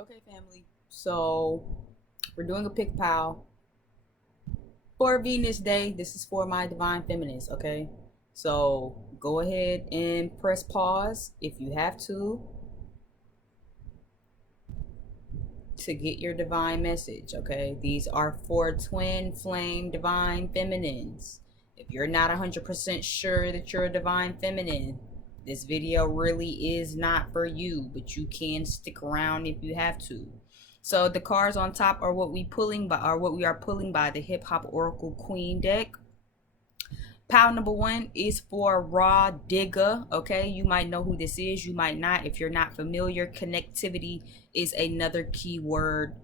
Okay, family. So we're doing a pick pile for Venus Day. This is for my divine feminines. Okay, so go ahead and press pause if you have to get your divine message. Okay, these are for twin flame divine feminines. If you're not 100% sure that you're a divine feminine, this video really is not for you, but you can stick around if you have to. So the cards on top are what we are pulling by the Hip Hop Oracle Queen deck. Pile number one is for Raw Digger. Okay, you might know who this is, you might not. If you're not familiar, connectivity is another keyword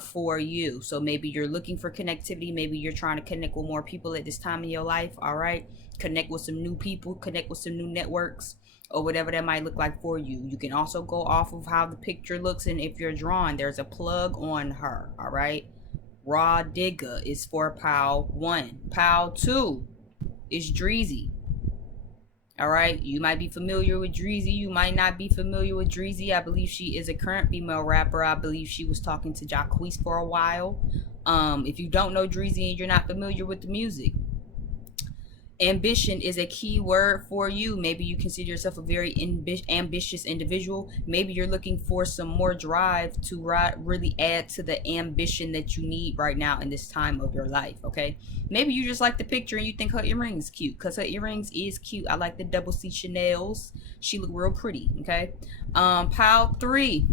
for you. So maybe you're looking for connectivity, maybe you're trying to connect with more people at this time in your life. All right, connect with some new people, connect with some new networks, or whatever that might look like for you. You can also go off of how the picture looks, and if you're drawn, there's a plug on her. All right, Raw Digger is for pile one. Pile two is Dreezy. All right, you might be familiar with Dreezy, you might not be familiar with Dreezy. I believe she is a current female rapper. I believe she was talking to Jacquees for a while. If you don't know Dreezy and you're not familiar with the music, ambition is a key word for you. Maybe you consider yourself a very ambitious individual. Maybe you're looking for some more drive to really add to the ambition that you need right now in this time of your life. Okay, maybe you just like the picture and you think her earrings cute, because her earrings is cute. I like the double C Chanel's. She look real pretty. Okay, pile three,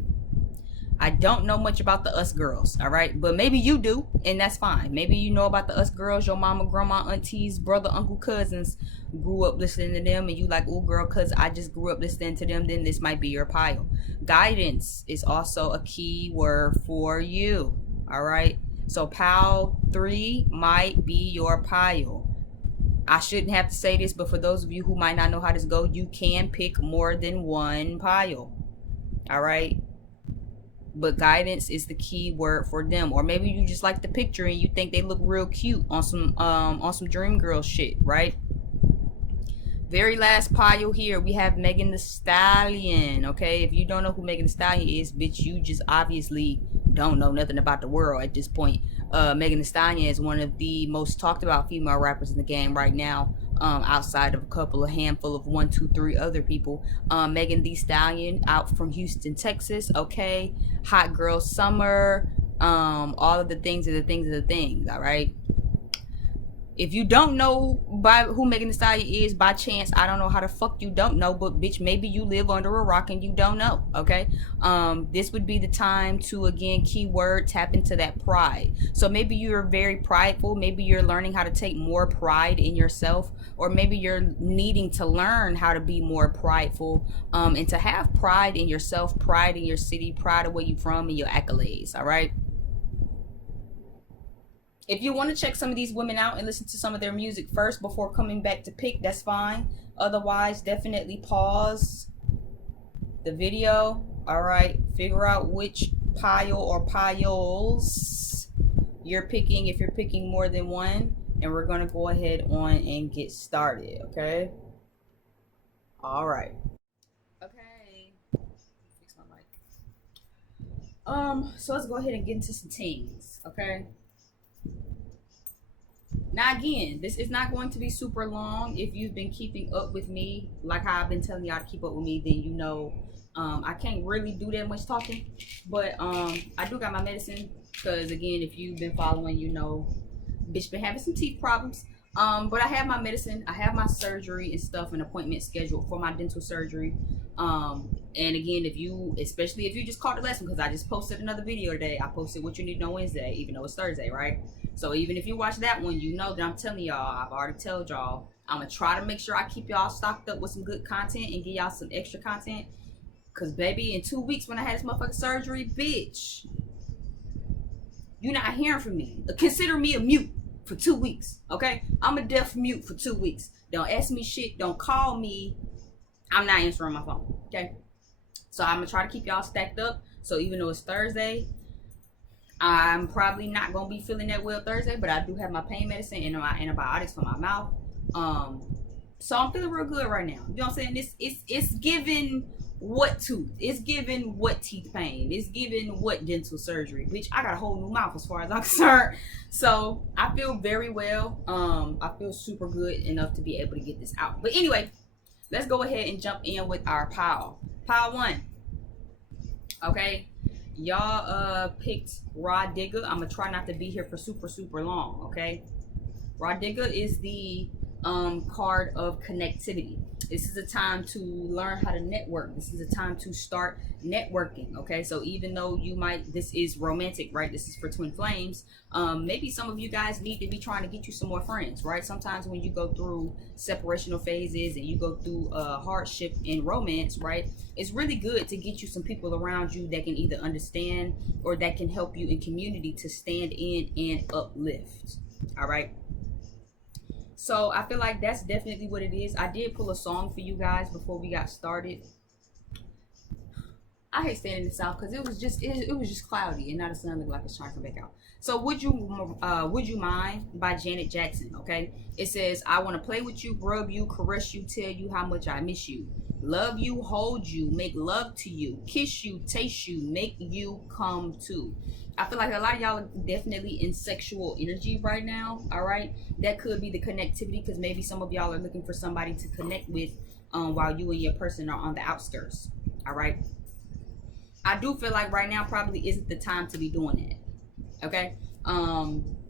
I don't know much about the Us Girls, all right? But maybe you do, and that's fine. Maybe you know about the Us Girls. Your mama, grandma, aunties, brother, uncle, cousins grew up listening to them, and you like, oh, girl, because I just grew up listening to them, then this might be your pile. Guidance is also a key word for you, all right? So pile three might be your pile. I shouldn't have to say this, but for those of you who might not know how this goes, you can pick more than one pile, all right? But guidance is the key word for them. Or maybe you just like the picture and you think they look real cute on some dream girl shit, right? Very last pile here, we have Megan Thee Stallion. Okay, if you don't know who Megan Thee Stallion is, bitch, you just obviously don't know nothing about the world at this point. Megan Thee Stallion is one of the most talked about female rappers in the game right now, outside of a handful of 1, 2, 3 other people. Megan Thee Stallion, out from Houston, Texas. Okay, Hot Girl Summer, all of the things are the things. All right. If you don't know by who Megan Thee Stallion is by chance, I don't know how the fuck you don't know, but bitch, maybe you live under a rock and you don't know. Okay, this would be the time to, again, keyword, tap into that pride. So maybe you're very prideful, maybe you're learning how to take more pride in yourself, or maybe you're needing to learn how to be more prideful, and to have pride in yourself, pride in your city, pride of where you from, and your accolades. All right. If you want to check some of these women out and listen to some of their music first before coming back to pick, that's fine. Otherwise, definitely pause the video. All right, figure out which pile or piles you're picking, if you're picking more than one, and we're going to go ahead on and get started. Okay. All right. Okay. Fix my mic. So let's go ahead and get into some things. Okay. Now, again, this is not going to be super long. If you've been keeping up with me, like how I've been telling y'all to keep up with me, then you know I can't really do that much talking. But I do got my medicine, because, again, if you've been following, you know, bitch been having some teeth problems. But I have my medicine. I have my surgery and stuff, an appointment scheduled for my dental surgery. And again, especially if you just caught the lesson, because I just posted another video today. I posted what you need to know Wednesday, even though it's Thursday, right? So even if you watch that one, you know that I'm telling y'all, I've already told y'all, I'm gonna try to make sure I keep y'all stocked up with some good content and give y'all some extra content. Cause baby, in 2 weeks when I had this motherfucking surgery, bitch, you're not hearing from me. Consider me a mute for 2 weeks, okay? I'm a deaf mute for 2 weeks. Don't ask me shit, don't call me. I'm not answering my phone, okay? So I'm gonna try to keep y'all stacked up. So even though it's Thursday, I'm probably not gonna be feeling that well Thursday, but I do have my pain medicine and my antibiotics for my mouth. So I'm feeling real good right now. You know what I'm saying? It's giving what tooth. It's giving what teeth pain. It's giving what dental surgery. Which I got a whole new mouth as far as I'm concerned. So I feel very well. I feel super good enough to be able to get this out. But anyway, let's go ahead and jump in with our pile. Pile 1. Okay. Y'all picked Raw Digger. I'm gonna try not to be here for super long. Okay. Raw Digger is the card of connectivity. This is a time to learn how to network. This is a time to start networking. Okay, so even though you might, this is romantic, right? This is for twin flames. Maybe some of you guys need to be trying to get you some more friends, right? Sometimes when you go through separational phases and you go through hardship in romance, right? It's really good to get you some people around you that can either understand or that can help you in community to stand in and uplift. All right. So I feel like that's definitely what it is. I did pull a song for you guys before we got started. I hate staying in the South because it was just cloudy and now the sun looked like it's trying to come back out. So Would You Mind by Janet Jackson. Okay, it says, I want to play with you, rub you, caress you, tell you how much I miss you, love you, hold you, make love to you, kiss you, taste you, make you come too. I feel like a lot of y'all are definitely in sexual energy right now. All right, that could be the connectivity because maybe some of y'all are looking for somebody to connect with while you and your person are on the outskirts. All right, I do feel like right now probably isn't the time to be doing that. Okay,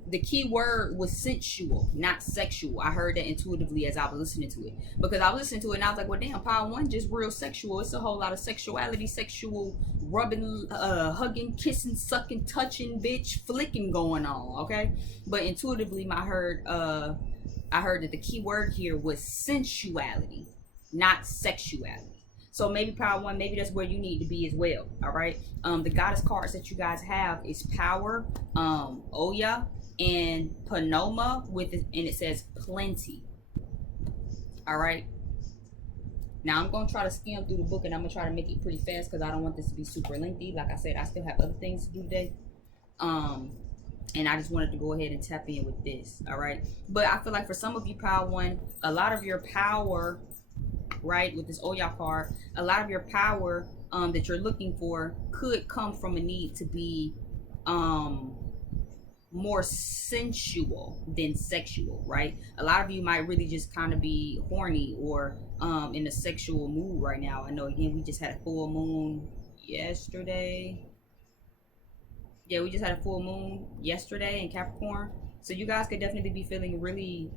the key word was sensual, not sexual. I heard that intuitively as I was listening to it, because I was listening to it and I was like, well, damn, Power 1 just real sexual. It's a whole lot of sexuality, sexual rubbing, hugging, kissing, sucking, touching, bitch, flicking going on. Okay, but intuitively, I heard that the key word here was sensuality, not sexuality. So maybe Power 1, maybe that's where you need to be as well. All right. The goddess cards that you guys have is Power, Oya, and Panoma with it, and it says plenty. All right. Now I'm gonna try to skim through the book, and I'm gonna try to make it pretty fast because I don't want this to be super lengthy. Like I said, I still have other things to do today. And I just wanted to go ahead and tap in with this. All right. But I feel like for some of you, Power 1, a lot of your power, right, with this Oya card, a lot of your power that you're looking for could come from a need to be more sensual than sexual, right? A lot of you might really just kind of be horny or in a sexual mood right now. I know, again, we just had a full moon yesterday. Yeah, we just had a full moon yesterday in Capricorn. So you guys could definitely be feeling really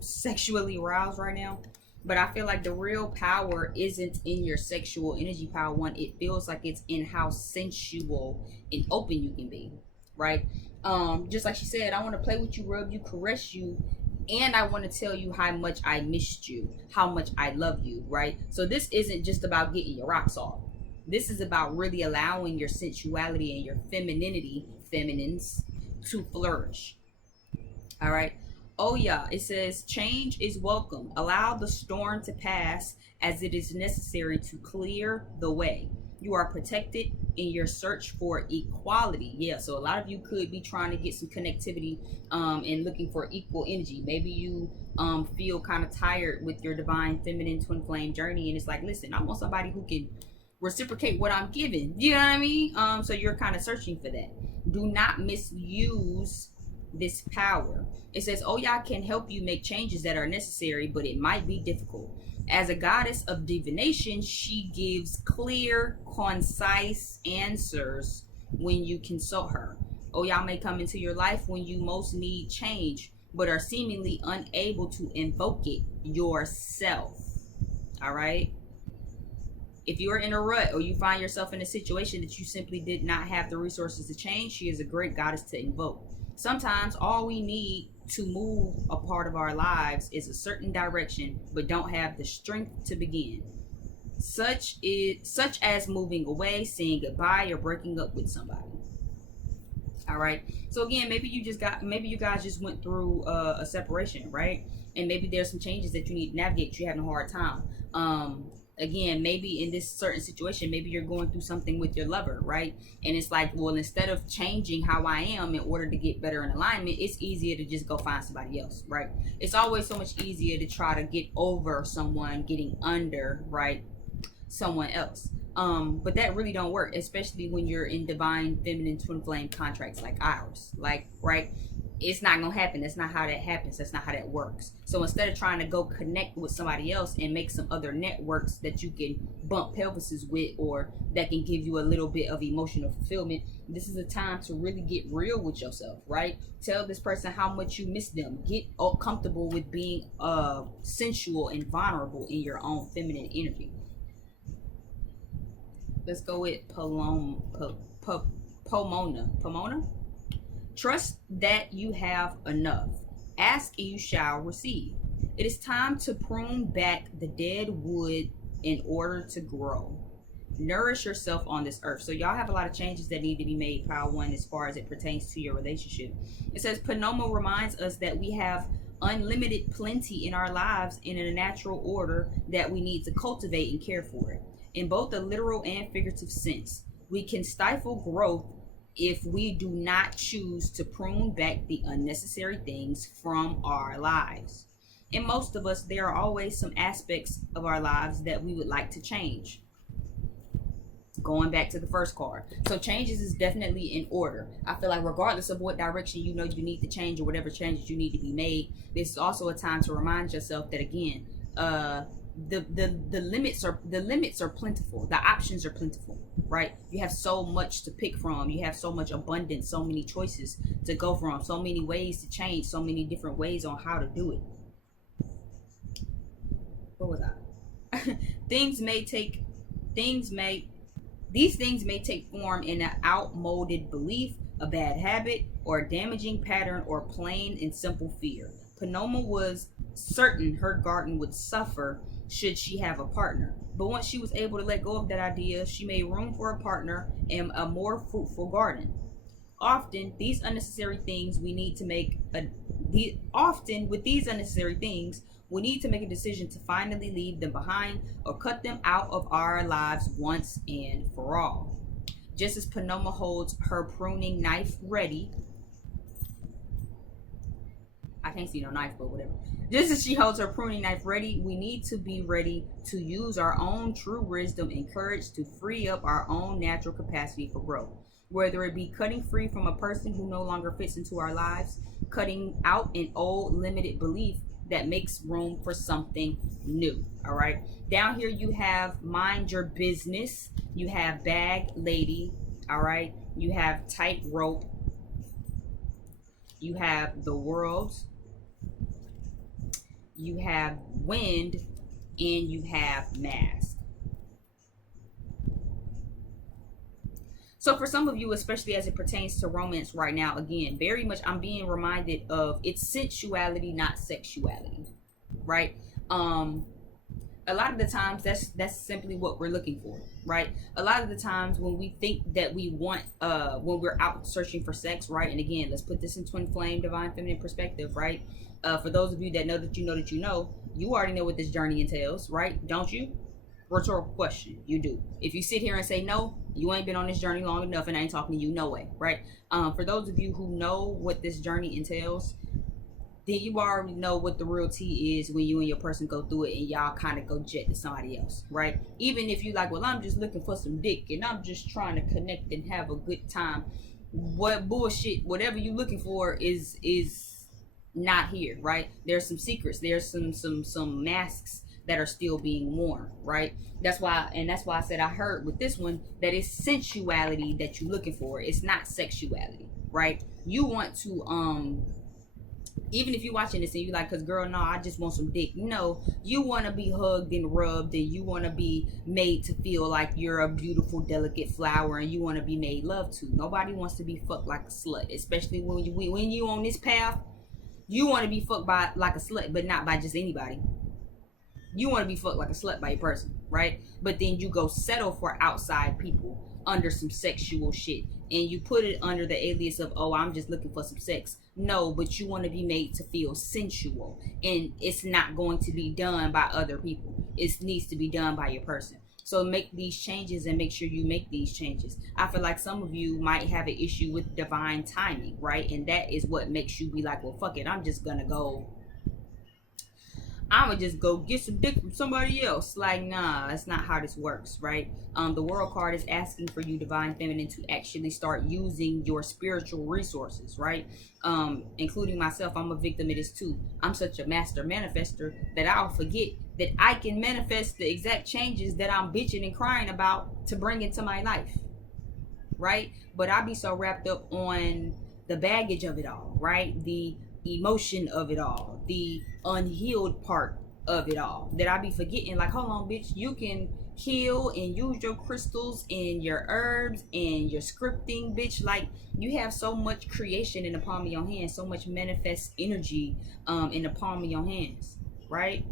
sexually aroused right now. But I feel like the real power isn't in your sexual energy, Power 1. It feels like it's in how sensual and open you can be, right? Just like she said, I want to play with you, rub you, caress you, and I want to tell you how much I missed you, how much I love you, right? So this isn't just about getting your rocks off. This is about really allowing your sensuality and your femininity, feminines, to flourish. All right. Oh yeah, it says change is welcome. Allow the storm to pass as it is necessary to clear the way. You are protected in your search for equality. Yeah, so a lot of you could be trying to get some connectivity and looking for equal energy. Maybe you feel kind of tired with your divine feminine twin flame journey, and it's like, listen, I want somebody who can reciprocate what I'm giving. You know what I mean? So you're kind of searching for that. Do not misuse this power. It says, oh, y'all can help you make changes that are necessary, but it might be difficult. As a goddess of divination, she gives clear, concise answers when you consult her. Oh, y'all may come into your life when you most need change, but are seemingly unable to invoke it yourself. All right. If you're in a rut or you find yourself in a situation that you simply did not have the resources to change, she is a great goddess to invoke. Sometimes all we need to move a part of our lives is a certain direction, but don't have the strength to begin. Such as moving away, saying goodbye, or breaking up with somebody. All right. So again, maybe you guys just went through a separation, right? And maybe there's some changes that you need to navigate. You're having a hard time. Again, maybe in this certain situation, maybe you're going through something with your lover, right? And it's like, well, instead of changing how I am in order to get better in alignment, it's easier to just go find somebody else, right? It's always so much easier to try to get over someone getting under, right? someone else. But that really don't work, especially when you're in divine feminine twin flame contracts like ours. Like, right? It's not gonna happen. That's not how that happens. That's not how that works. So instead of trying to go connect with somebody else and make some other networks that you can bump pelvises with, or that can give you a little bit of emotional fulfillment, this is a time to really get real with yourself, right? Tell this person how much you miss them. Get comfortable with being sensual and vulnerable in your own feminine energy. Let's go with Pomona. Trust that you have enough. Ask and you shall receive. It is time to prune back the dead wood in order to grow. Nourish yourself on this earth. So y'all have a lot of changes that need to be made, Power One, as far as it pertains to your relationship. It says Panoma reminds us that we have unlimited plenty in our lives in a natural order that we need to cultivate and care for it. In both the literal and figurative sense, we can stifle growth if we do not choose to prune back the unnecessary things from our lives. In most of us, there are always some aspects of our lives that we would like to change. Going back to the first card. So changes is definitely in order. I feel like regardless of what direction you know you need to change, or whatever changes you need to be made, this is also a time to remind yourself that, again, the limits are plentiful. The options are plentiful, right? You have so much to pick from. You have so much abundance, so many choices to go from, so many ways to change, so many different ways on how to do it. What was I? These things may take form in an outmoded belief, a bad habit, or a damaging pattern, or plain and simple fear. Panoma was certain her garden would suffer should she have a partner. But once she was able to let go of that idea, she made room for a partner and a more fruitful garden. Often, with these unnecessary things, we need to make a decision to finally leave them behind or cut them out of our lives once and for all. Just as Panoma holds her pruning knife ready, I can't see no knife, but whatever. Just as she holds her pruning knife ready, we need to be ready to use our own true wisdom and courage to free up our own natural capacity for growth. Whether it be cutting free from a person who no longer fits into our lives, cutting out an old limited belief that makes room for something new. All right. Down here you have mind your business. You have bag lady. All right. You have tightrope. You have the world. You have wind, and you have mask. So for some of you, especially as it pertains to romance right now, again, very much I'm being reminded of it's sensuality, not sexuality, right? A lot of the times that's simply what we're looking for, right? A lot of the times when we think that we want, when we're out searching for sex, right? And again, let's put this in twin flame, divine feminine perspective, right? For those of you that know that you know that you already know what this journey entails, right? Don't you? Rhetorical question. You do. If you sit here and say no, you ain't been on this journey long enough, and I ain't talking to you no way, right? For those of you who know what this journey entails, then you already know what the real tea is when you and your person go through it and y'all kind of go jet to somebody else, right? Even if you like, well, I'm just looking for some dick and I'm just trying to connect and have a good time. What bullshit, whatever you're looking for is not here, right? There's some secrets. There's some masks that are still being worn, right? That's why I said I heard with this one that it's sensuality that you're looking for. It's not sexuality, right? You want to even if you're watching this and you're like, cause girl, no, I just want some dick. No, you want to be hugged and rubbed, and you want to be made to feel like you're a beautiful, delicate flower, and you want to be made love to. Nobody wants to be fucked like a slut, especially when you on this path. You want to be fucked by like a slut, but not by just anybody. You want to be fucked like a slut by a person, right? But then you go settle for outside people under some sexual shit, and you put it under the alias of, oh, I'm just looking for some sex. No, but you want to be made to feel sensual, and it's not going to be done by other people. It needs to be done by your person. So make these changes and make sure you make these changes. I feel like some of you might have an issue with divine timing, right? And that is what makes you be like, well, fuck it, I'm just gonna go I'ma just go get some dick from somebody else. Like, nah, that's not how this works, right? The world card is asking for you, divine feminine, to actually start using your spiritual resources, right? Including myself, I'm a victim of this too. I'm such a master manifester that I'll forget that I can manifest the exact changes that I'm bitching and crying about to bring into my life, right? But I be so wrapped up on the baggage of it all, right? The emotion of it all, the unhealed part of it all, that I be forgetting, like, hold on, bitch, you can heal and use your crystals and your herbs and your scripting, bitch. Like, you have so much creation in the palm of your hands, so much manifest energy in the palm of your hands, right?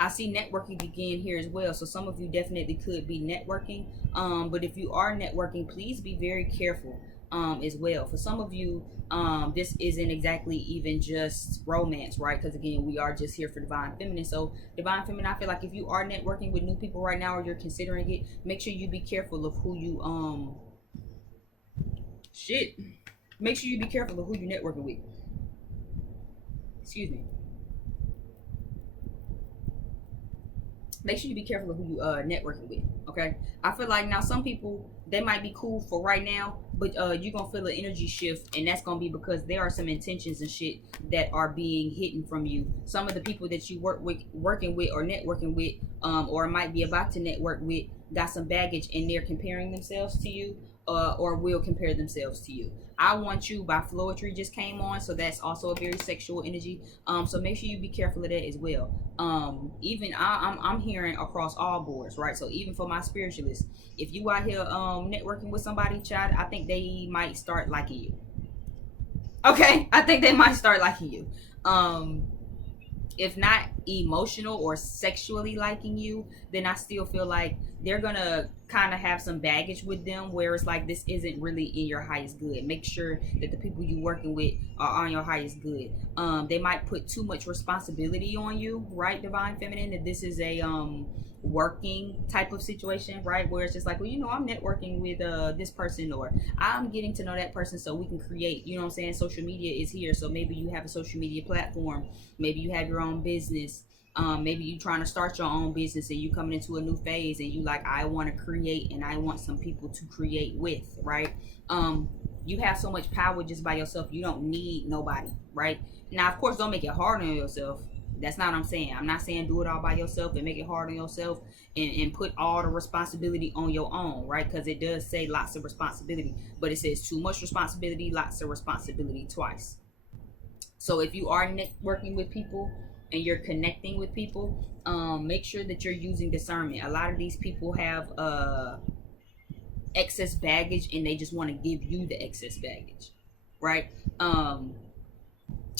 I see networking again here as well. So some of you definitely could be networking. But if you are networking, please be very careful as well. For some of you, this isn't exactly even just romance, right? Because again, we are just here for divine feminine. So divine feminine, I feel like if you are networking with new people right now, or you're considering it, make sure you be careful of who you make sure you be careful of who you're networking with. Excuse me. Make sure you be careful of who you networking with. Okay, I feel like now some people, they might be cool for right now, but you're gonna feel an energy shift, and that's gonna be because there are some intentions and shit that are being hidden from you. Some of the people that you working with or networking with, or might be about to network with, got some baggage, and they're comparing themselves to you, or will compare themselves to you. I Want You by Floetry just came on, so that's also a very sexual energy. So make sure you be careful of that as well. Even I'm hearing across all boards, right? So even for my spiritualists, if you out here networking with somebody, child, I think they might start liking you. Okay, I think they might start liking you. If not emotional or sexually liking you, then I still feel like they're gonna kind of have some baggage with them, where it's like, this isn't really in your highest good. Make sure that the people you working with are on your highest good. They might put too much responsibility on you, right, divine feminine, if this is a working type of situation, right, where it's just like, well, you know, I'm networking with this person, or I'm getting to know that person so we can create, you know what I'm saying, social media is here, so maybe you have a social media platform, maybe you have your own business, maybe you trying to start your own business and you coming into a new phase and you like, I want to create and I want some people to create with, right? You have so much power just by yourself, you don't need nobody, right? Now, of course, don't make it hard on yourself. That's not what I'm saying. I'm not saying do it all by yourself and make it hard on yourself and put all the responsibility on your own, right? Because it does say lots of responsibility, but it says too much responsibility, lots of responsibility twice. So if you are networking with people and you're connecting with people, make sure that you're using discernment. A lot of these people have excess baggage and they just want to give you the excess baggage, right?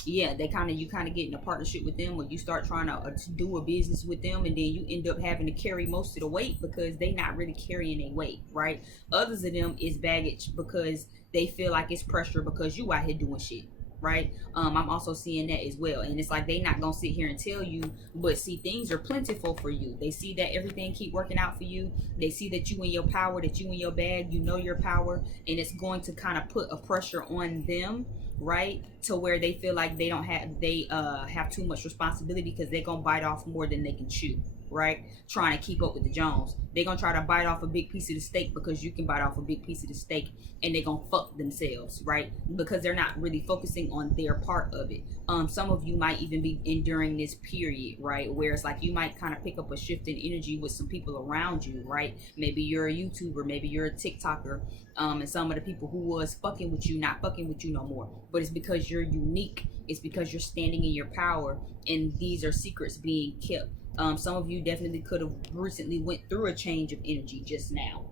Yeah, you kind of get in a partnership with them, or you start trying to do a business with them, and then you end up having to carry most of the weight because they not really carrying their weight, right? Others of them is baggage because they feel like it's pressure because you out here doing shit, right? I'm also seeing that as well, and it's like they not gonna sit here and tell you, but see, things are plentiful for you. They see that everything keep working out for you. They see that you in your power, that you in your bag, you know your power, and it's going to kind of put a pressure on them, right, to where they feel like they don't have too much responsibility because they're gonna bite off more than they can chew, right? Trying to keep up with the Jones. They're gonna try to bite off a big piece of the steak because you can bite off a big piece of the steak, and they're gonna fuck themselves, right? Because they're not really focusing on their part of it. Some of you might even be enduring this period, right, where it's like you might kind of pick up a shift in energy with some people around you, right? Maybe you're a YouTuber, maybe you're a TikToker, and some of the people who was fucking with you not fucking with you no more, but it's because you're unique, it's because you're standing in your power, and these are secrets being kept. Some of you definitely could have recently went through a change of energy just now,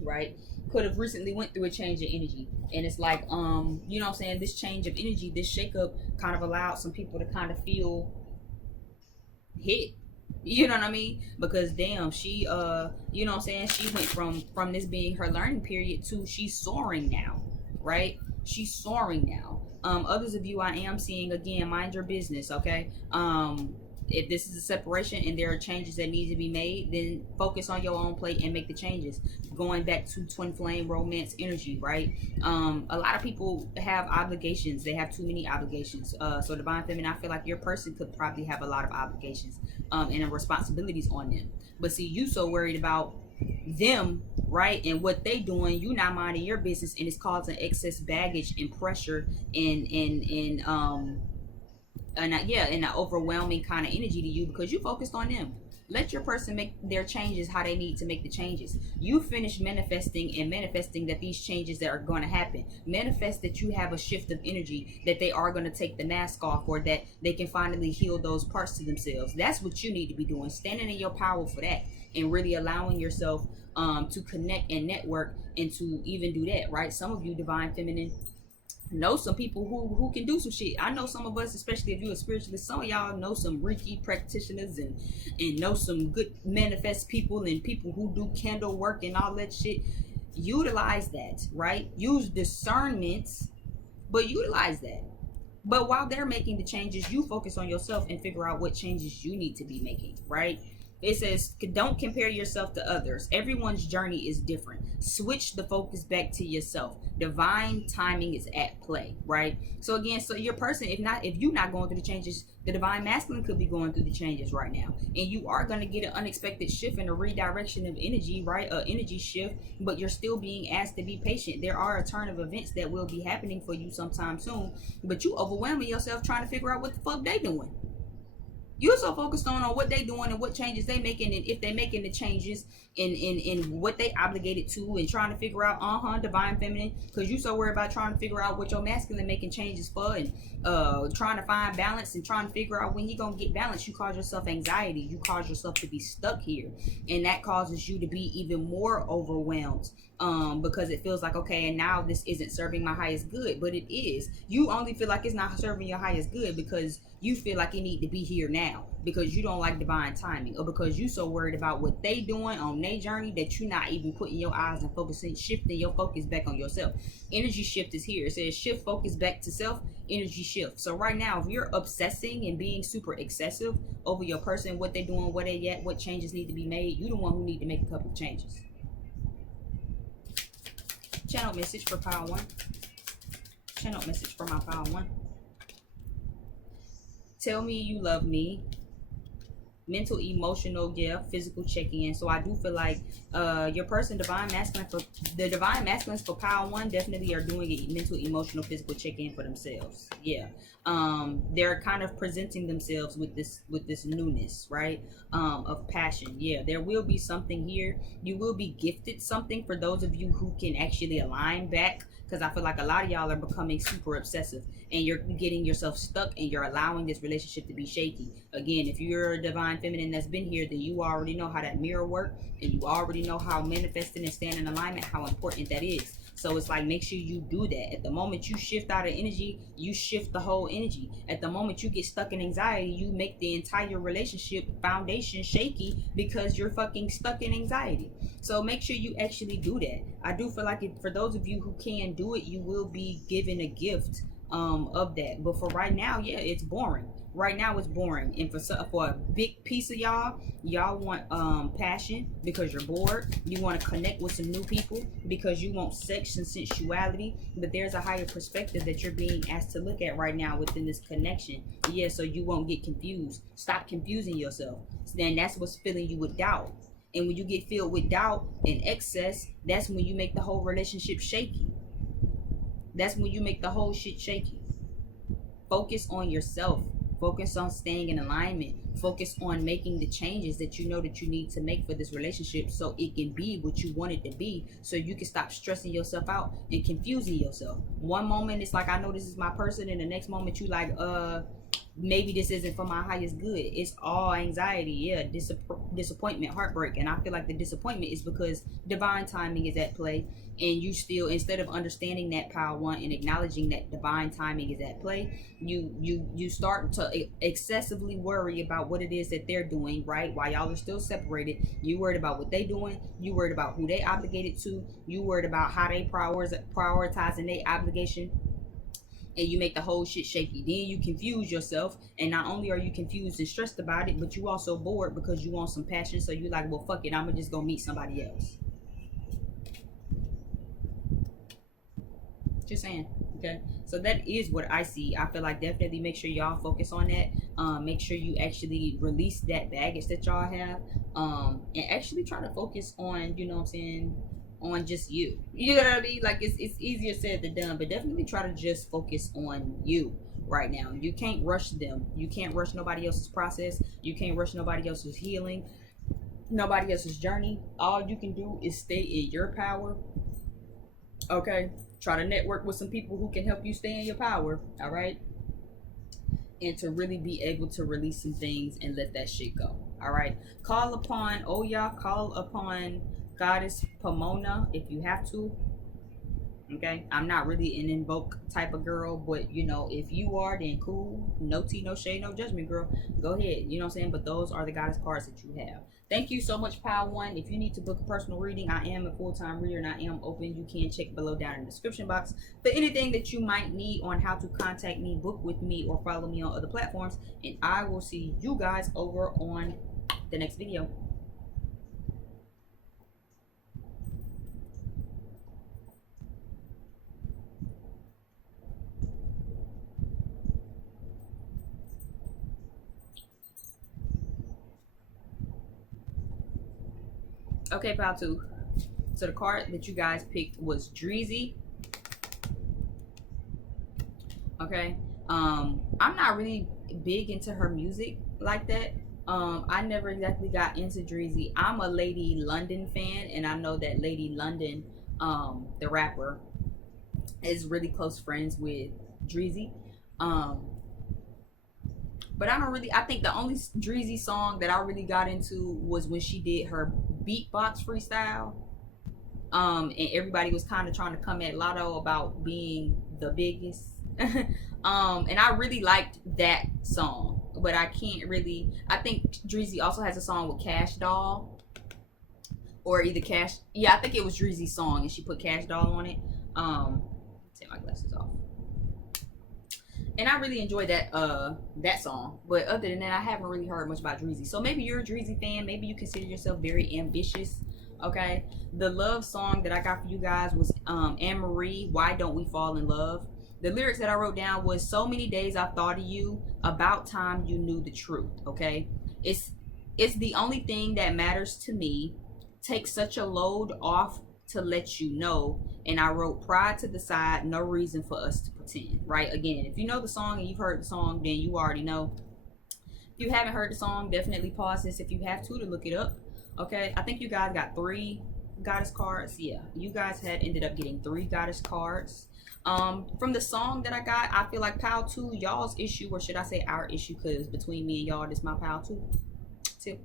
right? Could have recently went through a change of energy, and it's like, you know what I'm saying, this change of energy, this shakeup kind of allowed some people to kind of feel hit, you know what I mean? Because damn, she you know what I'm saying, she went from this being her learning period to she's soaring now, right? She's soaring now. Others of you, I am seeing, again, mind your business, okay? if this is a separation and there are changes that need to be made, then focus on your own plate and make the changes. Going back to twin flame romance energy, right? A lot of people have obligations. They have too many obligations. So divine feminine, I feel like your person could probably have a lot of obligations and responsibilities on them. But see, you so worried about them, right, and what they doing, you not minding your business, and it's causing excess baggage and pressure and yeah, and an overwhelming kind of energy to you because you focused on them. Let your person make their changes how they need to make the changes. You finish manifesting that these changes that are going to happen. Manifest that you have a shift of energy, that they are going to take the mask off, or that they can finally heal those parts to themselves. That's what you need to be doing. Standing in your power for that, and really allowing yourself to connect and network and to even do that, right? Some of you divine feminine know some people who can do some shit. I know some of us, especially if you're a spiritualist, some of y'all know some Reiki practitioners and know some good manifest people and people who do candle work and all that shit. Utilize that, right? Use discernment, but utilize that. But while they're making the changes, you focus on yourself and figure out what changes you need to be making, right? It says, don't compare yourself to others. Everyone's journey is different. Switch the focus back to yourself. Divine timing is at play, right? So again, so your person, if you're not going through the changes, the divine masculine could be going through the changes right now. And you are going to get an unexpected shift and a redirection of energy, right? An energy shift, but you're still being asked to be patient. There are a turn of events that will be happening for you sometime soon, but you overwhelming yourself trying to figure out what the fuck they doing. You're so focused on what they doing and what changes they making, and if they making the changes in what they obligated to, and trying to figure out divine feminine, because you so worried about trying to figure out what your masculine making changes for, and trying to find balance and trying to figure out when he gonna get balance. You cause yourself anxiety. You cause yourself to be stuck here, and that causes you to be even more overwhelmed. Because it feels like, okay, and now this isn't serving my highest good, but it is. You only feel like it's not serving your highest good because you feel like you need to be here now, because you don't like divine timing, or because you so worried about what they doing on their journey that you're not even putting your eyes and focusing, shifting your focus back on yourself. Energy shift is here. It says shift focus back to self. Energy shift. So right now, if you're obsessing and being super excessive over your person, what they doing, where they at, what changes need to be made, you the one who need to make a couple of changes. Channel message for Power 1. Channel message for my Power 1. Tell me you love me. Mental, emotional, physical check-in. So I do feel like your person, divine masculines for Power 1 definitely are doing a mental, emotional, physical check-in for themselves. Yeah. They're kind of presenting themselves with this newness, right? Of passion. Yeah, there will be something here. You will be gifted something for those of you who can actually align back, because I feel like a lot of y'all are becoming super obsessive and you're getting yourself stuck and you're allowing this relationship to be shaky. Again, if you're a divine feminine that's been here, then you already know how that mirror work, and you already know how manifesting and staying in alignment, how important that is. So it's like, make sure you do that. At the moment you shift out of energy, you shift the whole energy. At the moment you get stuck in anxiety, you make the entire relationship foundation shaky because you're fucking stuck in anxiety. So make sure you actually do that. I do feel like for those of you who can do it, you will be given a gift of that. But for right now, yeah, it's boring. Right now it's boring, and for a big piece of y'all want passion because you're bored. You want to connect with some new people because you want sex and sensuality, but there's a higher perspective that you're being asked to look at right now within this connection. Yeah, so you won't get confused. Stop confusing yourself. Then that's what's filling you with doubt, and when you get filled with doubt and excess, that's when you make the whole relationship shaky. That's when you make the whole shit shaky. Focus on yourself. Focus on staying in alignment. Focus on making the changes that you know that you need to make for this relationship, so it can be what you want it to be, so you can stop stressing yourself out and confusing yourself. One moment it's like, I know this is my person, and the next moment you like, maybe this isn't for my highest good. It's all anxiety, yeah, disappointment, heartbreak. And I feel like the disappointment is because divine timing is at play, and you still, instead of understanding that Power 1 and acknowledging that divine timing is at play, you start to excessively worry about what it is that they're doing, right? While y'all are still separated, you worried about what they doing, you worried about who they obligated to, you worried about how they prioritizing their obligation. and you make the whole shit shaky. Then you confuse yourself, and not only are you confused and stressed about it, but you also bored because you want some passion. So you like, well, fuck it, I'm gonna just go meet somebody else. Just saying. Okay, so that is what I see. I feel like definitely make sure y'all focus on that. Make sure you actually release that baggage that y'all have, and actually try to focus on, you know what I'm saying, on just you. You know what I mean? Like it's easier said than done, but definitely try to just focus on you right now. You can't rush them. You can't rush nobody else's process. You can't rush nobody else's healing, nobody else's journey. All you can do is stay in your power. Okay, try to network with some people who can help you stay in your power. All right, and to really be able to release some things and let that shit go. All right, call upon Oya, call upon Goddess Pomona if you have to. Okay, I'm not really an invoke type of girl, but you know, if you are, then cool. No tea, no shade, no judgment, girl. Go ahead. You know what I'm saying? But those are the goddess cards that you have. Thank you so much, Pile One. If you need to book a personal reading, I am a full-time reader and I am open. You can check below down in the description box for anything that you might need on how to contact me, book with me, or follow me on other platforms. And I will see you guys over on the next video. Okay, Pile Two. So the card that you guys picked was Dreezy. Okay. I'm not really big into her music like that. I never exactly got into Dreezy. I'm a Lady London fan, and I know that Lady London, the rapper, is really close friends with Dreezy. Um, but I don't really. I think the only Dreezy song that I really got into was when she did her beatbox freestyle. And everybody was kind of trying to come at Lotto about being the biggest. And I really liked that song, but I can't really. I think Dreezy also has a song with Cash Doll, or either Cash. Yeah, I think it was Dreezy's song, and she put Cash Doll on it. Take my glasses off. And I really enjoyed that song. But other than that, I haven't really heard much about Dreezy. So maybe you're a Dreezy fan. Maybe you consider yourself very ambitious. Okay. The love song that I got for you guys was Anne Marie, Why Don't We Fall in Love? The lyrics that I wrote down was, so many days I thought of you, about time you knew the truth. Okay. It's the only thing that matters to me. Take such a load off to let you know. And I wrote pride to the side, no reason for us to pretend. Right? Again, if you know the song and you've heard the song, then you already know. If you haven't heard the song, definitely pause this if you have to look it up. Okay, I think you guys got 3 goddess cards. Yeah, you guys had ended up getting 3 goddess cards. From the song that I got, I feel like Pile 2, y'all's issue, or should I say our issue, because between me and y'all, this my Pile 2 too.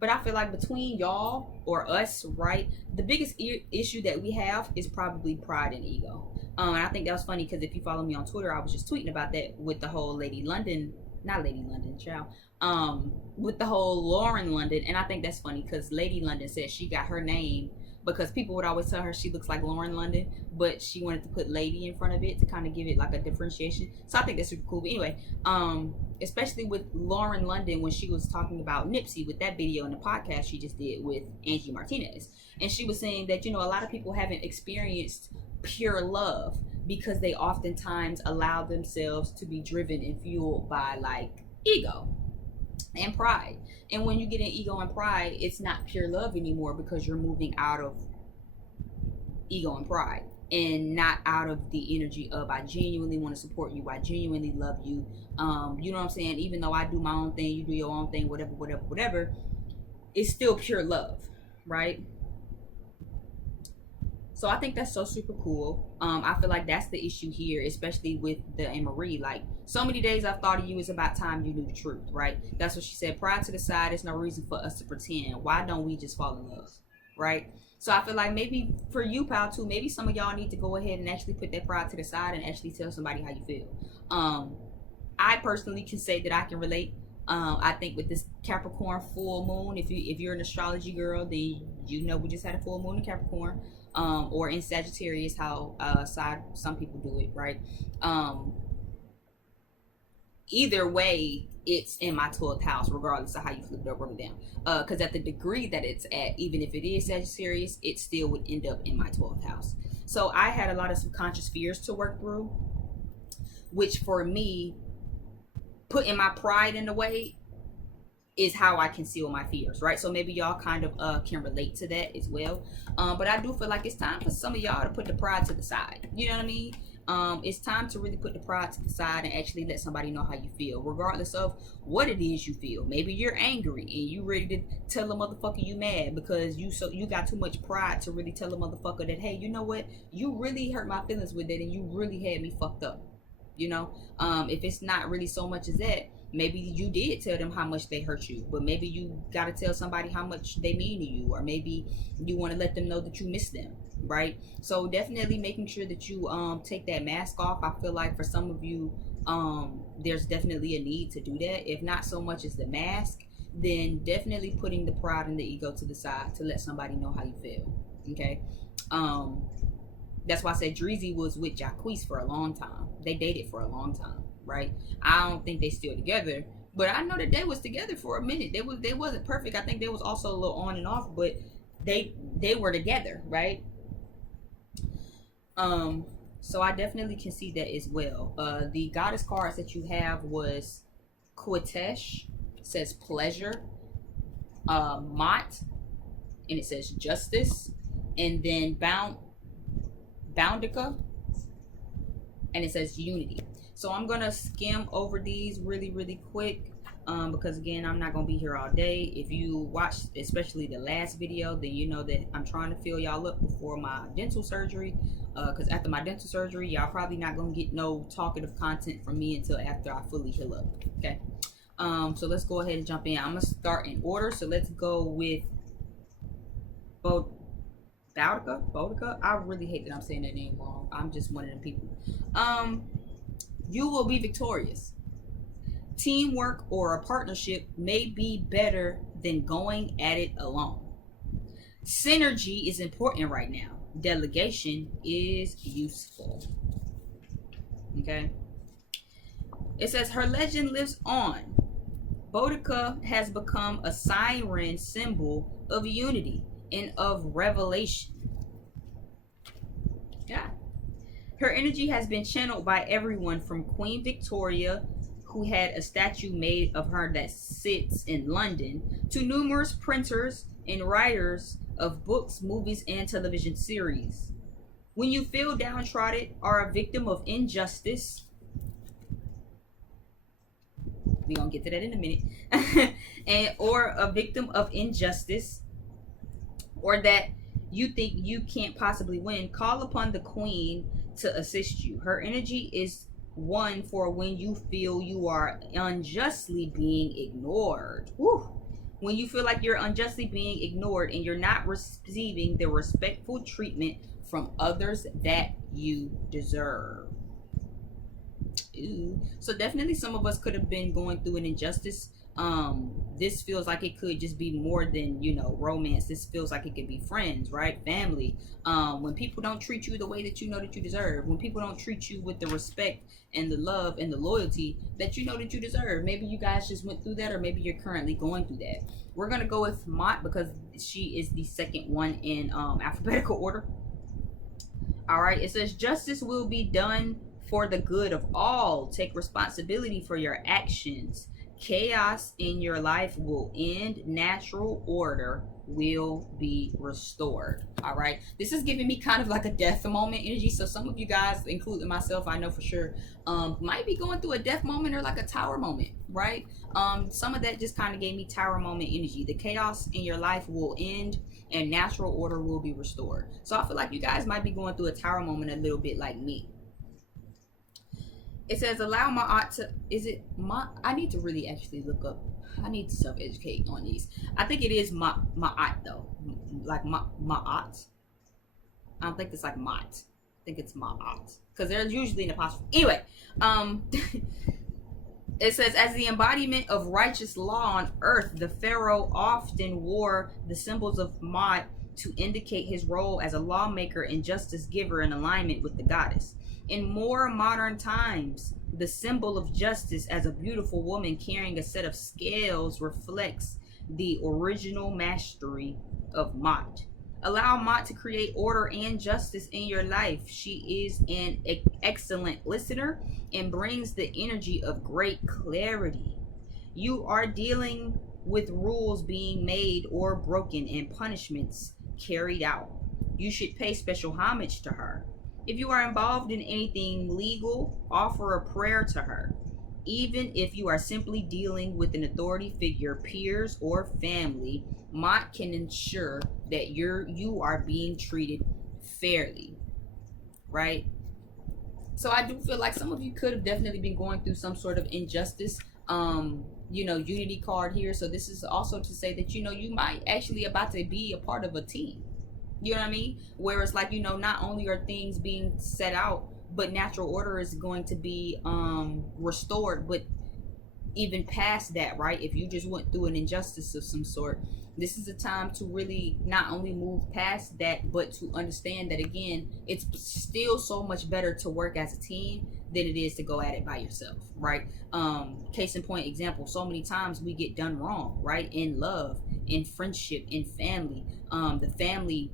But I feel like between y'all or us, right, the biggest issue that we have is probably pride and ego. And I think that was funny because if you follow me on Twitter, I was just tweeting about that with the whole Lady London, not Lady London, child, with the whole Lauren London. And I think that's funny because Lady London said she got her name because people would always tell her she looks like Lauren London, but she wanted to put lady in front of it to kind of give it like a differentiation. So I think that's super cool. But anyway, especially with Lauren London when she was talking about Nipsey with that video in the podcast she just did with Angie Martinez. And she was saying that, you know, a lot of people haven't experienced pure love because they oftentimes allow themselves to be driven and fueled by like ego and pride. And when you get in ego and pride, it's not pure love anymore because you're moving out of ego and pride and not out of the energy of I genuinely want to support you, I genuinely love you. You know what I'm saying? Even though I do my own thing, you do your own thing, whatever, it's still pure love, right? So I think that's so super cool. I feel like that's the issue here, especially with the Anne Marie. Like, so many days I've thought of you, it's about time you knew the truth, right? That's what she said. Pride to the side, there's no reason for us to pretend. Why don't we just fall in love, right? So I feel like maybe for you, Pal, too, maybe some of y'all need to go ahead and actually put that pride to the side and actually tell somebody how you feel. I personally can say that I can relate. I think with this Capricorn full moon, if you're an astrology girl, then You know, we just had a full moon in Capricorn, or in Sagittarius, how some people do it, right? Either way, it's in my 12th house, regardless of how you flip it up or down. Because at the degree that it's at, even if it is Sagittarius, it still would end up in my 12th house. So I had a lot of subconscious fears to work through, which for me, putting my pride in the way is how I conceal my fears, right? So maybe y'all kind of can relate to that as well. But I do feel like it's time for some of y'all to put the pride to the side. You know what I mean? It's time to really put the pride to the side and actually let somebody know how you feel, regardless of what it is you feel. Maybe you're angry and you ready to tell a motherfucker you mad because you got too much pride to really tell a motherfucker that, hey, you know what? You really hurt my feelings with it and you really had me fucked up. You know, if it's not really so much as that, maybe you did tell them how much they hurt you, but maybe you got to tell somebody how much they mean to you, or maybe you want to let them know that you miss them, right? So definitely making sure that you take that mask off. I feel like for some of you, there's definitely a need to do that. If not so much as the mask, then definitely putting the pride and the ego to the side to let somebody know how you feel. Okay. That's why I said Dreezy was with Jacquees for a long time. They dated for a long time, right? I don't think they still together, but I know that they was together for a minute. They wasn't perfect. I think they was also a little on and off, but they were together, right? So I definitely can see that as well. The goddess cards that you have was Quitesh, says pleasure, Mott, and it says justice, and then Boundica, and it says unity. So I'm gonna skim over these really quick, because again, I'm not gonna be here all day. If you watched especially the last video, then you know that I'm trying to fill y'all up before my dental surgery, because after my dental surgery, y'all probably not gonna get no talkative content from me until after I fully heal up. Okay, so let's go ahead and jump in. I'm gonna start in order. So let's go with Boudica. I really hate that I'm saying that name wrong. I'm just one of them people. You will be victorious. Teamwork or a partnership may be better than going at it alone. Synergy is important right now. Delegation is useful. Okay. It says her legend lives on. Boudica has become a siren symbol of unity and of revelation. Yeah. Her energy has been channeled by everyone from Queen Victoria, who had a statue made of her that sits in London, to numerous printers and writers of books, movies, and television series. When you feel downtrodden or a victim of injustice, we're going to get to that in a minute, or a victim of injustice, or that you think you can't possibly win, call upon the Queen to assist you. Her energy is one for when you feel you are unjustly being ignored. Woo. When you feel like you're unjustly being ignored and you're not receiving the respectful treatment from others that you deserve. Ooh. So definitely some of us could have been going through an injustice. This feels like it could just be more than, you know, romance. This feels like it could be friends, right? Family. When people don't treat you the way that you know that you deserve, when people don't treat you with the respect and the love and the loyalty that you know that you deserve. Maybe you guys just went through that, or maybe you're currently going through that. We're gonna go with Mott because she is the second one in alphabetical order. All right, it says justice will be done for the good of all. Take responsibility for your actions. Chaos in your life will end. Natural order will be restored. All right, this is giving me kind of like a death moment energy. So some of you guys, including myself, I know for sure, might be going through a death moment or like a tower moment, right? Some of that just kind of gave me tower moment energy. The chaos in your life will end and natural order will be restored. So I feel like you guys might be going through a tower moment a little bit like me. It says, allow my aunt to, is it my, I need to really actually look up. I need to self-educate on these. I think it is my aunt though. Like my aunt. I don't think it's like mot. I think it's my aunt. Because there's usually an apostrophe. Anyway, it says, as the embodiment of righteous law on earth, the pharaoh often wore the symbols of Mot to indicate his role as a lawmaker and justice giver in alignment with the goddess. In more modern times, the symbol of justice as a beautiful woman carrying a set of scales reflects the original mastery of Mot. Allow Mot to create order and justice in your life. She is an excellent listener and brings the energy of great clarity. You are dealing with rules being made or broken and punishments carried out. You should pay special homage to her. If you are involved in anything legal, offer a prayer to her. Even if you are simply dealing with an authority figure, peers, or family, Mot can ensure that you are being treated fairly, right? So I do feel like some of you could have definitely been going through some sort of injustice. Unity card here. So this is also to say that, you might actually about to be a part of a team. You know what I mean? Where it's like, not only are things being set out, but natural order is going to be restored. But even past that, right? If you just went through an injustice of some sort, this is a time to really not only move past that, but to understand that, again, it's still so much better to work as a team than it is to go at it by yourself, right? Case in point example, so many times we get done wrong, right? In love, in friendship, in family. The family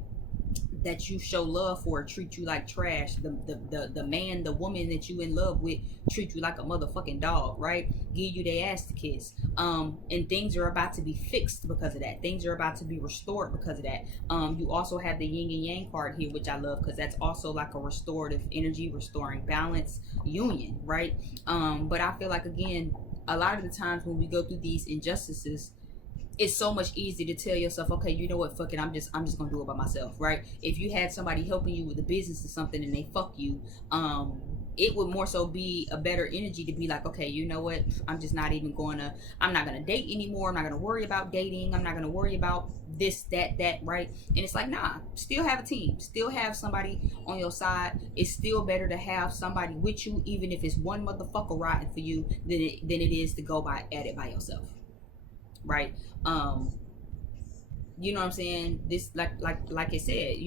that you show love for treat you like trash. The man, the woman that you in love with treat you like a motherfucking dog, right? Give you their ass to kiss. And things are about to be fixed because of that. Things are about to be restored because of that. You also have the yin and yang card here, which I love because that's also like a restorative energy, restoring balance, union, right? But I feel like, again, a lot of the times when we go through these injustices, it's so much easier to tell yourself, okay, you know what, fuck it, I'm just gonna do it by myself, right? If you had somebody helping you with the business or something and they fuck you, it would more so be a better energy to be like, okay, you know what, I'm not gonna date anymore. I'm not gonna worry about dating. I'm not gonna worry about this, that, right? And it's like, nah, still have a team, still have somebody on your side. It's still better to have somebody with you, even if it's one motherfucker riding for you, than it is to go at it by yourself, right? You know what I'm saying? This, like I said,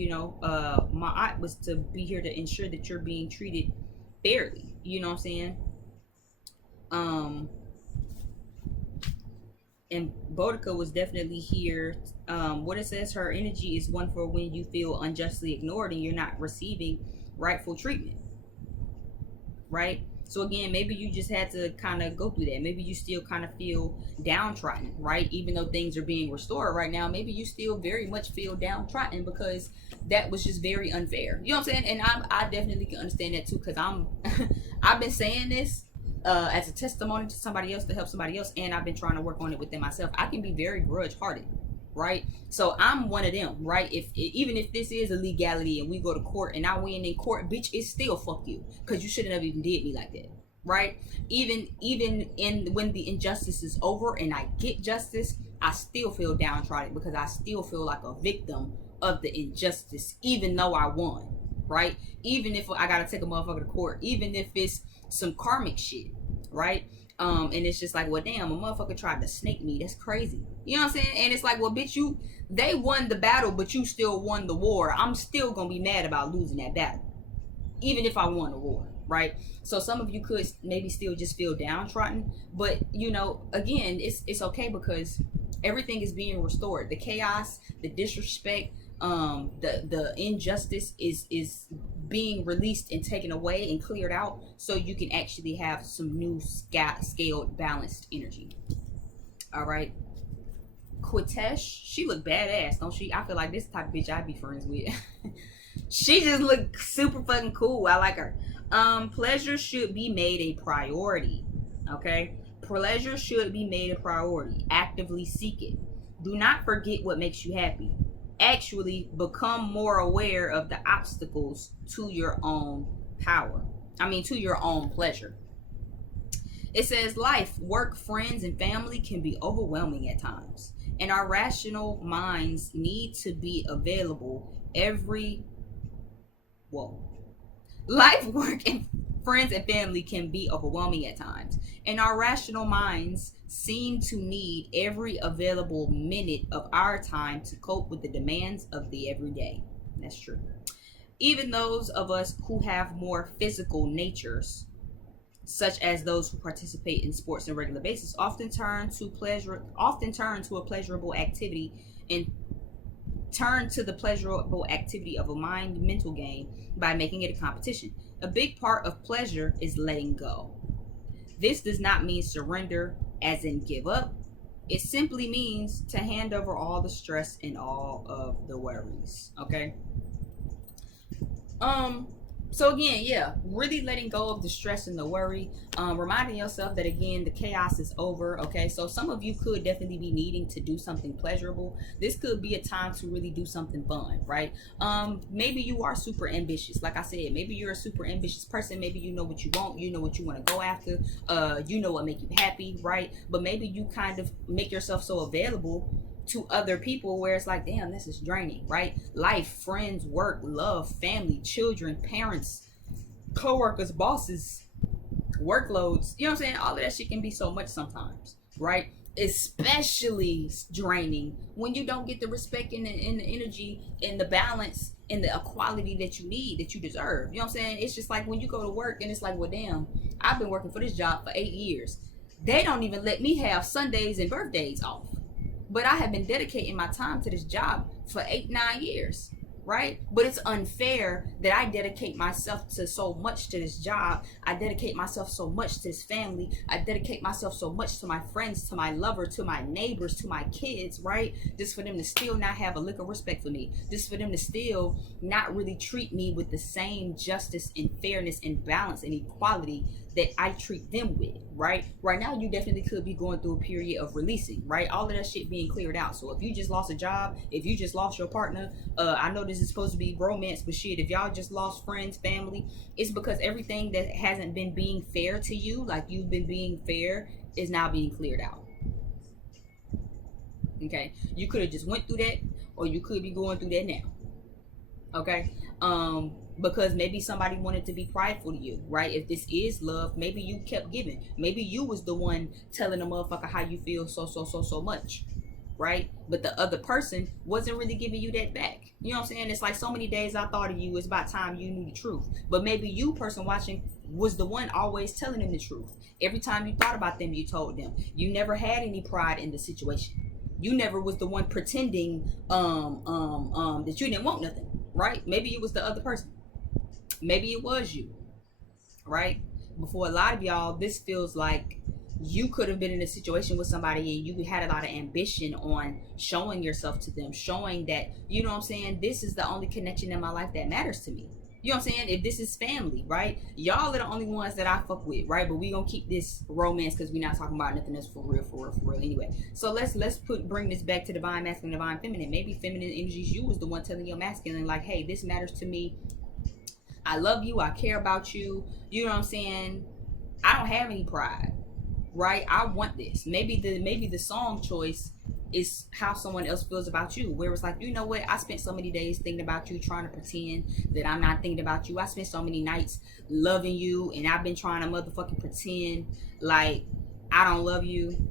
my aunt was to be here to ensure that you're being treated fairly. You know what I'm saying? And Boudica was definitely here. What it says, her energy is one for when you feel unjustly ignored and you're not receiving rightful treatment, right? So again, maybe you just had to kind of go through that. Maybe you still kind of feel downtrodden, right? Even though things are being restored right now, maybe you still very much feel downtrodden because that was just very unfair. You know what I'm saying? And I definitely can understand that too, because I've been saying this as a testimony to somebody else to help somebody else, and I've been trying to work on it within myself. I can be very grudge-hearted, right? So I'm one of them, right? Even if this is a legality and we go to court and I win in court, bitch, it's still fuck you, because you shouldn't have even did me like that, right? Even when the injustice is over and I get justice, I still feel downtrodden because I still feel like a victim of the injustice, even though I won, right? Even if I gotta take a motherfucker to court, even if it's some karmic shit, right? And it's just like, well, damn, a motherfucker tried to snake me. That's crazy. You know what I'm saying? And it's like, well, bitch, they won the battle, but you still won the war. I'm still gonna be mad about losing that battle, even if I won the war, right? So some of you could maybe still just feel downtrodden, but again, it's okay because everything is being restored. The chaos, the disrespect, the injustice is being released and taken away and cleared out, so you can actually have some new scaled balanced energy. All right, Quitesh, she look badass, don't she? I feel like this type of bitch I'd be friends with. She just look super fucking cool. I like her. Pleasure should be made a priority. Okay, pleasure should be made a priority. Actively seek it. Do not forget what makes you happy. Actually become more aware of the obstacles to your own to your own pleasure. It says life, work, friends, and family can be overwhelming at times, and our rational minds need to be available life, work, and Friends and family can be overwhelming at times, and our rational minds seem to need every available minute of our time to cope with the demands of the everyday. That's true. Even those of us who have more physical natures, such as those who participate in sports on a regular basis, often turn to a pleasurable activity and turn to the pleasurable activity of a mind mental game by making it a competition. A big part of pleasure is letting go. This does not mean surrender, as in give up. It simply means to hand over all the stress and all of the worries. Okay. So again, yeah, really letting go of the stress and the worry, reminding yourself that again the chaos is over. Okay, so some of you could definitely be needing to do something pleasurable. This could be a time to really do something fun, right? Maybe you are super ambitious. Like I said, maybe you're a super ambitious person. Maybe you know what you want, you know what you want to go after, you know what make you happy, right? But maybe you kind of make yourself so available to other people where it's like, damn, this is draining, right? Life, friends, work, love, family, children, parents, co-workers, bosses, workloads, you know what I'm saying? All of that shit can be so much sometimes, right? Especially draining when you don't get the respect and the energy and the balance and the equality that you need, that you deserve. You know what I'm saying? It's just like when you go to work and it's like, well, damn, I've been working for this job for 8 years. They don't even let me have Sundays and birthdays off. But I have been dedicating my time to this job for 8-9 years, right? But it's unfair that I dedicate myself to so much to this job. I dedicate myself so much to this family. I dedicate myself so much to my friends, to my lover, to my neighbors, to my kids, right? Just for them to still not have a lick of respect for me. Just for them to still not really treat me with the same justice and fairness and balance and equality that I treat them with, right? Right now, you definitely could be going through a period of releasing, right? All of that shit being cleared out. So if you just lost a job, if you just lost your partner, I know this is supposed to be romance, but shit, if y'all just lost friends, family, it's because everything that hasn't been being fair to you, like you've been being fair, is now being cleared out. Okay, you could have just went through that, or you could be going through that now. Okay, because maybe somebody wanted to be prideful to you, right? If this is love, maybe you kept giving. Maybe you was the one telling a motherfucker how you feel so much, right? But the other person wasn't really giving you that back. You know what I'm saying? It's like so many days I thought of you. It's about time you knew the truth. But maybe you, person watching, was the one always telling them the truth. Every time you thought about them, you told them. You never had any pride in the situation. You never was the one pretending that you didn't want nothing, right? Maybe it was the other person. Maybe it was you, right? But for a lot of y'all, this feels like you could have been in a situation with somebody and you had a lot of ambition on showing yourself to them, showing that, you know what I'm saying, this is the only connection in my life that matters to me. You know what I'm saying? If this is family, right? Y'all are the only ones that I fuck with, right? But we gonna keep this romance because we're not talking about nothing else for real anyway. So let's bring this back to divine masculine, divine feminine. Maybe feminine energies, you was the one telling your masculine, like, hey, this matters to me. I love you. I care about you. You know what I'm saying? I don't have any pride, right? I want this. Maybe the song choice is how someone else feels about you, where it's like, you know what? I spent so many days thinking about you, trying to pretend that I'm not thinking about you. I spent so many nights loving you, and I've been trying to motherfucking pretend like I don't love you,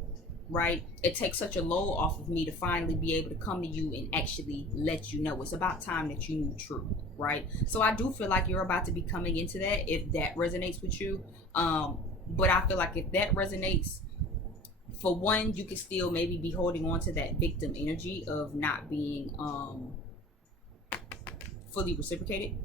right? It takes such a load off of me to finally be able to come to you and actually let you know. It's about time that you knew the truth, right? So I do feel like you're about to be coming into that, if that resonates with you. But I feel like if that resonates, for one, you could still maybe be holding on to that victim energy of not being fully reciprocated,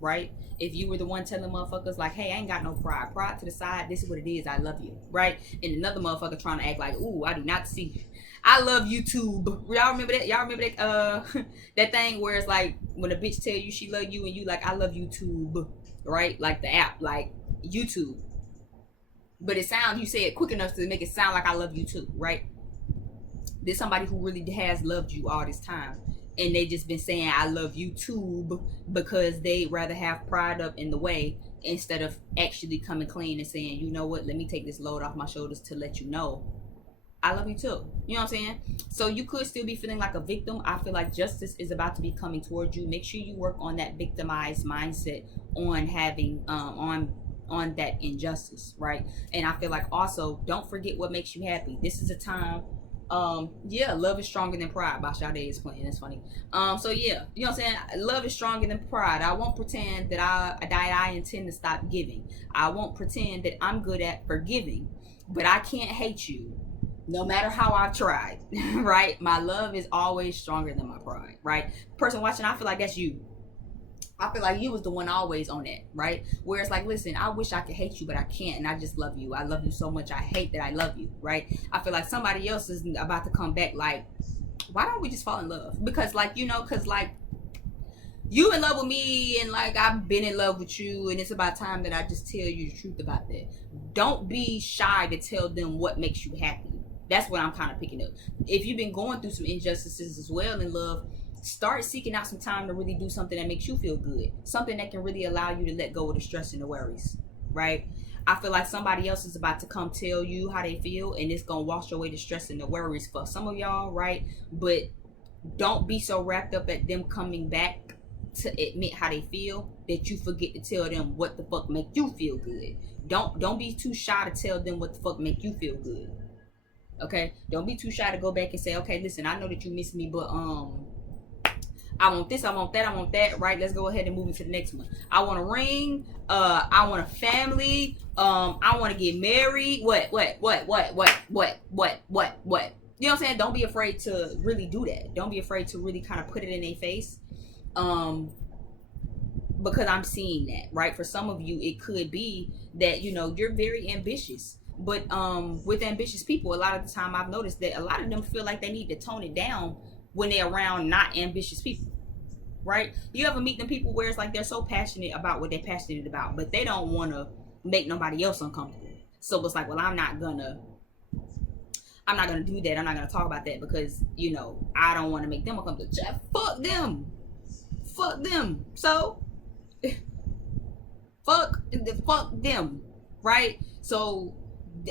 right? If you were the one telling motherfuckers like, hey, I ain't got no pride to the side, this is what it is, I love you, right? And another motherfucker trying to act like, ooh, I do not see, I love YouTube. Y'all remember that? Y'all remember that that thing where it's like when a bitch tell you she love you and you like, I love YouTube, right? Like the app, like YouTube. But it sounds, you say it quick enough to make it sound like I love you too, right? There's somebody who really has loved you all this time, and they just been saying I love you too because they rather have pride up in the way instead of actually coming clean and saying, you know what, let me take this load off my shoulders to let you know I love you too. You know what I'm saying? So you could still be feeling like a victim. I feel like justice is about to be coming towards you. Make sure you work on that victimized mindset, on having on on that injustice, right? And I feel like also, don't forget what makes you happy. This is a time, yeah, Love is Stronger Than Pride by Sade is playing. That's funny. So yeah, you know what I'm saying? Love is stronger than pride. I won't pretend that I intend to stop giving. I won't pretend that I'm good at forgiving, but I can't hate you no matter how I've tried. Right? My love is always stronger than my pride, right? Person watching, I feel like that's you. I feel like you was the one always on that, right? Where it's like, listen, I wish I could hate you, but I can't, and I just love you. I love you so much. I hate that I love you, right? I feel like somebody else is about to come back like, why don't we just fall in love? Because like, you know, because like, you in love with me, and like, I've been in love with you, and it's about time that I just tell you the truth about that. Don't be shy to tell them what makes you happy. That's what I'm kind of picking up. If you've been going through some injustices as well in love, start seeking out some time to really do something that makes you feel good. Something that can really allow you to let go of the stress and the worries, right? I feel like somebody else is about to come tell you how they feel, and it's going to wash away the stress and the worries for some of y'all, right? But don't be so wrapped up at them coming back to admit how they feel that you forget to tell them what the fuck make you feel good. Don't be too shy to tell them what the fuck make you feel good. Okay? Don't be too shy to go back and say, okay, listen, I know that you miss me, but I want this, I want that, I want that, right? Let's go ahead and move into the next one. I want a ring, I want a family, I want to get married. What? You know what I'm saying? Don't be afraid to really do that. Don't be afraid to really kind of put it in their face. Because I'm seeing that, right? For some of you, it could be that, you know, you're very ambitious. But with ambitious people, a lot of the time I've noticed that a lot of them feel like they need to tone it down when they're around not ambitious people, right? You ever meet them people where it's like they're so passionate about what they're passionate about, but they don't want to make nobody else uncomfortable. So it's like, well, I'm not gonna do that. I'm not gonna talk about that because, you know, I don't want to make them uncomfortable. Fuck them. So fuck them, right? So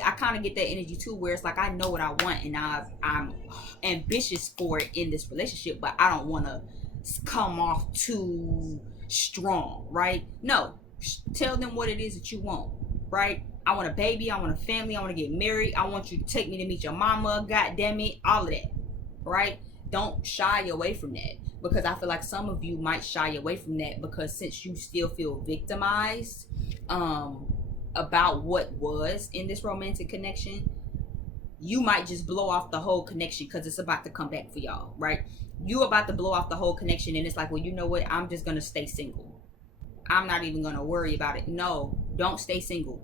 I kind of get that energy too, where it's like, I know what I want, and I'm ambitious for it in this relationship, but I don't want to come off too strong, right? No, tell them what it is that you want, right? I want a baby, I want a family, I want to get married, I want you to take me to meet your mama, god damn it, all of that, right? Don't shy away from that, because I feel like some of you might shy away from that because since you still feel victimized about what was in this romantic connection, you might just blow off the whole connection because it's about to come back for y'all, right? You about to blow off the whole connection, and it's like, well, you know what? I'm just gonna stay single. I'm not even gonna worry about it. No, don't stay single.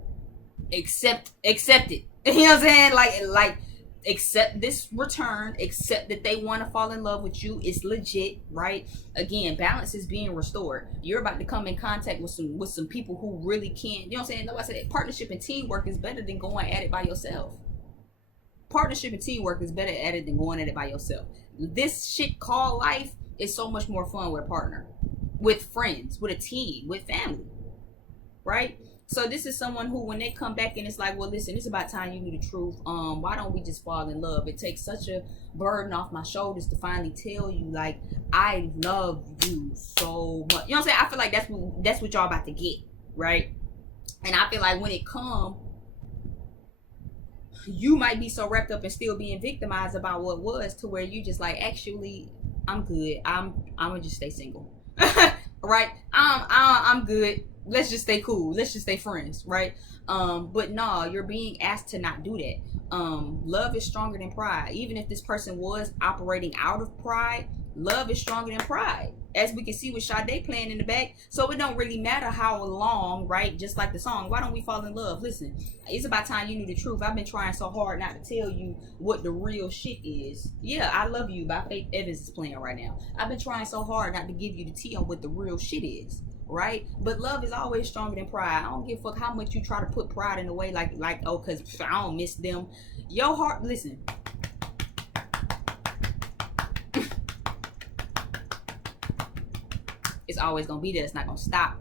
Accept it. You know what I'm saying? Like accept this return. Accept that they want to fall in love with you. It's legit, right? Again, balance is being restored. You're about to come in contact with some people who really can. You know what I'm saying? Nobody said that partnership and teamwork is better than going at it by yourself. Partnership and teamwork is better at it than going at it by yourself. This shit called life is so much more fun with a partner, with friends, with a team, with family, right? So this is someone who, when they come back and it's like, well, listen, it's about time you knew the truth. Why don't we just fall in love? It takes such a burden off my shoulders to finally tell you, like, I love you so much. You know what I'm saying? I feel like that's what y'all about to get, right? And I feel like when it comes, you might be so wrapped up and still being victimized about what was, to where you just like, actually, I'm good. I'm gonna just stay single, right? I'm good. Let's just stay cool. Let's just stay friends, right? But no, you're being asked to not do that. Love is stronger than pride. Even if this person was operating out of pride, love is stronger than pride. As we can see with Sade playing in the back. So it don't really matter how long, right? Just like the song, why don't we fall in love? Listen, it's about time you knew the truth. I've been trying so hard not to tell you what the real shit is. Yeah, I Love You by Faith Evans is playing right now. I've been trying so hard not to give you the tea on what the real shit is, right? But love is always stronger than pride. I don't give a fuck how much you try to put pride in the way, like oh, because I don't miss them. Your heart, listen. It's always gonna be there. It's not gonna stop.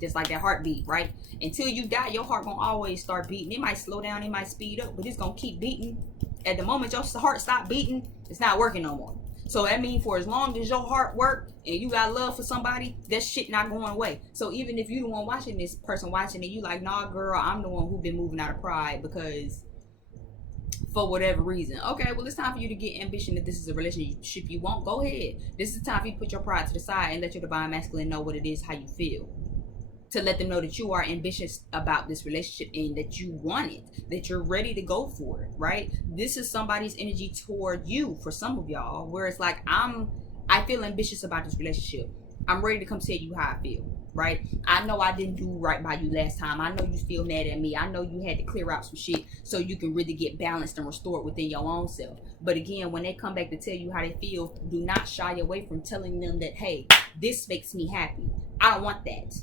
Just like that heartbeat, right? Until you die, your heart gonna always start beating. It might slow down, it might speed up, but it's gonna keep beating. At the moment your heart stop beating, it's not working no more. So that means for as long as your heart work and you got love for somebody, that shit not going away. So even if you the one watching this person watching it, you like, nah, girl, I'm the one who been moving out of pride because for whatever reason. Okay, well, it's time for you to get ambition. If this is a relationship you want, go ahead. This is the time for you to put your pride to the side and let your divine masculine know what it is, how you feel. To let them know that you are ambitious about this relationship and that you want it, that you're ready to go for it, right? This is somebody's energy toward you for some of y'all, where it's like, I feel ambitious about this relationship. I'm ready to come tell you how I feel, right? I know I didn't do right by you last time. I know you still mad at me. I know you had to clear out some shit so you can really get balanced and restored within your own self. But again, when they come back to tell you how they feel, do not shy away from telling them that, hey, this makes me happy. I don't want that.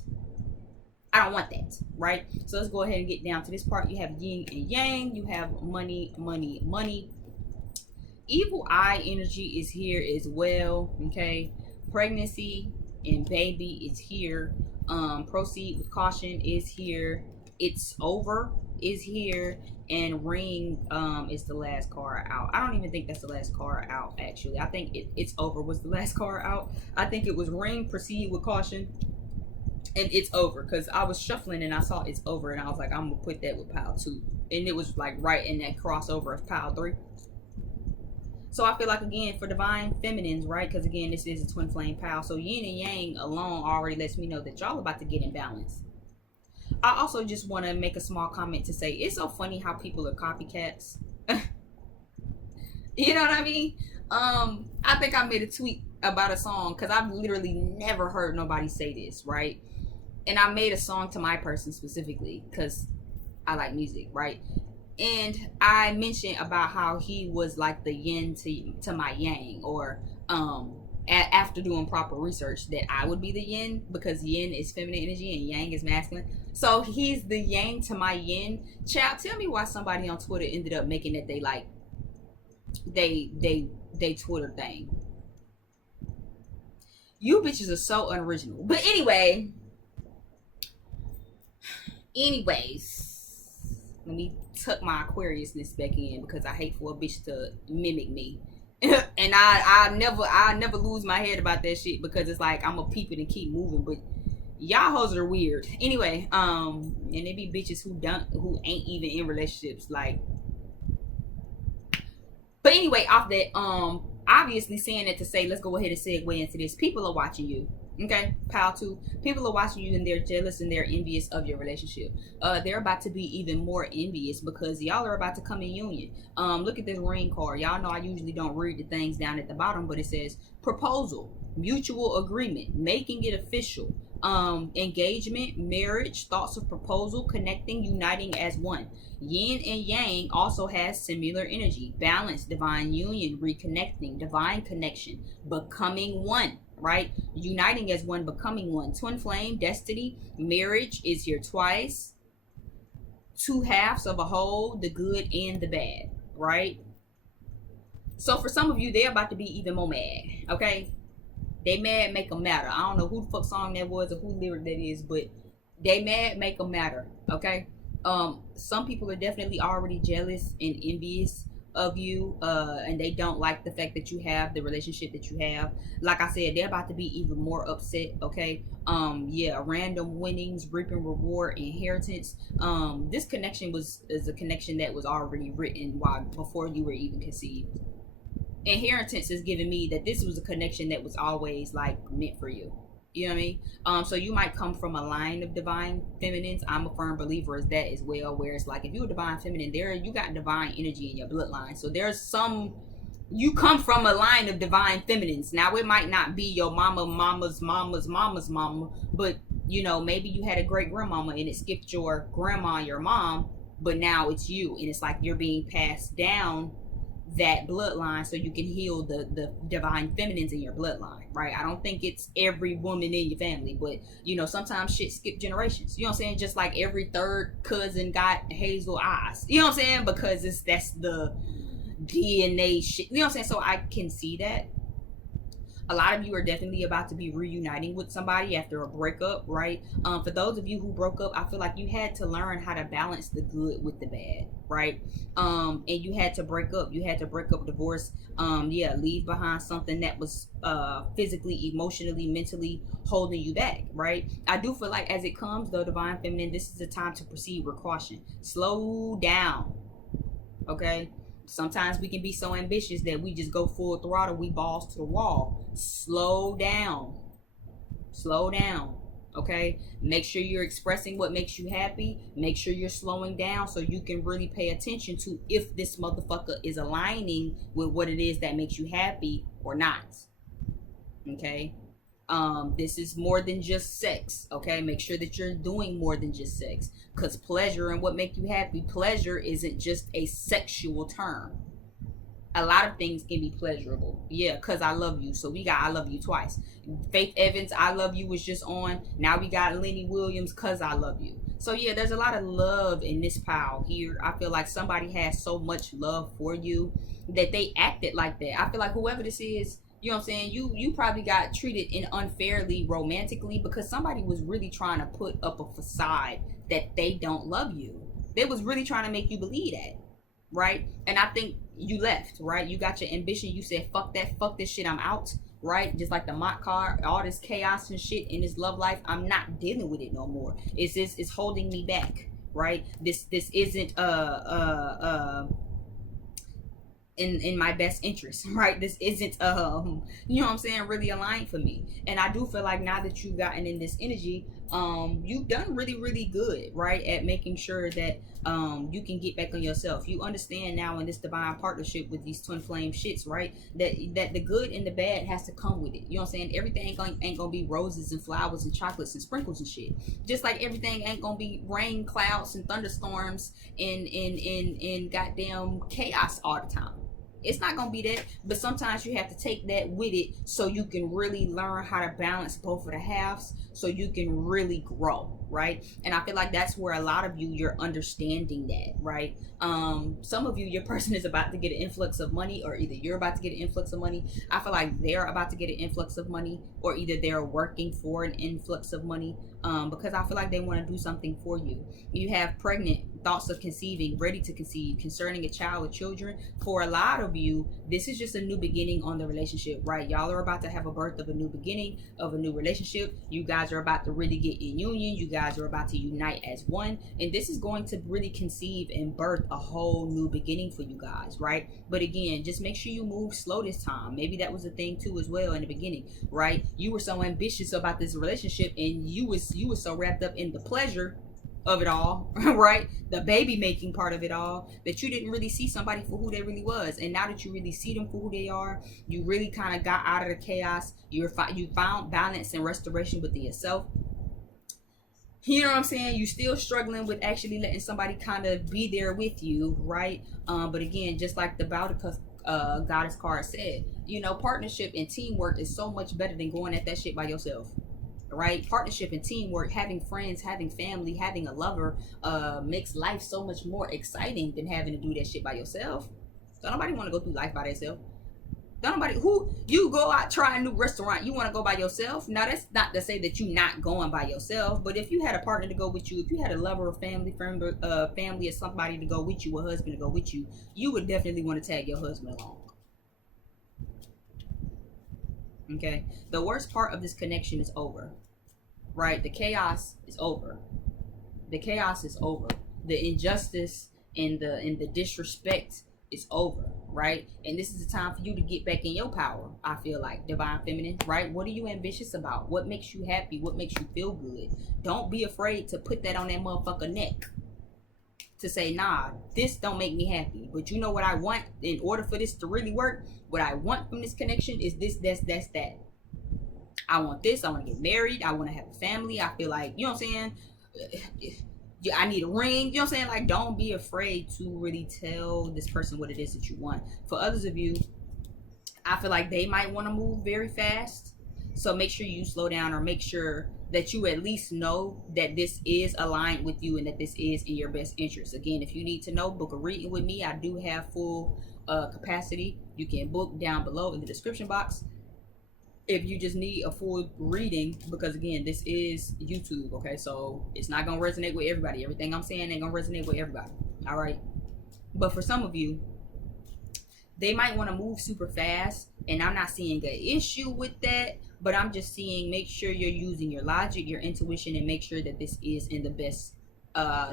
I don't want that, right? So let's go ahead and get down to this part. You have yin and yang. You have money, money, money. Evil eye energy is here as well, okay? Pregnancy and baby is here. Proceed with caution is here. It's over is here. And ring is the last card out. I don't even think that's the last card out, actually. I think it's over was the last card out. I think it was ring, proceed with caution, and it's over, because I was shuffling and I saw it's over and I was like, I'm gonna put that with pile 2, and it was like right in that crossover of pile 3. So I feel like, again, for divine feminines, right, because again, this is a twin flame pile, so yin and yang alone already lets me know that y'all about to get in balance. I also just want to make a small comment to say, it's so funny how people are copycats. You know what I mean? I think I made a tweet about a song, because I've literally never heard nobody say this, right? And I made a song to my person specifically because I like music, right? And I mentioned about how he was like the yin to my yang, or after doing proper research, that I would be the yin, because yin is feminine energy and yang is masculine. So he's the yang to my yin. Child, tell me why somebody on Twitter ended up making that they Twitter thing. You bitches are so unoriginal. But anyways, let me tuck my Aquariusness back in, because I hate for a bitch to mimic me. And I never lose my head about that shit, because it's like I'm gonna peep it and keep moving. But y'all hoes are weird. Anyway, and there be bitches who ain't even in relationships, like. But anyway, off that, obviously saying that to say, let's go ahead and segue into this. People are watching you. Okay, pile 2. People are watching you and they're jealous and they're envious of your relationship. They're about to be even more envious because y'all are about to come in union. Look at this ring card. Y'all know I usually don't read the things down at the bottom, but it says proposal, mutual agreement, making it official, engagement, marriage, thoughts of proposal, connecting, uniting as one. Yin and yang also has similar energy. Balance, divine union, reconnecting, divine connection, becoming one. Right? Uniting as one, becoming one. Twin flame, destiny, marriage is here twice. 2 halves of a whole, the good and the bad, right? So for some of you, they're about to be even more mad, okay? They mad, make them matter. I don't know who the fuck song that was or who lyric that is, but they mad, make them matter, okay? Some people are definitely already jealous and envious of you, and they don't like the fact that you have the relationship that you have. Like I said, they're about to be even more upset, okay? Yeah, random winnings, reaping reward, inheritance. This connection is a connection that was already written before you were even conceived. Inheritance is giving me that this was a connection that was always like meant for you. You know what I mean? So you might come from a line of divine feminines. I'm a firm believer as that as well, where it's like, if you're a divine feminine, you got divine energy in your bloodline. So you come from a line of divine feminines. Now it might not be your mama's mama, but you know, maybe you had a great grandmama and it skipped your grandma, your mom, but now it's you, and it's like you're being passed down that bloodline so you can heal the divine feminines in your bloodline, right? I don't think it's every woman in your family, but you know, sometimes shit skip generations. You know what I'm saying? Just like every 3rd cousin got hazel eyes. You know what I'm saying? Because that's the DNA shit. You know what I'm saying? So I can see that. A lot of you are definitely about to be reuniting with somebody after a breakup, right? For those of you who broke up, I feel like you had to learn how to balance the good with the bad, right? And you had to break up. You had to break up, divorce, yeah, leave behind something that was physically, emotionally, mentally holding you back, right? I do feel like as it comes, though, divine feminine, this is the time to proceed with caution. Slow down, okay? Sometimes we can be so ambitious that we just go full throttle, we balls to the wall. Slow down. Slow down. Okay? Make sure you're expressing what makes you happy. Make sure you're slowing down so you can really pay attention to if this motherfucker is aligning with what it is that makes you happy or not. Okay? This is more than just sex. Okay, make sure that you're doing more than just sex, because pleasure and what make you happy, pleasure isn't just a sexual term. A lot of things can be pleasurable. Yeah, because I love you. So we got I love you twice. Faith Evans, I love you was just on. Now we got Lenny Williams, because I love you. So yeah, there's a lot of love in this pile here. I feel like somebody has so much love for you that they acted like that. I feel like whoever this is, you know what I'm saying, you probably got treated in unfairly romantically because somebody was really trying to put up a facade that they don't love you. They was really trying to make you believe that, right? And I think you left, right? You got your ambition. You said, fuck that, fuck this shit, I'm out, right? Just like the Mott card, all this chaos and shit in this love life, I'm not dealing with it no more. It's holding me back, right? This isn't in my best interest, right? This isn't you know what I'm saying, really aligned for me. And I do feel like now that you've gotten in this energy, you've done really good, right, at making sure that you can get back on yourself. You understand now in this divine partnership with these twin flame shits, right, that the good and the bad has to come with it. You know what I'm saying? Everything ain't gonna be roses and flowers and chocolates and sprinkles and shit. Just like everything ain't gonna be rain, clouds, and thunderstorms and goddamn chaos all the time. It's not gonna be that, but sometimes you have to take that with it so you can really learn how to balance both of the halves so you can really grow, right? And I feel like that's where a lot of you, you're understanding that, right? Some of you, your person is about to get an influx of money, or either you're about to get an influx of money. I feel like they're about to get an influx of money, or either they're working for an influx of money, because I feel like they want to do something for you. You have pregnant, thoughts of conceiving, ready to conceive, concerning a child or children. For a lot of you, this is just a new beginning on the relationship, right? Y'all are about to have a birth of a new beginning, of a new relationship. You guys are about to really get in union. You guys are about to unite as one, and this is going to really conceive and birth a whole new beginning for you guys, right? But again, just make sure you move slow this time. Maybe that was a thing too as well in the beginning, right? You were so ambitious about this relationship, and you was so wrapped up in the pleasure of it all, right, the baby making part of it all, that you didn't really see somebody for who they really was. And now that you really see them for who they are, you really kind of got out of the chaos. You found balance and restoration within yourself. You know what I'm saying? You're still struggling with actually letting somebody kind of be there with you, right? But again, just like the Bautica goddess card said, you know, partnership and teamwork is so much better than going at that shit by yourself, right? Partnership and teamwork, having friends, having family, having a lover, makes life so much more exciting than having to do that shit by yourself. So nobody want to go through life by themselves. Nobody. Who you go out, try a new restaurant, you want to go by yourself? Now that's not to say that you're not going by yourself, but if you had a partner to go with you, if you had a lover or family friend, family or somebody to go with you, a husband to go with you, you would definitely want to tag your husband along. Okay, the worst part of this connection is over, right? The chaos is over. The chaos is over. The injustice and the disrespect is over, right? And this is the time for you to get back in your power. I feel like, divine feminine, right? What are you ambitious about? What makes you happy? What makes you feel good? Don't be afraid to put that on that motherfucker neck, to say, nah, this don't make me happy, but you know what I want in order for this to really work? What I want from this connection is this, that's that. I want this. I want to get married. I want to have a family. I feel like, you know what I'm saying, I need a ring. You know what I'm saying? Like, don't be afraid to really tell this person what it is that you want. For others of you, I feel like they might want to move very fast, so make sure you slow down, or make sure that you at least know that this is aligned with you and that this is in your best interest. Again, if you need to know, book a reading with me. I do have full capacity. You can book down below in the description box. If you just need a full reading, because again, this is YouTube, okay? So it's not gonna resonate with everybody. Everything I'm saying ain't gonna resonate with everybody. All right. But for some of you, they might want to move super fast, and I'm not seeing an issue with that, but I'm just seeing, make sure you're using your logic, your intuition, and make sure that this is in the best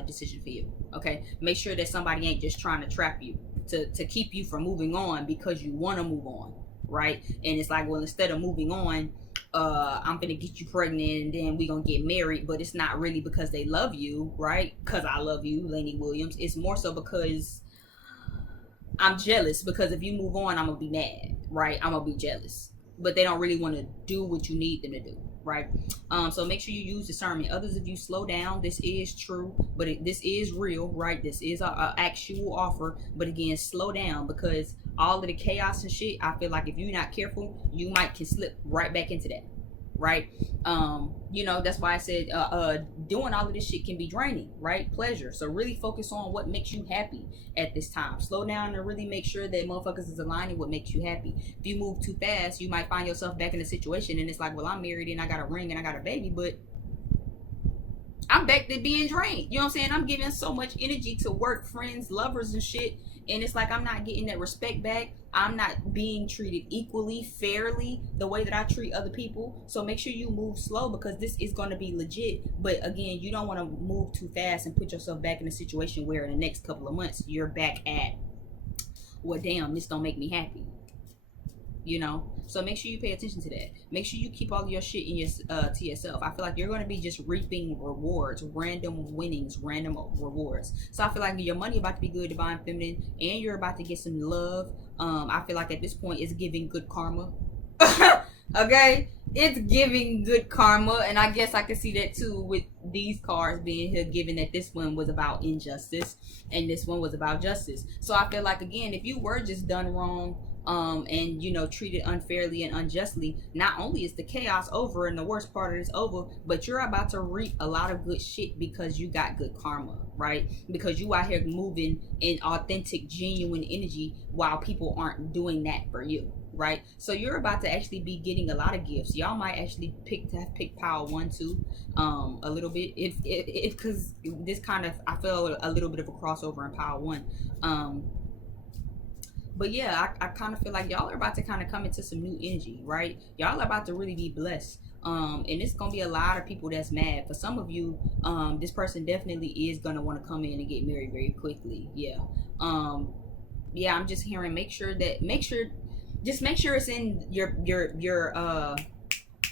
decision for you. Okay, make sure that somebody ain't just trying to trap you to keep you from moving on because you want to move on, right? And it's like, well, instead of moving on, I'm gonna get you pregnant and then we gonna get married. But it's not really because they love you, right? Because I love you, Lainey Williams. It's more so because I'm jealous, because if you move on, I'm gonna be mad, right? I'm gonna be jealous. But they don't really want to do what you need them to do, right? So make sure you use discernment. Others of you, slow down. This is true, but this is real, right? This is a actual offer. But again, slow down, because all of the chaos and shit, I feel like if you're not careful, you can slip right back into that, right? You know, that's why I said doing all of this shit can be draining, right? Pleasure. So really focus on what makes you happy at this time. Slow down and really make sure that motherfuckers is aligning what makes you happy. If you move too fast, you might find yourself back in a situation and it's like, well, I'm married and I got a ring and I got a baby, but I'm back to being drained. You know what I'm saying? I'm giving so much energy to work, friends, lovers, and shit. And it's like I'm not getting that respect back. I'm not being treated equally, fairly, the way that I treat other people. So make sure you move slow, because this is going to be legit. But again, you don't want to move too fast and put yourself back in a situation where in the next couple of months you're back at, well, damn, this don't make me happy. You know, so make sure you pay attention to that. Make sure you keep all of your shit in your to yourself. I feel like you're going to be just reaping rewards, random winnings, random rewards. So I feel like your money about to be good, divine feminine, and you're about to get some love. I feel like at this point it's giving good karma. Okay, it's giving good karma, and I guess I can see that too with these cards being here, given that this one was about injustice and this one was about justice. So I feel like, again, if you were just done wrong, and you know, treated unfairly and unjustly, not only is the chaos over and the worst part of this over, but you're about to reap a lot of good shit because you got good karma, right? Because you out here moving in authentic, genuine energy while people aren't doing that for you, right? So you're about to actually be getting a lot of gifts. Y'all might actually pick power 1 2 a little bit, if because this kind of, I feel a little bit of a crossover in power 1. But yeah, I kind of feel like y'all are about to kind of come into some new energy, right? Y'all are about to really be blessed. And it's gonna be a lot of people that's mad. For some of you, this person definitely is gonna want to come in and get married very quickly. Yeah. Yeah, I'm just hearing, make sure it's in your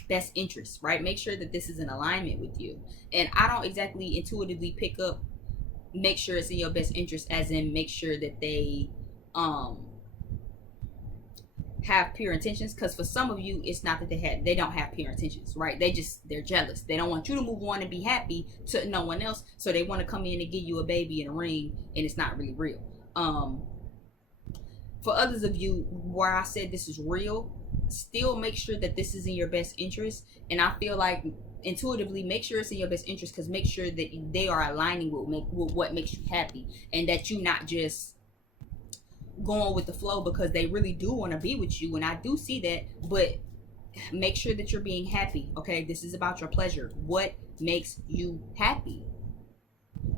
best interest, right? Make sure that this is in alignment with you. And I don't exactly intuitively pick up make sure it's in your best interest as in make sure that they have pure intentions, because for some of you it's not that they don't have pure intentions, right? They're jealous. They don't want you to move on and be happy to no one else, so they want to come in and give you a baby and a ring, and it's not really real. For others of you where I said this is real, still make sure that this is in your best interest. And I feel like intuitively make sure it's in your best interest, because make sure that they are aligning with what makes you happy, and that you not just going with the flow because they really do want to be with you, and I do see that. But make sure that you're being happy, okay? This is about your pleasure. What makes you happy?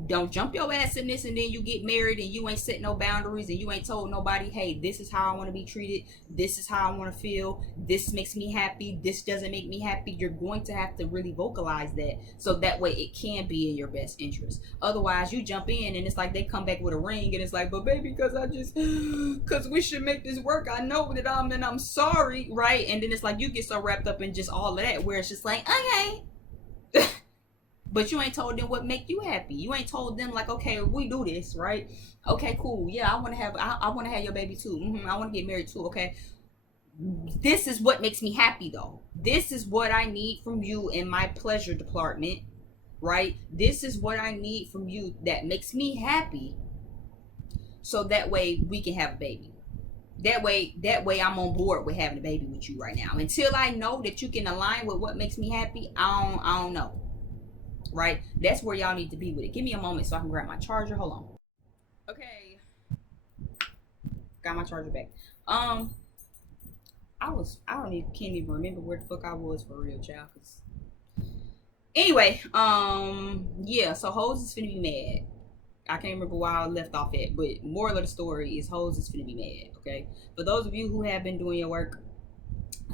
Don't jump your ass in this and then you get married and you ain't set no boundaries and you ain't told nobody, hey, this is how I want to be treated, this is how I want to feel, this makes me happy, this doesn't make me happy. You're going to have to really vocalize that, so that way it can be in your best interest. Otherwise you jump in and it's like they come back with a ring and it's like, but baby, because we should make this work, I know that I'm sorry, right? And then it's like you get so wrapped up in just all of that where it's just like, okay. But you ain't told them what make you happy. You ain't told them like, okay, we do this, right? Okay, cool. Yeah, I want to have your baby too. I want to get married too. Okay. This is what makes me happy though. This is what I need from you in my pleasure department, right? This is what I need from you that makes me happy. So that way we can have a baby. That way I'm on board with having a baby with you right now. Until I know that you can align with what makes me happy, I don't know. Right? That's where y'all need to be with it. Give me a moment so I can grab my charger. Hold on. Okay. Got my charger back. can't even remember where the fuck I was for real, child. Anyway, yeah, so hoes is finna be mad. I can't remember why I left off at, but moral of the story is hoes is finna be mad, okay? For those of you who have been doing your work,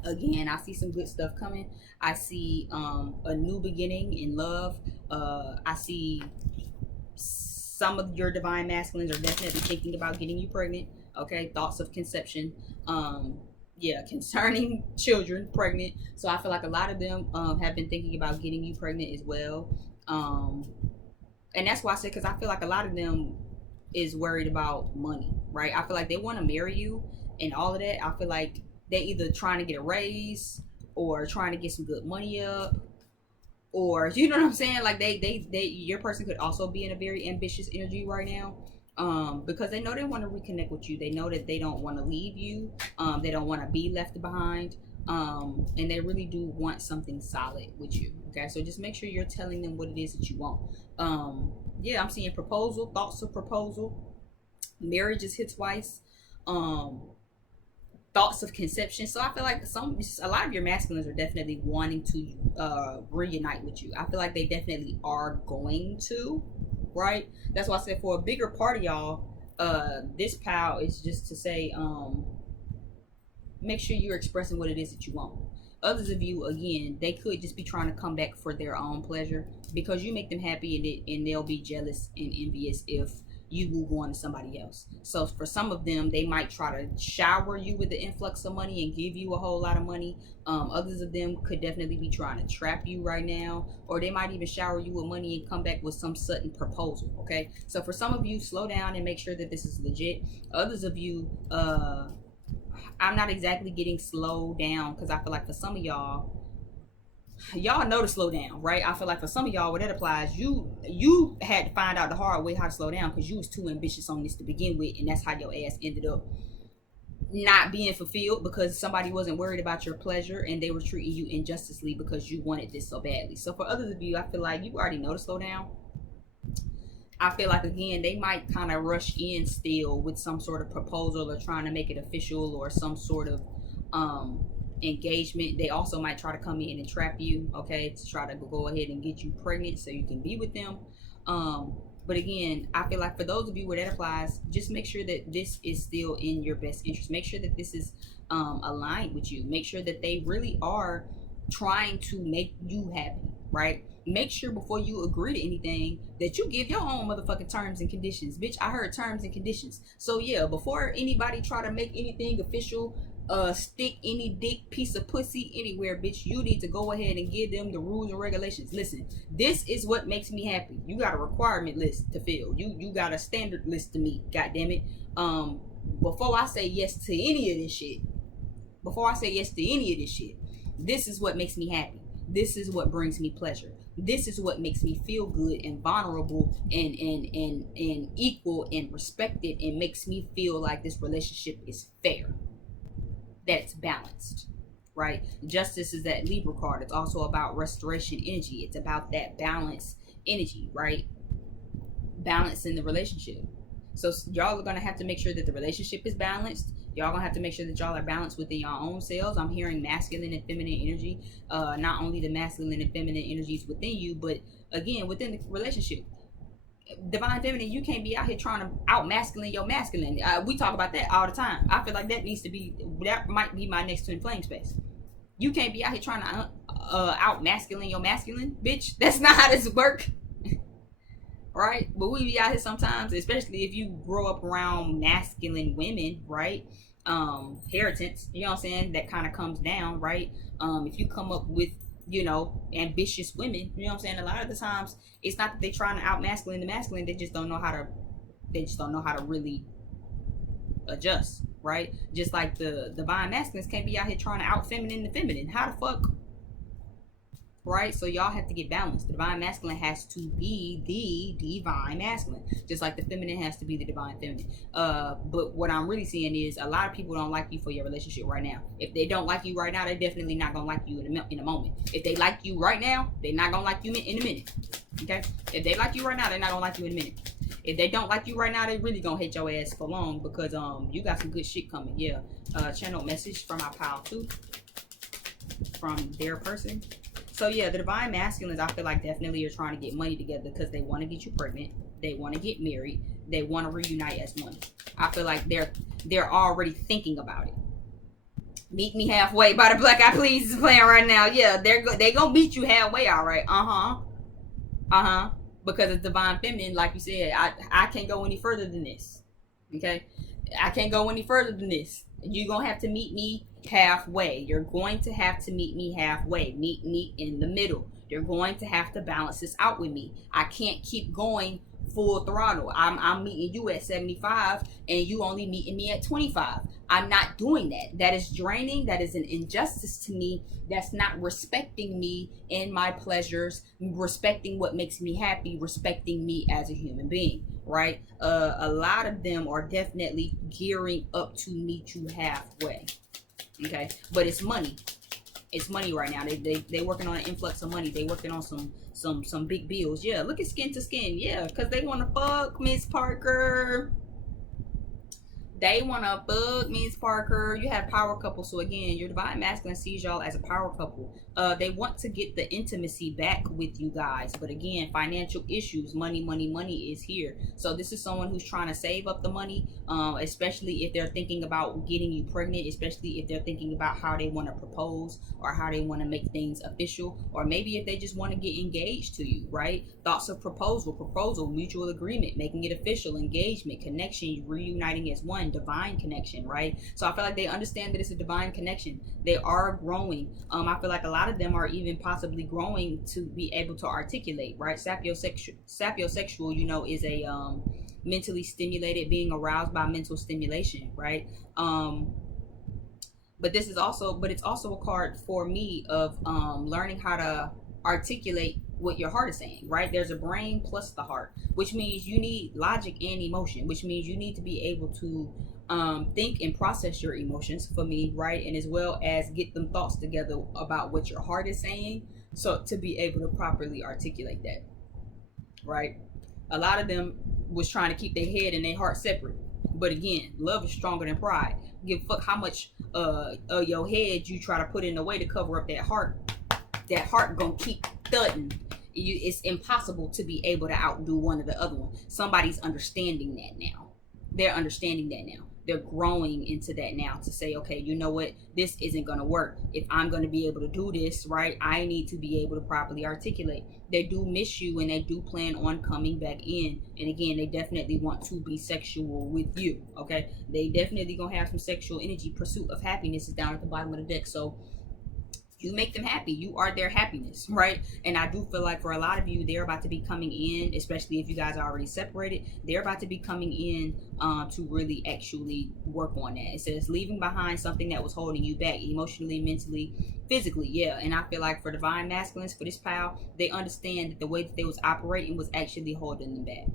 again, I see some good stuff coming. I see a new beginning in love. I see some of your divine masculines are definitely thinking about getting you pregnant, okay? Thoughts of conception. Yeah, concerning children pregnant. So I feel like a lot of them have been thinking about getting you pregnant as well. And that's why I said, because I feel like a lot of them is worried about money, right? I feel like they want to marry you and all of that. I feel like they either trying to get a raise or trying to get some good money up, or you know what I'm saying? Like they your person could also be in a very ambitious energy right now. Because they know they want to reconnect with you. They know that they don't want to leave you. They don't want to be left behind. And they really do want something solid with you. Okay, so just make sure you're telling them what it is that you want. Yeah, I'm seeing proposal, thoughts of proposal. Marriage is hit twice. Thoughts of conception. So I feel like a lot of your masculines are definitely wanting to reunite with you. I feel like they definitely are going to, right? That's why I said for a bigger part of y'all, this pile is just to say, make sure you're expressing what it is that you want. Others of you, again, they could just be trying to come back for their own pleasure because you make them happy, and they'll be jealous and envious if you move on to somebody else. So for some of them, they might try to shower you with the influx of money and give you a whole lot of money. Others of them could definitely be trying to trap you right now, or they might even shower you with money and come back with some sudden proposal. Okay, so for some of you, slow down and make sure that this is legit. Others of you, I'm not exactly getting slowed down, because I feel like for some of y'all know to slow down, right? I feel like for some of y'all, where that applies, you had to find out the hard way how to slow down because you was too ambitious on this to begin with, and that's how your ass ended up not being fulfilled because somebody wasn't worried about your pleasure and they were treating you injustly because you wanted this so badly. So for others of you, I feel like you already know to slow down. I feel like, again, they might kind of rush in still with some sort of proposal or trying to make it official or some sort of engagement. They also might try to come in and trap you, okay, to try to go ahead and get you pregnant so you can be with them. But again, I feel like for those of you where that applies, just make sure that this is still in your best interest. Make sure that this is aligned with you. Make sure that they really are trying to make you happy, right? Make sure before you agree to anything that you give your own motherfucking terms and conditions. Bitch, I heard terms and conditions. So yeah, before anybody try to make anything official, stick any dick piece of pussy anywhere, bitch, you need to go ahead and give them the rules and regulations. Listen, this is what makes me happy. You got a requirement list to fill. You got a standard list to meet. God damn it. Before I say yes to any of this shit, this is what makes me happy. This is what brings me pleasure. This is what makes me feel good and vulnerable and equal and respected, and makes me feel like this relationship is fair, that it's balanced, right? Justice is that Libra card. It's also about restoration energy. It's about that balance energy, right? Balance in the relationship. So y'all are going to have to make sure that the relationship is balanced. Y'all gonna have to make sure that y'all are balanced within your own selves. I'm hearing masculine and feminine energy. Not only the masculine and feminine energies within you, but again, within the relationship. Divine feminine, you can't be out here trying to out masculine your masculine. We talk about that all the time. I feel like that might be my next twin flame space. You can't be out here trying to out masculine your masculine, bitch. That's not how this works. Right? But we be out here sometimes, especially if you grow up around masculine women, right? Inheritance, you know what I'm saying? That kind of comes down, right? If you come up with, ambitious women, you know what I'm saying? A lot of the times, it's not that they're trying to out masculine the masculine. They just don't know how to really adjust, right? Just like the divine masculines can't be out here trying to out feminine the feminine. How the fuck? Right? So y'all have to get balanced. The divine masculine has to be the divine masculine, just like the feminine has to be the divine feminine. But what I'm really seeing is a lot of people don't like you for your relationship right now. If they don't like you right now, they're definitely not gonna like you in a moment. If they like you right now, they're not gonna like you in a minute. Okay? If they like you right now, they're not gonna like you in a minute. If they don't like you right now, they really gonna hate your ass for long, because you got some good shit coming. Yeah. Channel message from our pal too, from their person. So yeah, the divine masculines, I feel like definitely are trying to get money together because they want to get you pregnant. They want to get married. They want to reunite as one. I feel like they're already thinking about it. Meet me halfway by the Black Eyed Peas is playing right now. Yeah, they gonna meet you halfway, all right. Because it's divine feminine, like you said. I can't go any further than this. Okay, I can't go any further than this. You're gonna have to meet me halfway. You're going to have to meet me halfway. Meet me in the middle. You're going to have to balance this out with me. I can't keep going full throttle. I'm meeting you at 75 and you only meeting me at 25. I'm not doing that. That is draining. That is an injustice to me. That's not respecting me and my pleasures, respecting what makes me happy, respecting me as a human being, right? A lot of them are definitely gearing up to meet you halfway. Okay, but it's money. It's money right now. They working on an influx of money. They working on some big bills. Yeah, look at skin to skin. Yeah, because they want to fuck Miss Parker. They want to fuck Miss Parker. You have power couple. So again, your divine masculine sees y'all as a power couple. They want to get the intimacy back with you guys. But again, financial issues, money is here. So this is someone who's trying to save up the money, especially if they're thinking about getting you pregnant, especially if they're thinking about how they want to propose or how they want to make things official, or maybe if they just want to get engaged to you, right? Thoughts of proposal, mutual agreement, making it official, engagement, connection, reuniting as one, divine connection, right? So I feel like they understand that it's a divine connection. They are growing. I feel like a lot of them are even possibly growing to be able to articulate, right? Sapiosexual, you know, is a mentally stimulated, being aroused by mental stimulation, right? But it's also a card for me of learning how to articulate what your heart is saying, right? There's a brain plus the heart, which means you need logic and emotion, which means you need to be able to think and process your emotions, for me, right? And as well as get them thoughts together about what your heart is saying, so to be able to properly articulate that, right? A lot of them was trying to keep their head and their heart separate, but again, love is stronger than pride. Give a fuck how much of your head you try to put in the way to cover up that heart. That heart gonna keep thudding. It's impossible to be able to outdo one or the other one. Somebody's understanding that now. They're understanding that now. They're growing into that now, to say, okay, you know what, this isn't going to work. If I'm going to be able to do this, right, I need to be able to properly articulate. They do miss you and they do plan on coming back in. And again, they definitely want to be sexual with you, okay? They definitely going to have some sexual energy. Pursuit of happiness is down at the bottom of the deck. So you make them happy. You are their happiness, right? And I do feel like for a lot of you, they're about to be coming in, especially if you guys are already separated, they're about to be coming in to really actually work on that. It says leaving behind something that was holding you back emotionally, mentally, physically. Yeah. And I feel like for divine masculines, for this pal, they understand that the way that they was operating was actually holding them back.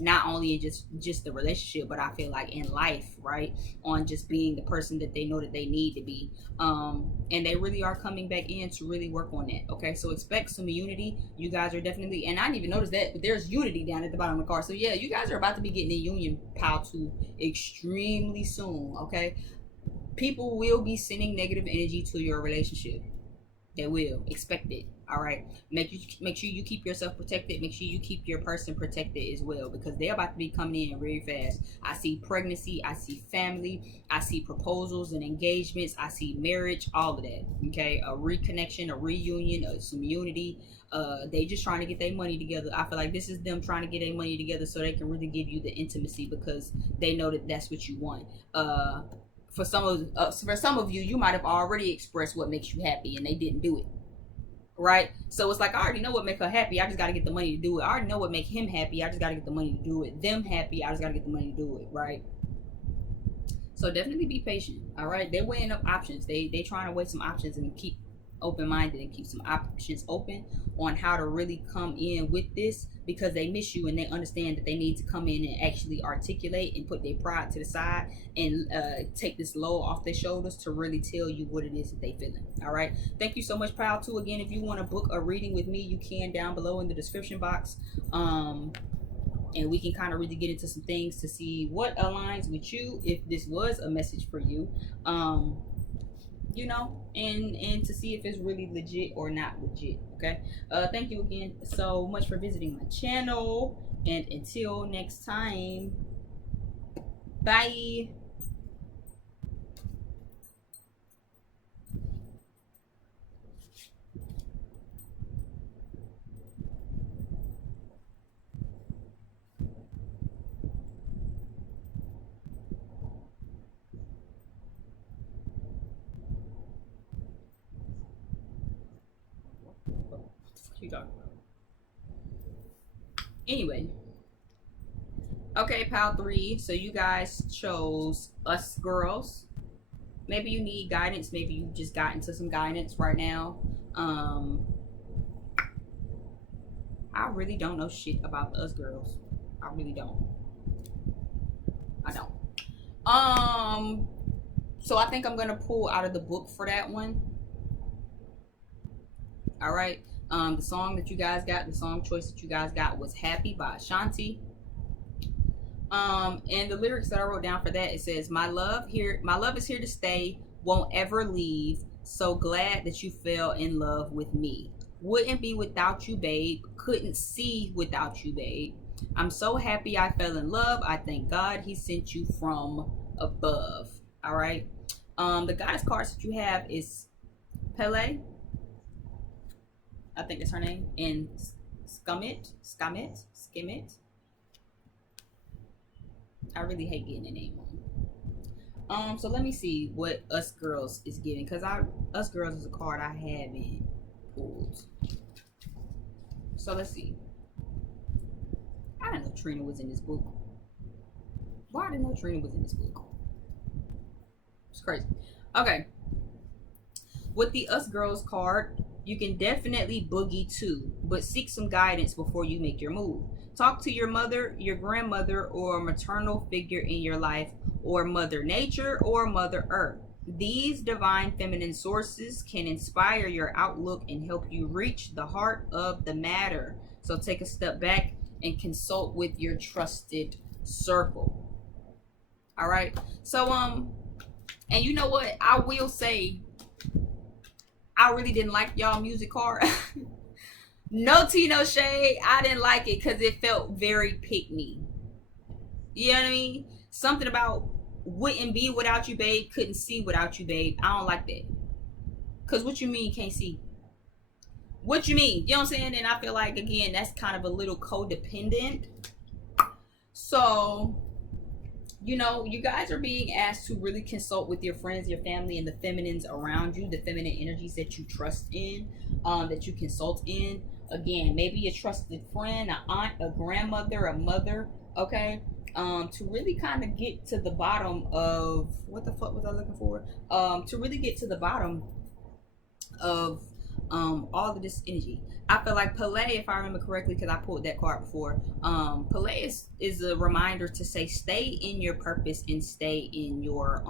Not only in just the relationship, but I feel like in life, right? On just being the person that they know that they need to be. And they really are coming back in to really work on that. Okay, so expect some unity. You guys are definitely, and I didn't even notice that, but there's unity down at the bottom of the card. So yeah, you guys are about to be getting in union, pal, too, extremely soon. Okay, people will be sending negative energy to your relationship. They will. Expect it. All right. Make sure you keep yourself protected. Make sure you keep your person protected as well, because they're about to be coming in very fast. I see pregnancy. I see family. I see proposals and engagements. I see marriage. All of that. Okay. A reconnection, a reunion, some unity. They just trying to get their money together. I feel like this is them trying to get their money together so they can really give you the intimacy, because they know that that's what you want. For some of you, you might have already expressed what makes you happy and they didn't do it. Right? So it's like, I already know what make her happy. I just got to get the money to do it. I already know what make him happy. I just got to get the money to do it. Them happy. I just got to get the money to do it. Right? So definitely be patient. All right? They're weighing up options. They trying to weigh some options and keep open-minded and keep some options open on how to really come in with this, because they miss you and they understand that they need to come in and actually articulate and put their pride to the side and take this load off their shoulders to really tell you what it is that they feeling. All right, thank you so much, pal. Too, again, if you want to book a reading with me, you can down below in the description box. and we can kind of really get into some things to see what aligns with you, if this was a message for you, you know, and to see if it's really legit or not legit. Okay. Thank you again so much for visiting my channel, and until next time, bye. What you talking about? Anyway, okay, pile 3. So you guys chose us girls. Maybe you need guidance. Maybe you just got into some guidance right now. I really don't know shit about the us girls. I really don't. I don't. So I think I'm gonna pull out of the book for that one. All right. The song that you guys got, the song choice that you guys got was "Happy" by Ashanti. And the lyrics that I wrote down for that, it says, my love is here to stay, won't ever leave. So glad that you fell in love with me. Wouldn't be without you, babe. Couldn't see without you, babe. I'm so happy I fell in love. I thank God he sent you from above. All right. The goddess cards that you have is Pele, I think that's her name, and Skimit. I really hate getting the name wrong. So let me see what Us Girls is giving, because Us Girls is a card I haven't pulled. So let's see. I didn't know Trina was in this book. Why didn't I know Trina was in this book? It's crazy. Okay. With the Us Girls card, you can definitely boogie too, but seek some guidance before you make your move. Talk to your mother, your grandmother, or a maternal figure in your life, or Mother Nature, or Mother Earth. These divine feminine sources can inspire your outlook and help you reach the heart of the matter. So take a step back and consult with your trusted circle. All right. So and you know what? I will say, I really didn't like y'all music card. No tea, no shade. I didn't like it because it felt very pick me. You know what I mean? Something about wouldn't be without you, babe. Couldn't see without you, babe. I don't like that. Because what you mean you can't see? What you mean? You know what I'm saying? And I feel like, again, that's kind of a little codependent. So, you know, you guys are being asked to really consult with your friends, your family, and the feminines around you, the feminine energies that you trust in, that you consult in. Again, maybe a trusted friend, an aunt, a grandmother, a mother, okay? To really kind of get to the bottom of, what the fuck was I looking for? To really get to the bottom of all of this energy. I feel like Pele, if I remember correctly, because I pulled that card before, Pele is a reminder to say stay in your purpose and stay in your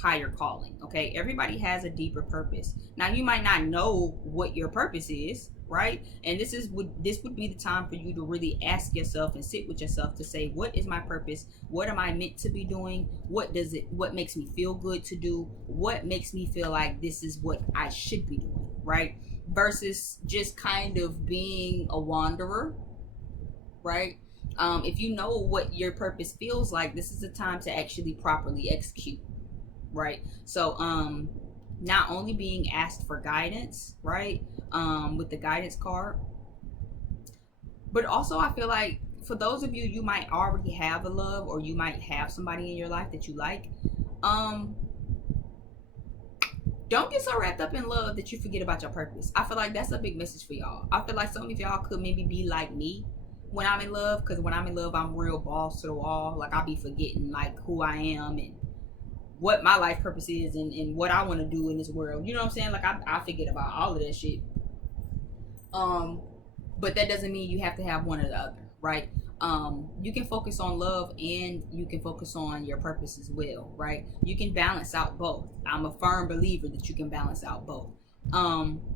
higher calling. Okay, everybody has a deeper purpose. Now you might not know what your purpose is, right? And this would be the time for you to really ask yourself and sit with yourself to say, what is my purpose? What am I meant to be doing? What makes me feel good to do? What makes me feel like this is what I should be doing, right? Versus just kind of being a wanderer, right? If you know what your purpose feels like, this is the time to actually properly execute, right? So not only being asked for guidance, right, with the guidance card, but also I feel like for those of you, you might already have a love, or you might have somebody in your life that you like. Don't get so wrapped up in love that you forget about your purpose. I feel like that's a big message for y'all. I feel like some of y'all could maybe be like me when I'm in love, because when I'm in love, I'm real balls to the wall. Like, I'll be forgetting like who I am and what my life purpose is, and what I want to do in this world. You know what I'm saying? Like, I forget about all of that shit. But that doesn't mean you have to have one or the other, right? You can focus on love and you can focus on your purpose as well, right? You can balance out both. I'm a firm believer that you can balance out both.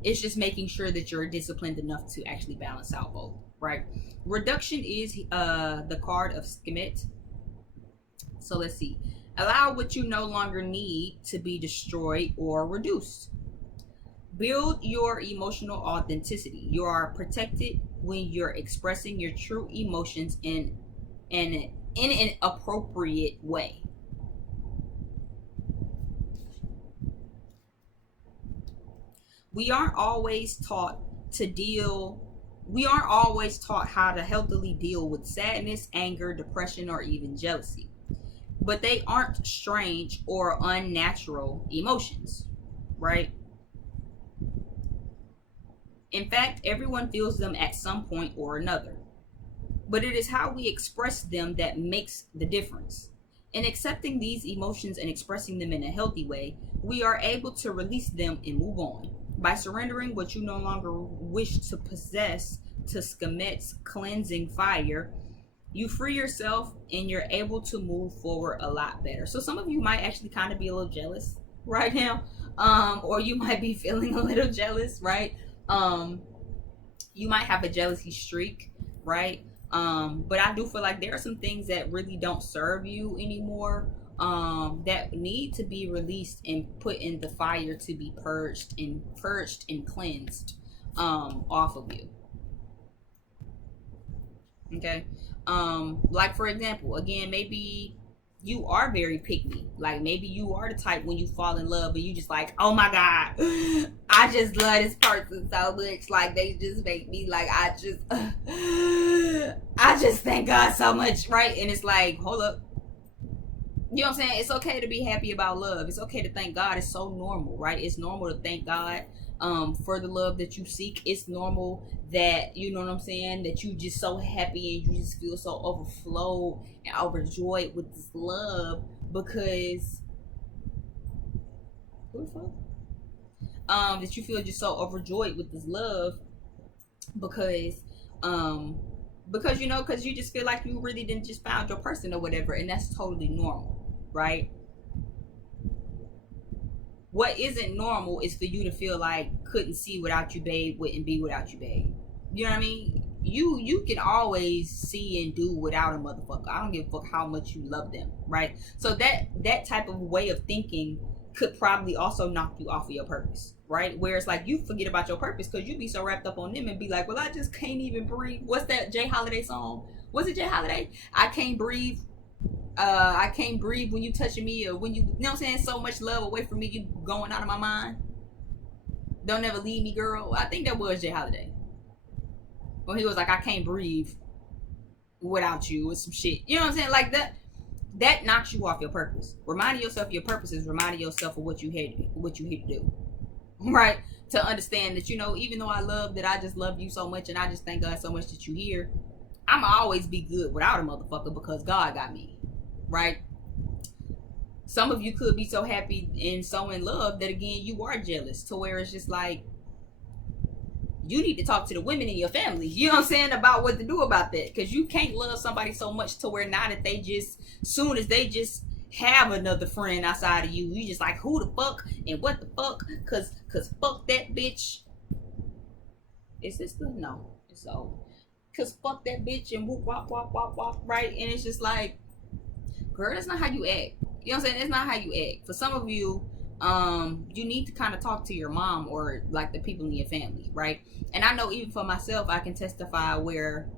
It's just making sure that you're disciplined enough to actually balance out both, right? Reduction is the card of Skemet. So let's see. Allow what you no longer need to be destroyed or reduced. Build your emotional authenticity. You are protected when you're expressing your true emotions in an appropriate way. We aren't always taught how to healthily deal with sadness, anger, depression, or even jealousy. But they aren't strange or unnatural emotions, right? In fact, everyone feels them at some point or another. But it is how we express them that makes the difference. In accepting these emotions and expressing them in a healthy way, we are able to release them and move on. By surrendering what you no longer wish to possess to Skemet's cleansing fire, you free yourself and you're able to move forward a lot better. So some of you might actually kind of be a little jealous right now, or you might be feeling a little jealous, right? You might have a jealousy streak, right? But I do feel like there are some things that really don't serve you anymore, that need to be released and put in the fire to be purged and cleansed off of you. Okay. Like for example, again, maybe you are very pick me. Like maybe you are the type when you fall in love and you just like, oh my God, I just love this person so much. Like they just make me like I just thank God so much, right? And it's like, hold up. You know what I'm saying? It's okay to be happy about love. It's okay to thank God. It's so normal, right? It's normal to thank God for the love that you seek. It's normal that, you know what I'm saying, that you just so happy and you just feel so overflowed and overjoyed with this love because that you feel just so overjoyed with this love because because you just feel like you really didn't just found your person or whatever, and that's totally normal, right? What isn't normal is for you to feel like couldn't see without you, babe, wouldn't be without you, babe. You know what I mean? You can always see and do without a motherfucker. I don't give a fuck how much you love them, right? So that type of way of thinking could probably also knock you off of your purpose, right? Where it's like you forget about your purpose because you be so wrapped up on them and be like, well, I just can't even breathe. What's that Jay Holiday song? Was it Jay Holiday? I can't breathe when you touching me, or when you know what I'm saying, so much love away from me, you going out of my mind. Don't ever leave me, girl. I think that was Jay Holiday. When he was like, I can't breathe without you, or some shit. You know what I'm saying? Like that knocks you off your purpose. Reminding yourself of your purpose is reminding yourself of what you here to do. Right? To understand that, even though I love that, I just love you so much and I just thank God so much that you here, I'ma always be good without a motherfucker because God got me. Right? Some of you could be so happy and so in love that again you are jealous, to where it's just like you need to talk to the women in your family, you know what I'm saying, about what to do about that, because you can't love somebody so much to where now that they just soon as they just have another friend outside of you just like, who the fuck and what the fuck, cause fuck that bitch. Is this the no? It's over. Cause fuck that bitch and whoop wop wop wop wop, right? And it's just like, girl, that's not how you act. You know what I'm saying? It's not how you act. For some of you, you need to kind of talk to your mom or like the people in your family, right? And I know even for myself, I can testify where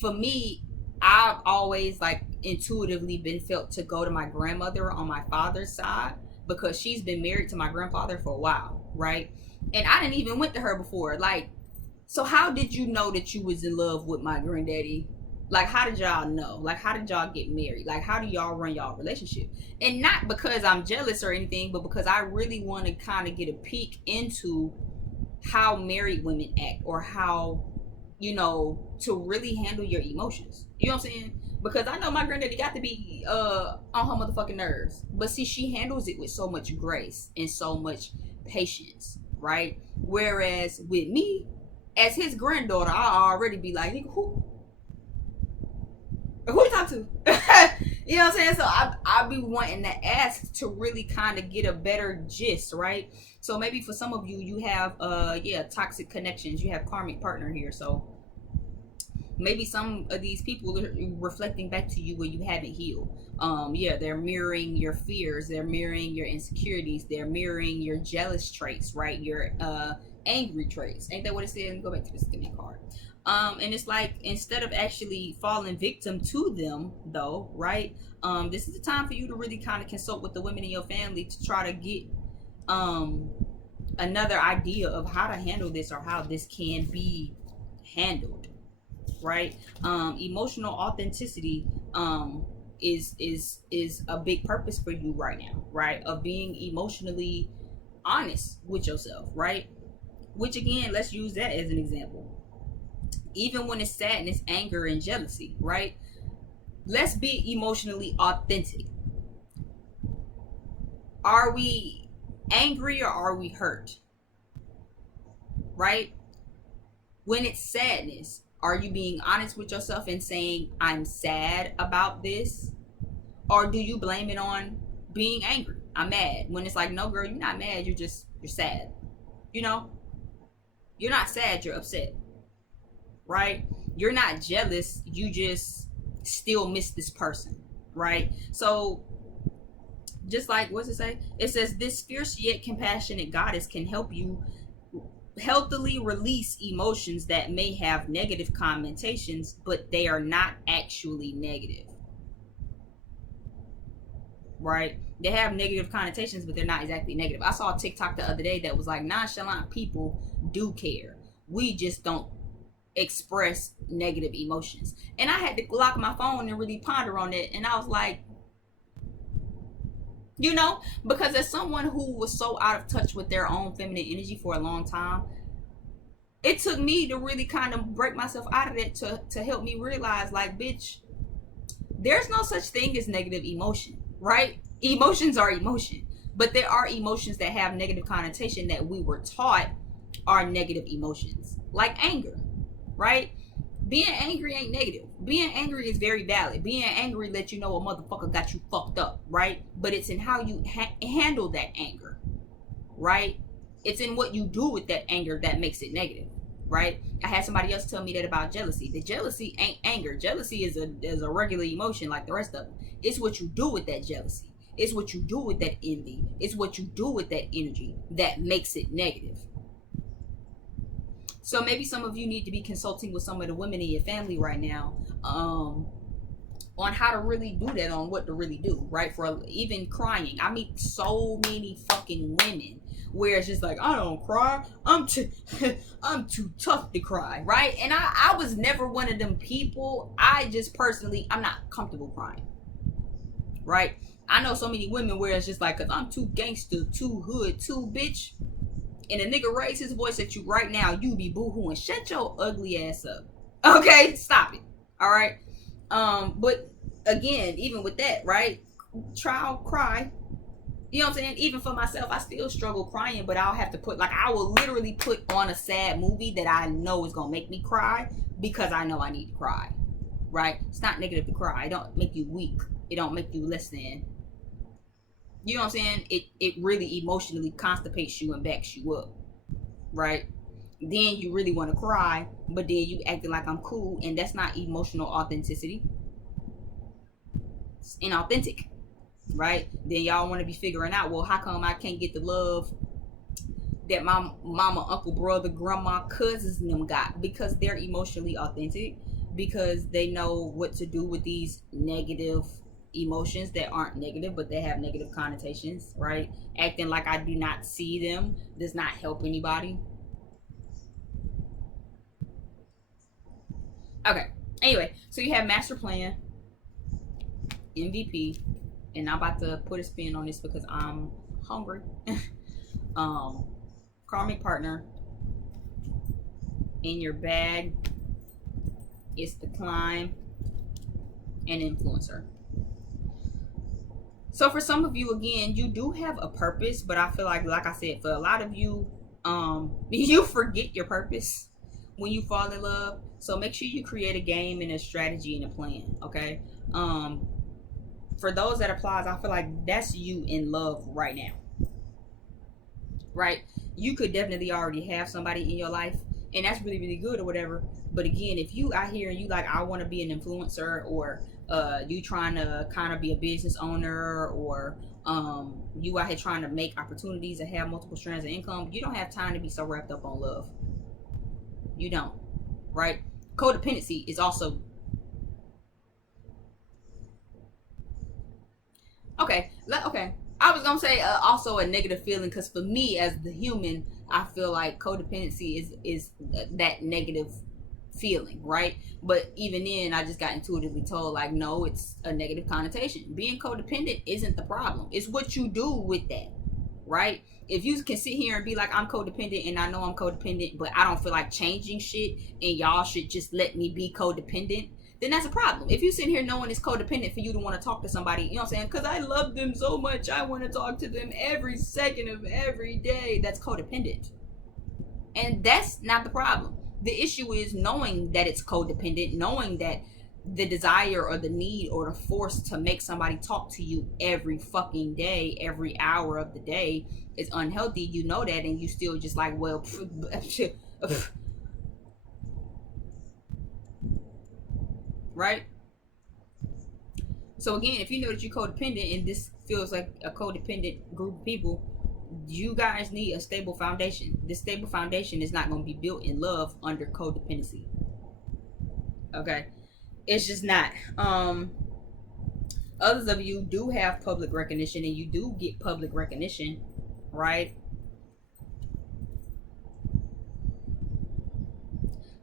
for me, I've always like intuitively been felt to go to my grandmother on my father's side because she's been married to my grandfather for a while, right? And I didn't even went to her before. Like, so how did you know that you was in love with my granddaddy? Like, how did y'all know? Like, how did y'all get married? Like, how do y'all run y'all relationship? And not because I'm jealous or anything, but because I really want to kind of get a peek into how married women act, or how, to really handle your emotions. You know what I'm saying? Because I know my granddaddy got to be on her motherfucking nerves. But see, she handles it with so much grace and so much patience, right? Whereas with me, as his granddaughter, I'll already be like, nigga, who you talk to? You know what I'm saying? So I be wanting to ask to really kind of get a better gist, right? So maybe for some of you, you have toxic connections. You have karmic partner here, so maybe some of these people are reflecting back to you where you haven't healed. They're mirroring your fears, they're mirroring your insecurities, they're mirroring your jealous traits, right? Your angry traits. Ain't that what it said? Let me go back to the skinny card. And it's like, instead of actually falling victim to them, though, right? This is the time for you to really kind of consult with the women in your family to try to get another idea of how to handle this, or how this can be handled, right? Emotional authenticity is a big purpose for you right now, right? Of being emotionally honest with yourself, right? Which, again, let's use that as an example. Even when it's sadness, anger, and jealousy, right? Let's be emotionally authentic. Are we angry or are we hurt? Right? When it's sadness, are you being honest with yourself and saying, I'm sad about this? Or do you blame it on being angry? I'm mad. When it's like, no, girl, you're not mad. You're sad. You know? You're not sad. You're upset. Right? You're not jealous. You just still miss this person. Right? So, just like, what's it say? It says, this fierce yet compassionate goddess can help you healthily release emotions that may have negative connotations, but they are not actually negative. Right? They have negative connotations, but they're not exactly negative. I saw a TikTok the other day that was like, nonchalant people do care. We just don't express negative emotions. And I had to lock my phone and really ponder on it. And I was like, you know, because as someone who was so out of touch with their own feminine energy for a long time, it took me to really kind of break myself out of it to help me realize, like, bitch, there's no such thing as negative emotion, right? Emotions are emotion, but there are emotions that have negative connotation that we were taught are negative emotions, like anger, right? Being angry ain't negative. Being angry is very valid. Being angry lets you know a motherfucker got you fucked up, right? But it's in how you handle that anger, right? It's in what you do with that anger that makes it negative, right? I had somebody else tell me that about jealousy. The jealousy ain't anger. Jealousy is a regular emotion like the rest of them. It's what you do with that jealousy. It's what you do with that envy. It's what you do with that energy that makes it negative. So maybe some of you need to be consulting with some of the women in your family right now on how to really do that, on what to really do, right? For even crying. I meet so many fucking women where it's just like, I don't cry. I'm too tough to cry, right? And I was never one of them people. I just personally, I'm not comfortable crying, right? I know so many women where it's just like, cause I'm too gangster, too hood, too bitch. And a nigga raise his voice at you right now, you be boo-hooing. Shut your ugly ass up. Okay? Stop it. Alright? But again, even with that, right? Cry. You know what I'm saying? Even for myself, I still struggle crying, but I'll have to put, like, I will literally put on a sad movie that I know is gonna make me cry because I know I need to cry. Right? It's not negative to cry. It don't make you weak. It don't make you less than. You know what I'm saying? It really emotionally constipates you and backs you up, right? Then you really want to cry, but then you acting like I'm cool, and that's not emotional authenticity. It's inauthentic, right? Then y'all want to be figuring out, well, how come I can't get the love that my mama, uncle, brother, grandma, cousins and them got? Because they're emotionally authentic, because they know what to do with these negative emotions that aren't negative, but they have negative connotations, right? Acting like I do not see them does not help anybody. Okay, anyway, so you have master plan, MVP, and I'm about to put a spin on this because I'm hungry. Karmic partner. In your bag is the climb and influencer. So for some of you, again, you do have a purpose, but I feel like I said, for a lot of you, you forget your purpose when you fall in love. So make sure you create a game and a strategy and a plan, okay? For those that applies, I feel like that's you in love right now, right? You could definitely already have somebody in your life, and that's really, really good or whatever. But again, if you out here and you like, I want to be an influencer, or you trying to kind of be a business owner, or you out here trying to make opportunities and have multiple strands of income, you don't have time to be so wrapped up on love. You don't, right? Codependency is also okay. I was gonna say also a negative feeling, because for me as the human, I feel like codependency is that negative feeling, right? But even then, I just got intuitively told like, no, it's a negative connotation. Being codependent isn't the problem. It's what you do with that, right? If you can sit here and be like, I'm codependent and I know I'm codependent, but I don't feel like changing shit, and y'all should just let me be codependent, then that's a problem. If you sit here knowing it's codependent for you to want to talk to somebody, you know what I'm saying? Because I love them so much, I want to talk to them every second of every day. That's codependent. And that's not the problem. The issue is knowing that it's codependent, knowing that the desire or the need or the force to make somebody talk to you every fucking day, every hour of the day is unhealthy. You know that, and you still just like, well, right? So again, if you know that you're codependent and this feels like a codependent group of people, you guys need a stable foundation. This stable foundation is not going to be built in love under codependency. Okay? It's just not. Others of you do have public recognition, and you do get public recognition, right?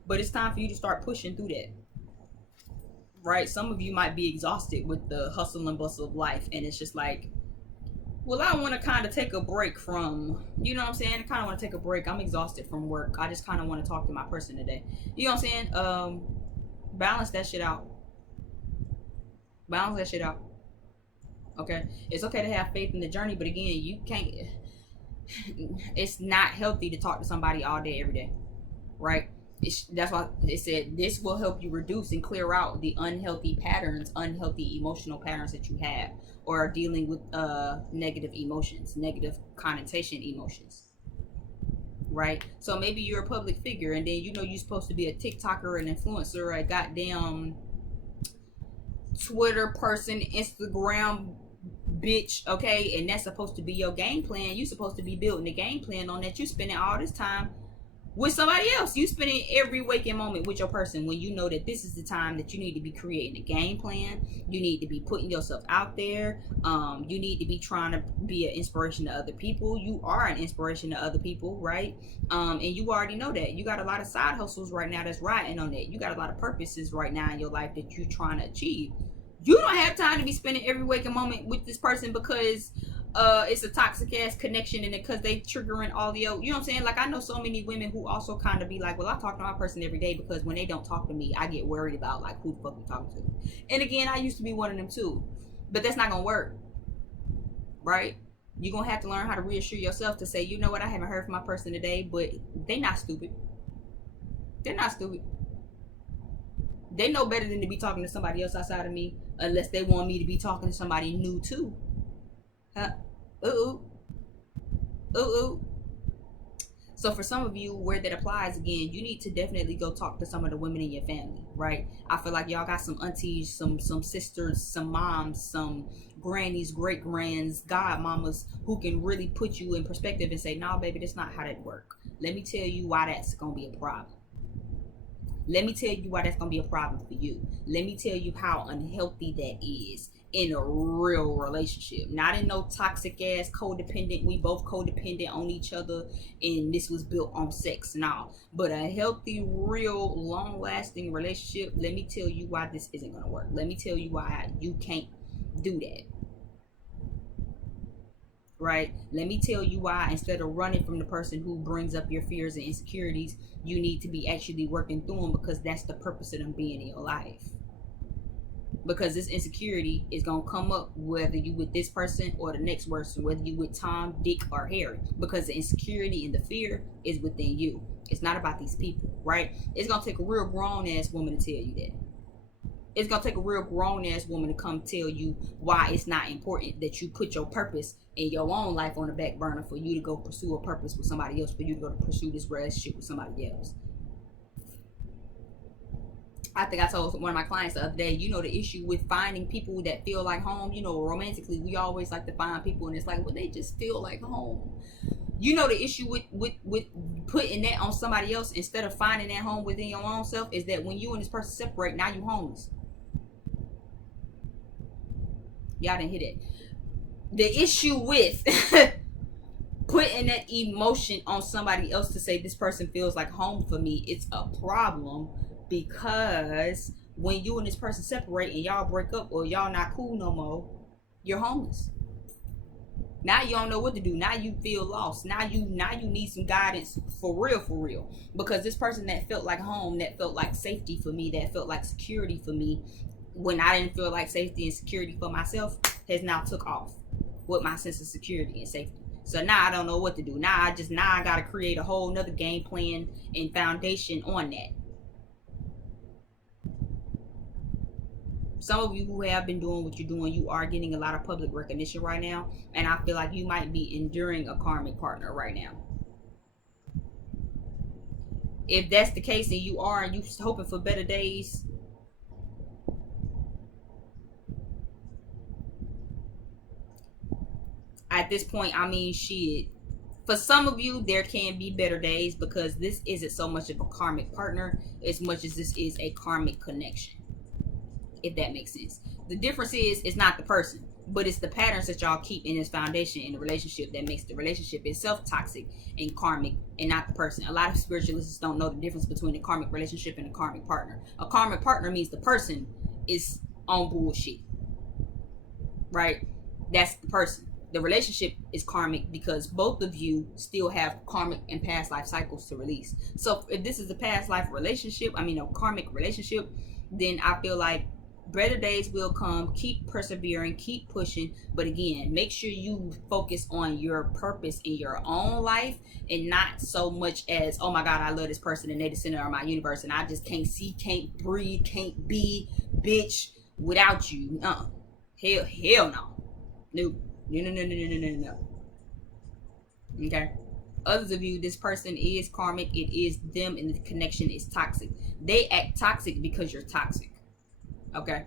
But it's time for you to start pushing through that. Right? Some of you might be exhausted with the hustle and bustle of life, and it's just like, well, I want to kind of take a break from, you know what I'm saying? I kind of want to take a break. I'm exhausted from work. I just kind of want to talk to my person today. You know what I'm saying? Balance that shit out. Balance that shit out. Okay? It's okay to have faith in the journey, but again, you can't, it's not healthy to talk to somebody all day, every day. Right? That's why it said this will help you reduce and clear out the unhealthy patterns, unhealthy emotional patterns that you have, or are dealing with negative emotions, negative connotation emotions, right? So maybe you're a public figure, and then you know you're supposed to be a TikToker, an influencer, a goddamn Twitter person, Instagram bitch, okay? And that's supposed to be your game plan. You're supposed to be building a game plan on that. You spending all this time with somebody else. You spending every waking moment with your person, when you know that this is the time that you need to be creating a game plan. You need to be putting yourself out there. You need to be trying to be an inspiration to other people. You are an inspiration to other people, right? And you already know that. You got a lot of side hustles right now that's riding on that. You got a lot of purposes right now in your life that you're trying to achieve. You don't have time to be spending every waking moment with this person because it's a toxic ass connection, and because they triggering all the, you know what I'm saying? Like, I know so many women who also kind of be like, well, I talk to my person every day, because when they don't talk to me, I get worried about like, who the fuck you talking to. And again, I used to be one of them too, but that's not gonna work, right? You're gonna have to learn how to reassure yourself to say, you know what, I haven't heard from my person today, but they not stupid. They're not stupid. They know better than to be talking to somebody else outside of me, unless they want me to be talking to somebody new too. Ooh. So for some of you, where that applies, again, you need to definitely go talk to some of the women in your family, right? I feel like y'all got some aunties, some sisters, some moms, some grannies, great grands, godmamas, who can really put you in perspective and say, nah, baby, that's not how that work. Let me tell you why that's gonna be a problem. Let me tell you why that's gonna be a problem for you. Let me tell you how unhealthy that is in a real relationship, not in no toxic ass codependent, we both codependent on each other and this was built on sex and all, but a healthy, real, long-lasting relationship. Let me tell you why this isn't gonna work. Let me tell you why you can't do that, right? Let me tell you why, instead of running from the person who brings up your fears and insecurities, you need to be actually working through them, because that's the purpose of them being in your life. Because this insecurity is going to come up whether you with this person or the next person, whether you with Tom, Dick, or Harry, because the insecurity and the fear is within you. It's not about these people, right? It's going to take a real grown ass woman to tell you that. It's gonna take a real grown ass woman to come tell you why it's not important that you put your purpose in your own life on the back burner for you to go pursue a purpose with somebody else, for you to go to pursue this relationship with somebody else. I think I told one of my clients the other day, you know, the issue with finding people that feel like home, you know, romantically, we always like to find people and it's like, well, they just feel like home. You know, the issue with putting that on somebody else instead of finding that home within your own self is that when you and this person separate, now you homeless. Y'all didn't hear that. The issue with putting that emotion on somebody else to say this person feels like home for me, it's a problem, because when you and this person separate and y'all break up or y'all not cool no more, you're homeless. Now you don't know what to do. Now you feel lost. Now you need some guidance for real. Because this person that felt like home, that felt like safety for me, that felt like security for me, when I didn't feel like safety and security for myself, has now took off with my sense of security and safety. So now I don't know what to do. Now I gotta create a whole nother game plan and foundation on that. Some of you who have been doing what you're doing, you are getting a lot of public recognition right now. And I feel like you might be enduring a karmic partner right now. If that's the case and you hoping for better days, at this point, I mean, shit. For some of you, there can be better days because this isn't so much of a karmic partner as much as this is a karmic connection. If that makes sense. The difference is, it's not the person, but it's the patterns that y'all keep in this foundation in the relationship that makes the relationship itself toxic and karmic, and not the person. A lot of spiritualists don't know the difference between a karmic relationship and a karmic partner. A karmic partner means the person is on bullshit, right? That's the person. The relationship is karmic because both of you still have karmic and past life cycles to release. So if this is a past life relationship, a karmic relationship, then I feel like better days will come. Keep persevering, keep pushing, but again, make sure you focus on your purpose in your own life and not so much as, oh my God, I love this person and they're the center of my universe and I just can't see, can't breathe, can't be, bitch, without you. Hell no. No. Okay. Others of you, this person is karmic. It is them and the connection is toxic. They act toxic because you're toxic. Okay,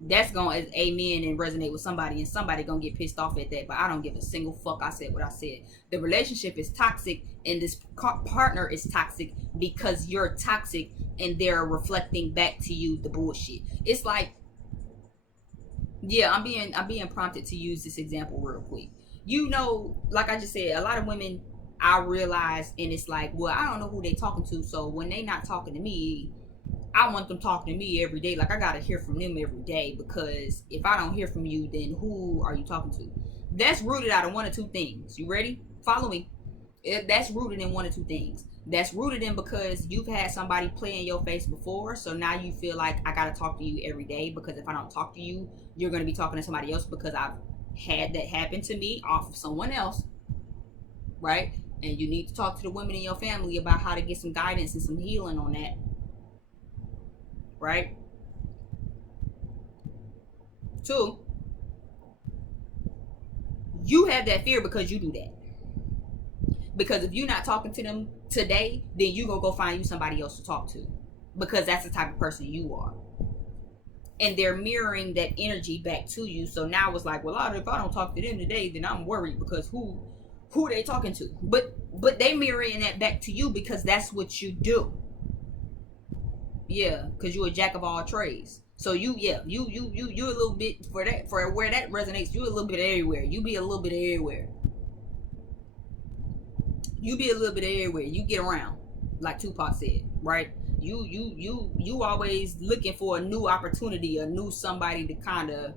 that's gonna amen and resonate with somebody, and somebody gonna get pissed off at that, but I don't give a single fuck. I said what I said. The relationship is toxic and this partner is toxic because you're toxic and they're reflecting back to you the bullshit. It's like, yeah, I'm being prompted to use this example real quick. You know, like I just said, a lot of women, I realize, and it's like, well, I don't know who they talking to, so when they not talking to me, I want them talking to me every day. Like, I gotta hear from them every day, because if I don't hear from you, then who are you talking to? That's rooted out of one or two things. You ready? Follow me. That's rooted in one or two things. That's rooted in because you've had somebody play in your face before, so now you feel like I gotta talk to you every day, because if I don't talk to you, you're gonna be talking to somebody else, because I've had that happen to me off of someone else, right? And you need to talk to the women in your family about how to get some guidance and some healing on that. Right? 2, you have that fear because you do that. Because if you're not talking to them today, then you gonna go find you somebody else to talk to, because that's the type of person you are. And they're mirroring that energy back to you. So now it's like, well, if I don't talk to them today, then I'm worried, because who are they talking to? But they mirroring that back to you because that's what you do. Yeah, because you're a jack of all trades. So you a little bit, for where that resonates, you a little bit everywhere. You be a little bit everywhere. You get around, like Tupac said, right? You always looking for a new opportunity, a new somebody to kind of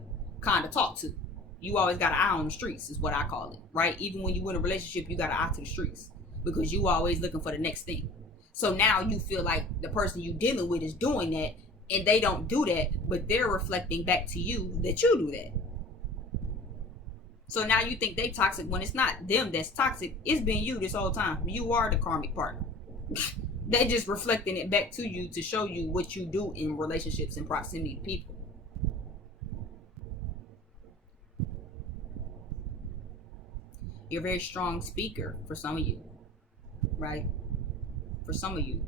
talk to. You always got an eye on the streets, is what I call it, right? Even when you in a relationship, you got an eye to the streets, because you always looking for the next thing. So now you feel like the person you dealing with is doing that, and they don't do that, but they're reflecting back to you that you do that. So now you think they toxic when it's not them that's toxic. It's been you this whole time. You are the karmic partner. They just reflecting it back to you to show you what you do in relationships and proximity to people. You're a very strong speaker for some of you, right? For some of you.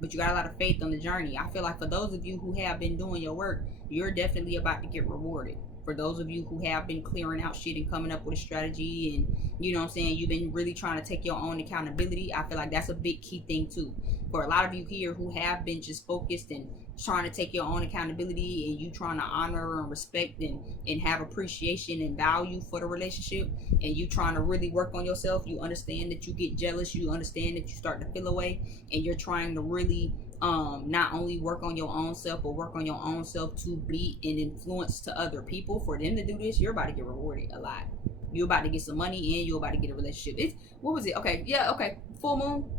But you got a lot of faith on the journey. I feel like for those of you who have been doing your work, you're definitely about to get rewarded. For those of you who have been clearing out shit and coming up with a strategy, and you know what I'm saying, you've been really trying to take your own accountability, I feel like that's a big key thing too. For a lot of you here who have been just focused and trying to take your own accountability, and you trying to honor and respect and have appreciation and value for the relationship, and you trying to really work on yourself, you understand that you get jealous, you understand that you start to feel away, and you're trying to really not only work on your own self, but work on your own self to be an influence to other people. For them to do this, you're about to get rewarded a lot. You're about to get some money and you're about to get a relationship. It's, what was it? Okay, yeah, okay. Full moon.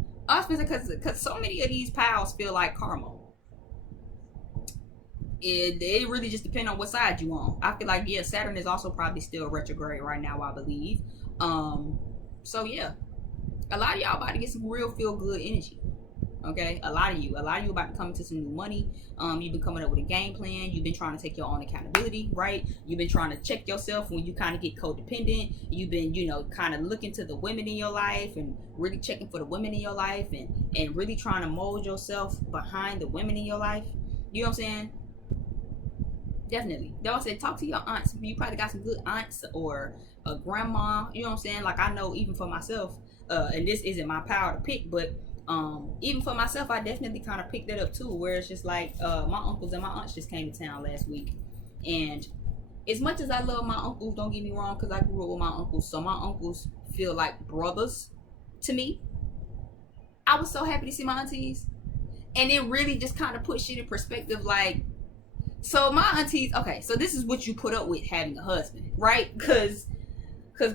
Because so many of these pals feel like karma. It really just depends on what side you on. I feel like, yeah, Saturn is also probably still retrograde right now, I believe. So yeah, a lot of y'all about to get some real feel good energy. Okay, a lot of you about to come into some new money. You've been coming up with a game plan. You've been trying to take your own accountability, right? You've been trying to check yourself when you kind of get codependent. You've been, you know, kind of looking to the women in your life and really checking for the women in your life, and really trying to mold yourself behind the women in your life. You know what I'm saying? Definitely. They all said talk to your aunts. You probably got some good aunts or a grandma. You know what I'm saying? Like, I know even for myself, and this isn't my power to pick, but even for myself, I definitely kind of picked that up too, where it's just like my uncles and my aunts just came to town last week. And as much as I love my uncles, don't get me wrong, because I grew up with my uncles, so my uncles feel like brothers to me. I was so happy to see my aunties, and it really just kind of put shit in perspective. Like, so my aunties, okay, so this is what you put up with having a husband, right? Because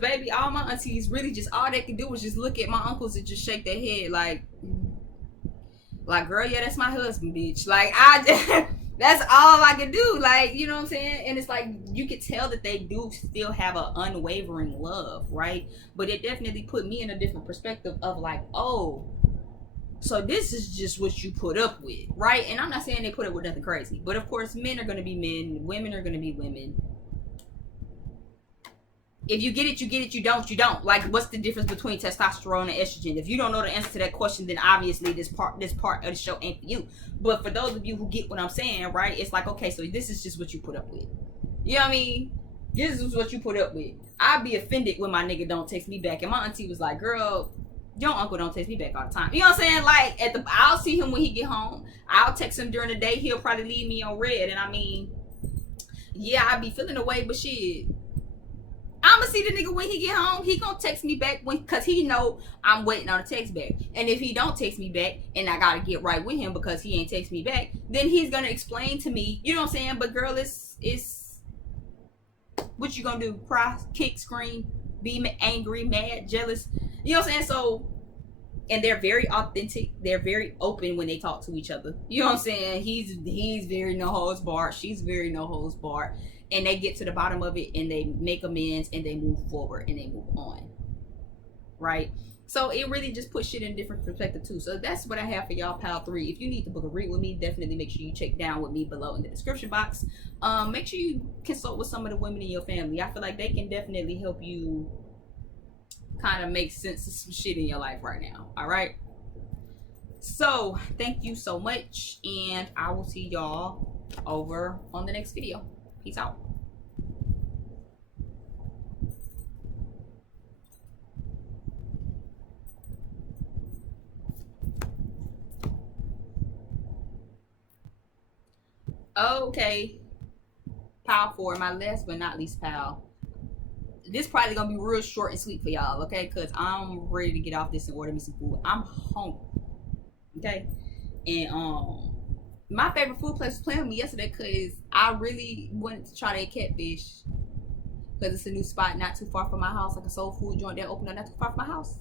baby, all my aunties really just, all they can do was just look at my uncles and just shake their head like, girl, yeah, that's my husband, bitch. Like, that's all I can do. Like, you know what I'm saying? And it's like, you could tell that they do still have an unwavering love, right? But it definitely put me in a different perspective of like, oh, so this is just what you put up with, right? And I'm not saying they put up with nothing crazy, but of course, men are going to be men, women are going to be women. If you get it, you get it. You don't. Like, what's the difference between testosterone and estrogen? If you don't know the answer to that question, then obviously this part of the show ain't for you. But for those of you who get what I'm saying, right? It's like, okay, so this is just what you put up with. You know what I mean? This is what you put up with. I'd be offended when my nigga don't text me back. And my auntie was like, girl, your uncle don't text me back all the time. You know what I'm saying? Like, I'll see him when he get home. I'll text him during the day. He'll probably leave me on red. And I mean, yeah, I be feeling away, but shit, I'ma see the nigga when he get home. He gonna text me back cause he know I'm waiting on a text back. And if he don't text me back and I gotta get right with him because he ain't text me back, then he's gonna explain to me, you know what I'm saying? But girl, it's what you gonna do? Cry, kick, scream, be angry, mad, jealous. You know what I'm saying? So, and they're very authentic. They're very open when they talk to each other. You know what I'm saying? He's very no holds barred. She's very no holds barred. And they get to the bottom of it and they make amends and they move forward and they move on. Right? So it really just puts shit in a different perspective too. So that's what I have for y'all, Pal 3. If you need to book a read with me, definitely make sure you check down with me below in the description box. Make sure you consult with some of the women in your family. I feel like they can definitely help you kind of make sense of some shit in your life right now. All right? So thank you so much. And I will see y'all over on the next video. Peace out. Okay. Pal 4, my last but not least pal. This probably gonna be real short and sweet for y'all, okay? Because I'm ready to get off this and order me some food. I'm hungry. Okay? And my favorite food place was playing with me yesterday because I really wanted to try that catfish. Because it's a new spot not too far from my house, like a soul food joint that opened up not too far from my house.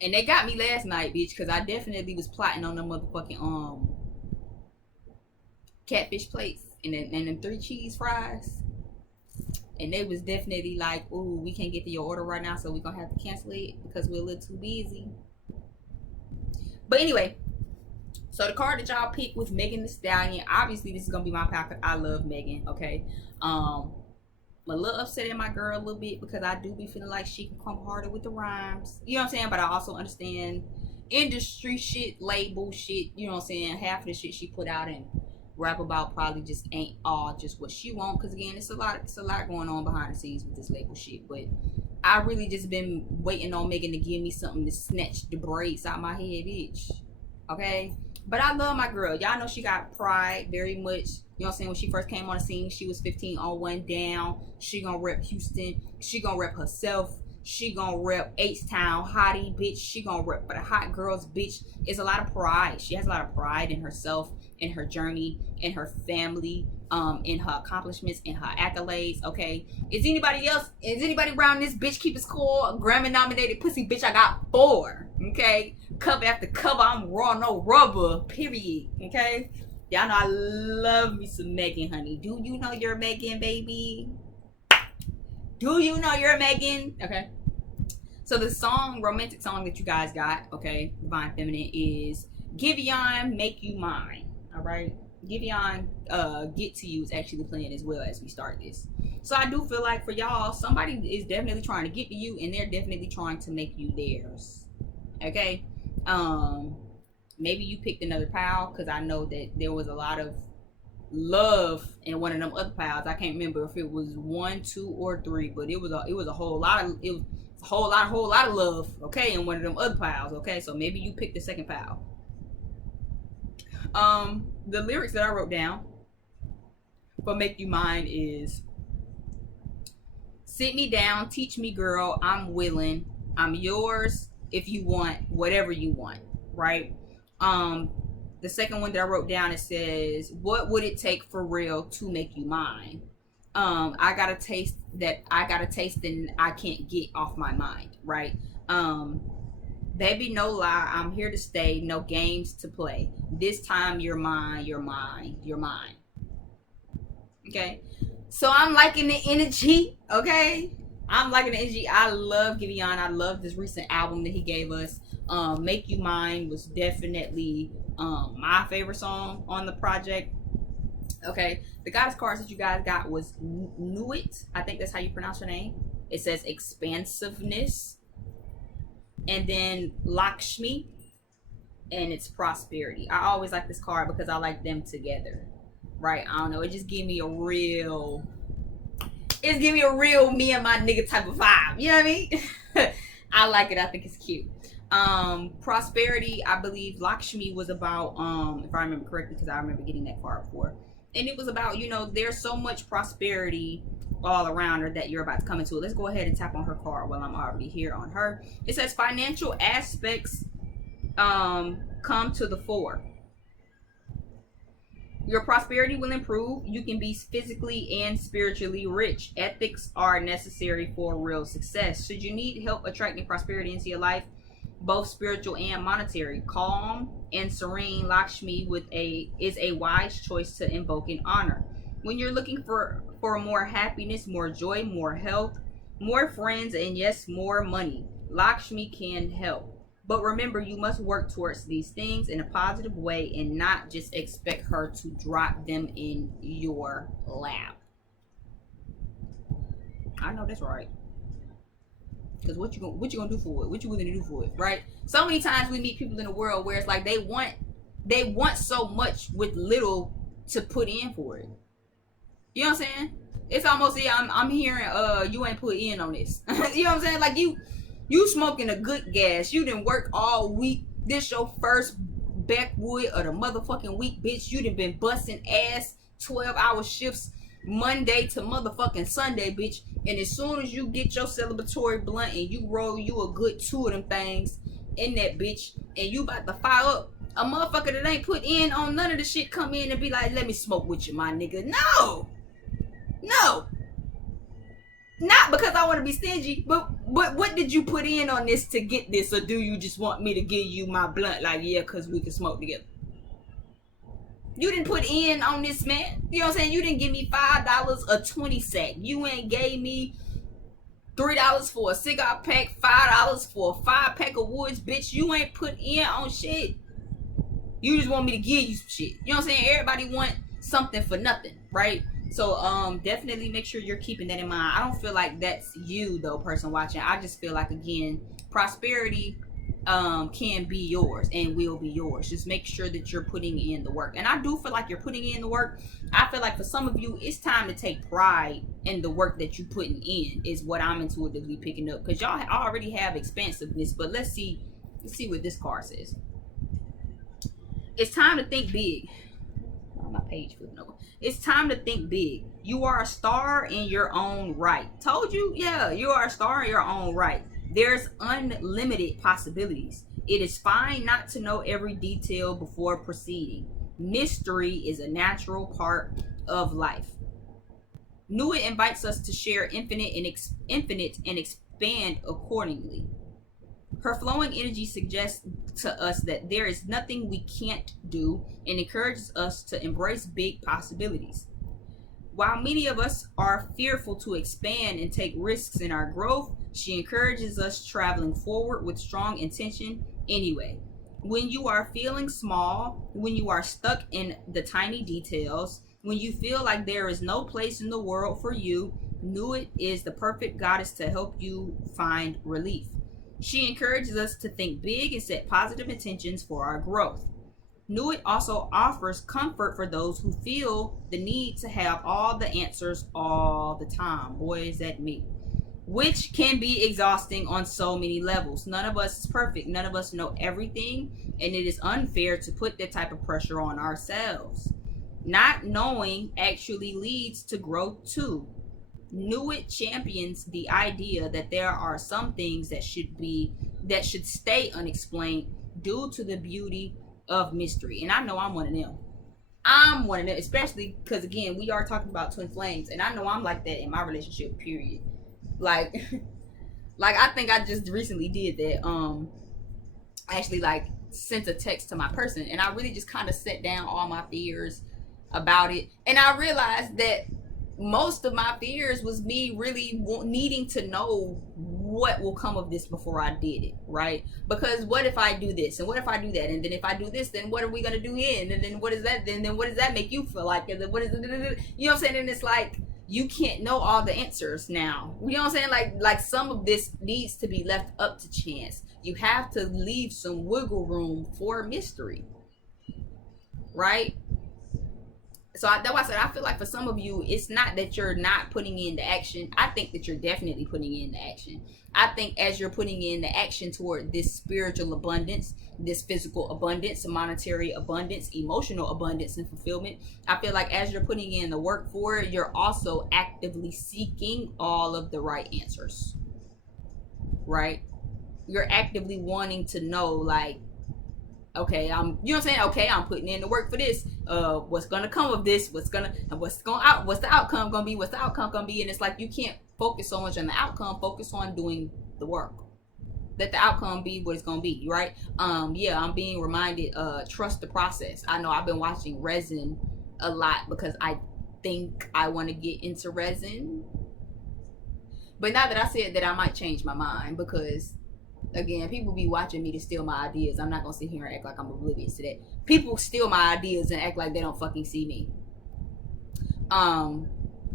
And they got me last night, bitch, because I definitely was plotting on them motherfucking catfish plates and them 3 cheese fries. And they was definitely like, ooh, we can't get to your order right now, so we're gonna have to cancel it because we're a little too busy. But anyway, so the card that y'all picked with Megan Thee Stallion, obviously this is gonna be my pack. I love Megan, okay? I'm a little upset at my girl a little bit because I do be feeling like she can come harder with the rhymes. You know what I'm saying? But I also understand industry shit, label shit, you know what I'm saying? Half of the shit she put out and rap about probably just ain't all just what she want. Because again, it's a lot going on behind the scenes with this label shit. But I really just been waiting on Megan to give me something to snatch the braids out my head, bitch. Okay? But I love my girl. Y'all know she got pride very much. You know what I'm saying? When she first came on the scene, she was 15 on 1 down. She gonna rep Houston. She gonna rep herself. She gonna rep H-Town hottie, bitch. She gonna rep for the hot girls, bitch. It's a lot of pride. She has a lot of pride in herself, in her journey, in her family, in her accomplishments, in her accolades, okay? Is anybody around this bitch keep it score? Grammy nominated pussy, bitch, I got 4, okay? Cover after cover, I'm raw, no rubber, period, okay? Y'all know I love me some Megan, honey. Do you know you're Megan, baby? Do you know you're Megan? Okay. So the song, romantic song that you guys got, okay, Divine Feminine, is Giveon, Make You Mine. All right. Giveon, Get to You is actually playing as well as we start this. So I do feel like for y'all, somebody is definitely trying to get to you and they're definitely trying to make you theirs. Okay. Maybe you picked another pal because I know that there was a lot of love in one of them other pals. I can't remember if it was 1, 2, or 3, but it was a whole lot of love, okay, in one of them other pals, okay. So maybe you picked the second pal. The lyrics that I wrote down for Make You Mine is: sit me down, teach me, girl, I'm willing, I'm yours if you want whatever you want, right? The second one that I wrote down, it says, what would it take for real to make you mine? I got a taste and I can't get off my mind, right? Baby, no lie, I'm here to stay, no games to play. This time you're mine, you're mine, you're mine. Okay? So I'm liking the energy, okay? I'm liking the energy. I love Giveon. I love this recent album that he gave us. Make You Mine was definitely my favorite song on the project. Okay, the goddess cards that you guys got was Nuit. I think that's how you pronounce her name. It says expansiveness. And then Lakshmi. And it's prosperity. I always like this card because I like them together. Right? I don't know. It just give me a real... It's giving me a real me and my nigga type of vibe. You know what I mean? I like it. I think it's cute. Prosperity, I believe Lakshmi was about, if I remember correctly, because I remember getting that card before. And it was about, you know, there's so much prosperity all around her that you're about to come into it. Let's go ahead and tap on her card while I'm already here on her. It says financial aspects come to the fore. Your prosperity will improve. You can be physically and spiritually rich. Ethics are necessary for real success. Should you need help attracting prosperity into your life, both spiritual and monetary, calm and serene Lakshmi is a wise choice to invoke and honor. When you're looking for more happiness, more joy, more health, more friends, and yes, more money, Lakshmi can help. But remember, you must work towards these things in a positive way and not just expect her to drop them in your lap. I know that's right. Because what you gonna do for it? What you willing to do for it, right? So many times we meet people in the world where it's like they want so much with little to put in for it. You know what I'm saying? It's almost, yeah, I'm hearing you ain't put in on this. You know what I'm saying? Like you smoking a good gas. You didn't work all week. This your first backwood of the motherfucking week, bitch. You done been busting ass 12-hour shifts Monday to motherfucking Sunday, bitch. And as soon as you get your celebratory blunt and you roll you a good 2 of them things in that bitch and you about to fire up, a motherfucker that ain't put in on none of the shit come in and be like, let me smoke with you, my nigga. No. Not because I want to be stingy, but what did you put in on this to get this? Or do you just want me to give you my blunt like, yeah, because we can smoke together? You didn't put in on this, man. You know what I'm saying? You didn't give me $5 a 20 sack. You ain't gave me $3 for a cigar pack, $5 for a 5-pack of woods, bitch. You ain't put in on shit. You just want me to give you some shit. You know what I'm saying? Everybody want something for nothing, right? So definitely make sure you're keeping that in mind. I don't feel like that's you though, person watching. I just feel like, again, prosperity can be yours and will be yours. Just make sure that you're putting in the work. And I do feel like you're putting in the work. I feel like for some of you, it's time to take pride in the work that you're putting in, is what I'm intuitively picking up. Because y'all already have expansiveness. But let's see what this card says. It's time to think big. Oh, my page flipping over. It's time to think big. You are a star in your own right. Told you? Yeah, you are a star in your own right. There's unlimited possibilities. It is fine not to know every detail before proceeding. Mystery is a natural part of life. Nuit invites us to share infinite and expand accordingly. Her flowing energy suggests to us that there is nothing we can't do and encourages us to embrace big possibilities. While many of us are fearful to expand and take risks in our growth, she encourages us traveling forward with strong intention anyway. When you are feeling small, when you are stuck in the tiny details, when you feel like there is no place in the world for you, Nuit is the perfect goddess to help you find relief. She encourages us to think big and set positive intentions for our growth. Nuit also offers comfort for those who feel the need to have all the answers all the time. Boy, is that me. Which can be exhausting on so many levels. None of us is perfect. None of us know everything. And it is unfair to put that type of pressure on ourselves. Not knowing actually leads to growth too. Nuit champions the idea that there are some things that should stay unexplained due to the beauty of mystery. And I know I'm one of them. I'm one of them, especially because, again, we are talking about twin flames, and I know I'm like that in my relationship, period. Like I think I just recently did that. Actually, like, sent a text to my person, and I really just kind of set down all my fears about it, and I realized that most of my fears was me really needing to know what will come of this before I did it, right? Because what if I do this, and what if I do that, and then if I do this, then what are we gonna do in, and then what is that, then what does that make you feel like, and then what is it, you know what I'm saying? And it's like, you can't know all the answers now, you know what I'm saying? Like some of this needs to be left up to chance. You have to leave some wiggle room for mystery, right? So that's why I said I feel like for some of you, it's not that you're not putting in the action. I think that you're definitely putting in the action. I think as you're putting in the action toward this spiritual abundance, this physical abundance, monetary abundance, emotional abundance and fulfillment, I feel like as you're putting in the work for it, you're also actively seeking all of the right answers, right? You're actively wanting to know, like, okay, you know what I'm saying? Okay, I'm putting in the work for this. What's gonna come of this? What's the outcome gonna be? What's the outcome gonna be? And it's like, you can't focus so much on the outcome. Focus on doing the work. Let the outcome be what it's gonna be, right? Yeah, I'm being reminded. Trust the process. I know I've been watching resin a lot because I think I want to get into resin. But now that I said that, I might change my mind because, again, people be watching me to steal my ideas. I'm not gonna sit here and act like I'm oblivious to that. People steal my ideas and act like they don't fucking see me.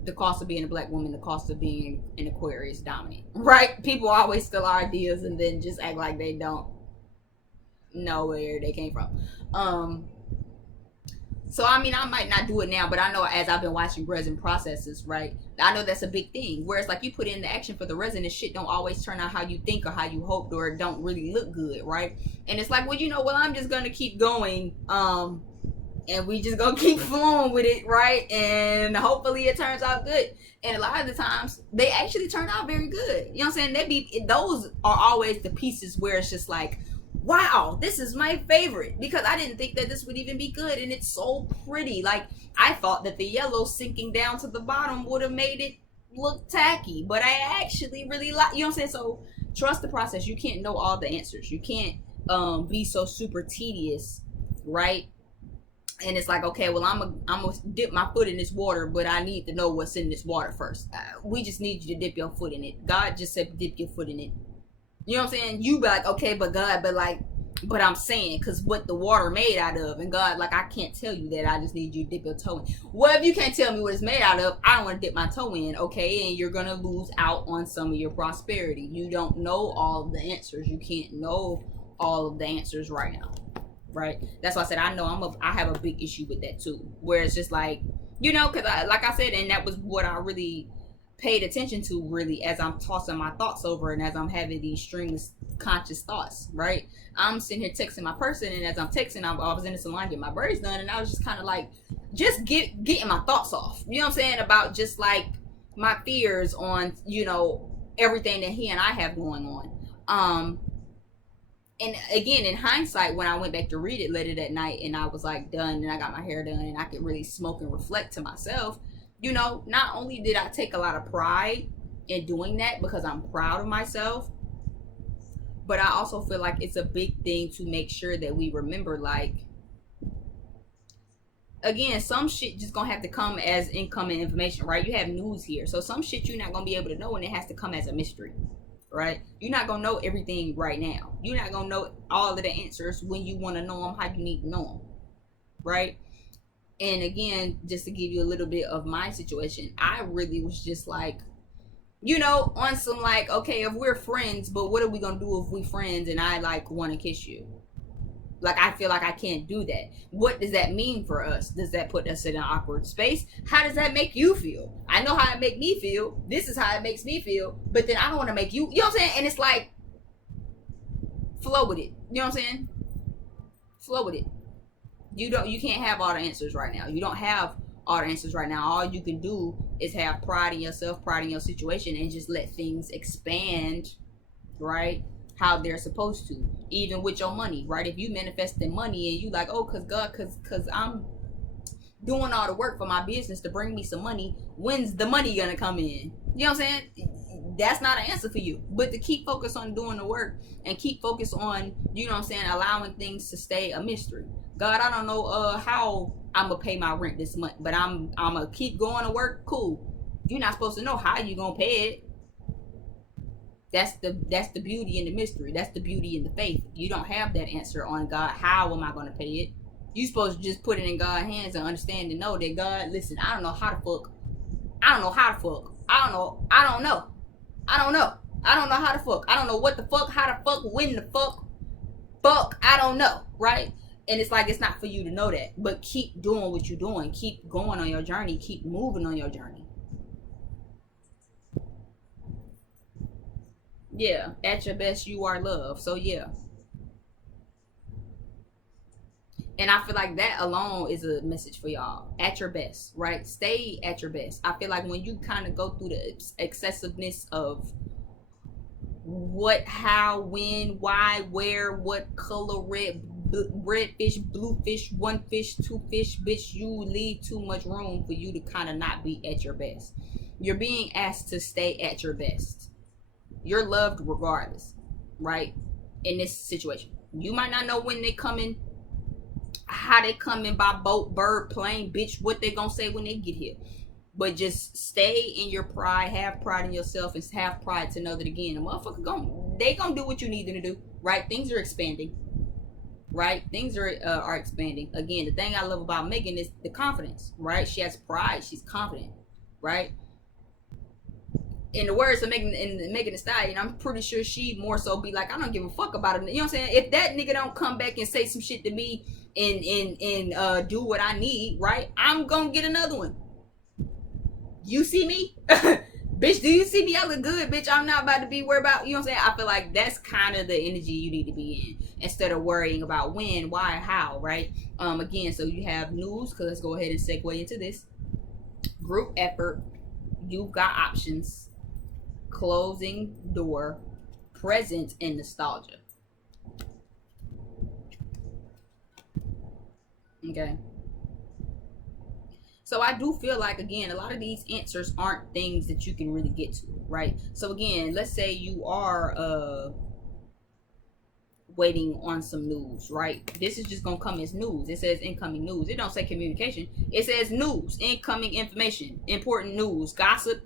The cost of being a black woman, the cost of being an Aquarius dominant, right? People always steal our ideas and then just act like they don't know where they came from. So, I mean, I might not do it now, but I know as I've been watching resin processes, right? I know that's a big thing. Whereas, like, you put in the action for the resin and shit don't always turn out how you think or how you hoped, or it don't really look good, right? And it's like, well, you know, well, I'm just going to keep going. And we just going to keep flowing with it, right? And hopefully it turns out good. And a lot of the times, they actually turn out very good. You know what I'm saying? Those are always the pieces where it's just like, wow, this is my favorite, because I didn't think that this would even be good, and it's so pretty. Like, I thought that the yellow sinking down to the bottom would have made it look tacky, but I actually really like, you know what I'm saying? So trust the process. You can't know all the answers. You can't be so super tedious, right? And it's like, okay, well, I'm gonna dip my foot in this water, but I need to know what's in this water first. We just need you to dip your foot in it. God just said dip your foot in it. You know what I'm saying? You be like, okay, but God, but I'm saying, because what the water made out of, and God, like, I can't tell you that. I just need you to dip your toe in. Well, if you can't tell me what it's made out of, I don't want to dip my toe in, okay? And you're gonna lose out on some of your prosperity. You don't know all of the answers. You can't know all of the answers right now. Right, that's why I said I have a big issue with that too, where it's just like, you know, because like I said, and that was what I really paid attention to, really, as I'm tossing my thoughts over and as I'm having these streams conscious thoughts. Right, I'm sitting here texting my person, and as I'm texting, I was in the salon getting my braids done, and I was just kind of like, just getting my thoughts off, you know what I'm saying, about just like my fears on, you know, everything that he and I have going on. And again, in hindsight, when I went back to read it later that night and I was like done and I got my hair done and I could really smoke and reflect to myself, you know, not only did I take a lot of pride in doing that because I'm proud of myself, but I also feel like it's a big thing to make sure that we remember, like, again, some shit just gonna have to come as incoming information, right? You have news here. So some shit you're not gonna be able to know, and it has to come as a mystery. Right? You're not gonna know everything right now. You're not gonna know all of the answers when you want to know them, how you need to know them. Right? And again, just to give you a little bit of my situation, I really was just like, you know, on some like, okay, if we're friends, but what are we gonna do if we friends and I like want to kiss you? Like, I feel like I can't do that. What does that mean for us? Does that put us in an awkward space? How does that make you feel? I know how it makes me feel. This is how it makes me feel. But then I don't want to make you, you know what I'm saying? And it's like, flow with it. You know what I'm saying? Flow with it. You can't have all the answers right now. You don't have all the answers right now. All you can do is have pride in yourself, pride in your situation, and just let things expand, right? How they're supposed to, even with your money, right? If you manifest the money and you like, oh, cause I'm doing all the work for my business to bring me some money, when's the money gonna come in? You know what I'm saying? That's not an answer for you. But to keep focused on doing the work and keep focused on, you know what I'm saying, allowing things to stay a mystery. God, I don't know how I'm gonna pay my rent this month, but I'm gonna keep going to work. Cool. You're not supposed to know how you gonna pay it. That's the beauty in the mystery. That's the beauty in the faith. You don't have that answer on God. How am I going to pay it? You're supposed to just put it in God's hands and understand and know that, God, listen, I don't know how to fuck. I don't know how to fuck. I don't know how to fuck. I don't know what the fuck, how to fuck, when the fuck, I don't know, right? And it's like, it's not for you to know that. But keep doing what you're doing. Keep going on your journey. Keep moving on your journey. Yeah, at your best, you are love. So yeah. And I feel like that alone is a message for y'all. At your best, right? Stay at your best. I feel like when you kind of go through the excessiveness of what, how, when, why, where, what color, red fish, blue fish, one fish, two fish, bitch, you leave too much room for you to kind of not be at your best. You're being asked to stay at your best. You're loved regardless, right? In this situation, you might not know when they coming, how they coming by boat, bird, plane, bitch, what they gonna say when they get here. But just stay in your pride, have pride in yourself, and have pride to know that, again, a motherfucker they gonna do what you need them to do, right? Things are expanding, right? Things are expanding. Again, the thing I love about Megan is the confidence, right? She has pride, she's confident, right? In the words of Megan Thee Stallion, I'm pretty sure she more so be like, I don't give a fuck about it. You know what I'm saying? If that nigga don't come back and say some shit to me and do what I need, right? I'm gonna get another one. You see me? Bitch, do you see me? I look good, bitch. I'm not about to be worried about, you know what I'm saying? I feel like that's kind of the energy you need to be in, instead of worrying about when, why, how, right? Again, so you have news, because let's go ahead and segue into this. Group effort. You've got options. Closing door, presence, and nostalgia. Okay. So I do feel like, again, a lot of these answers aren't things that you can really get to, right? So again, let's say you are waiting on some news, right? This is just gonna come as news. It says incoming news. It don't say communication. It says news, incoming information, important news, gossip,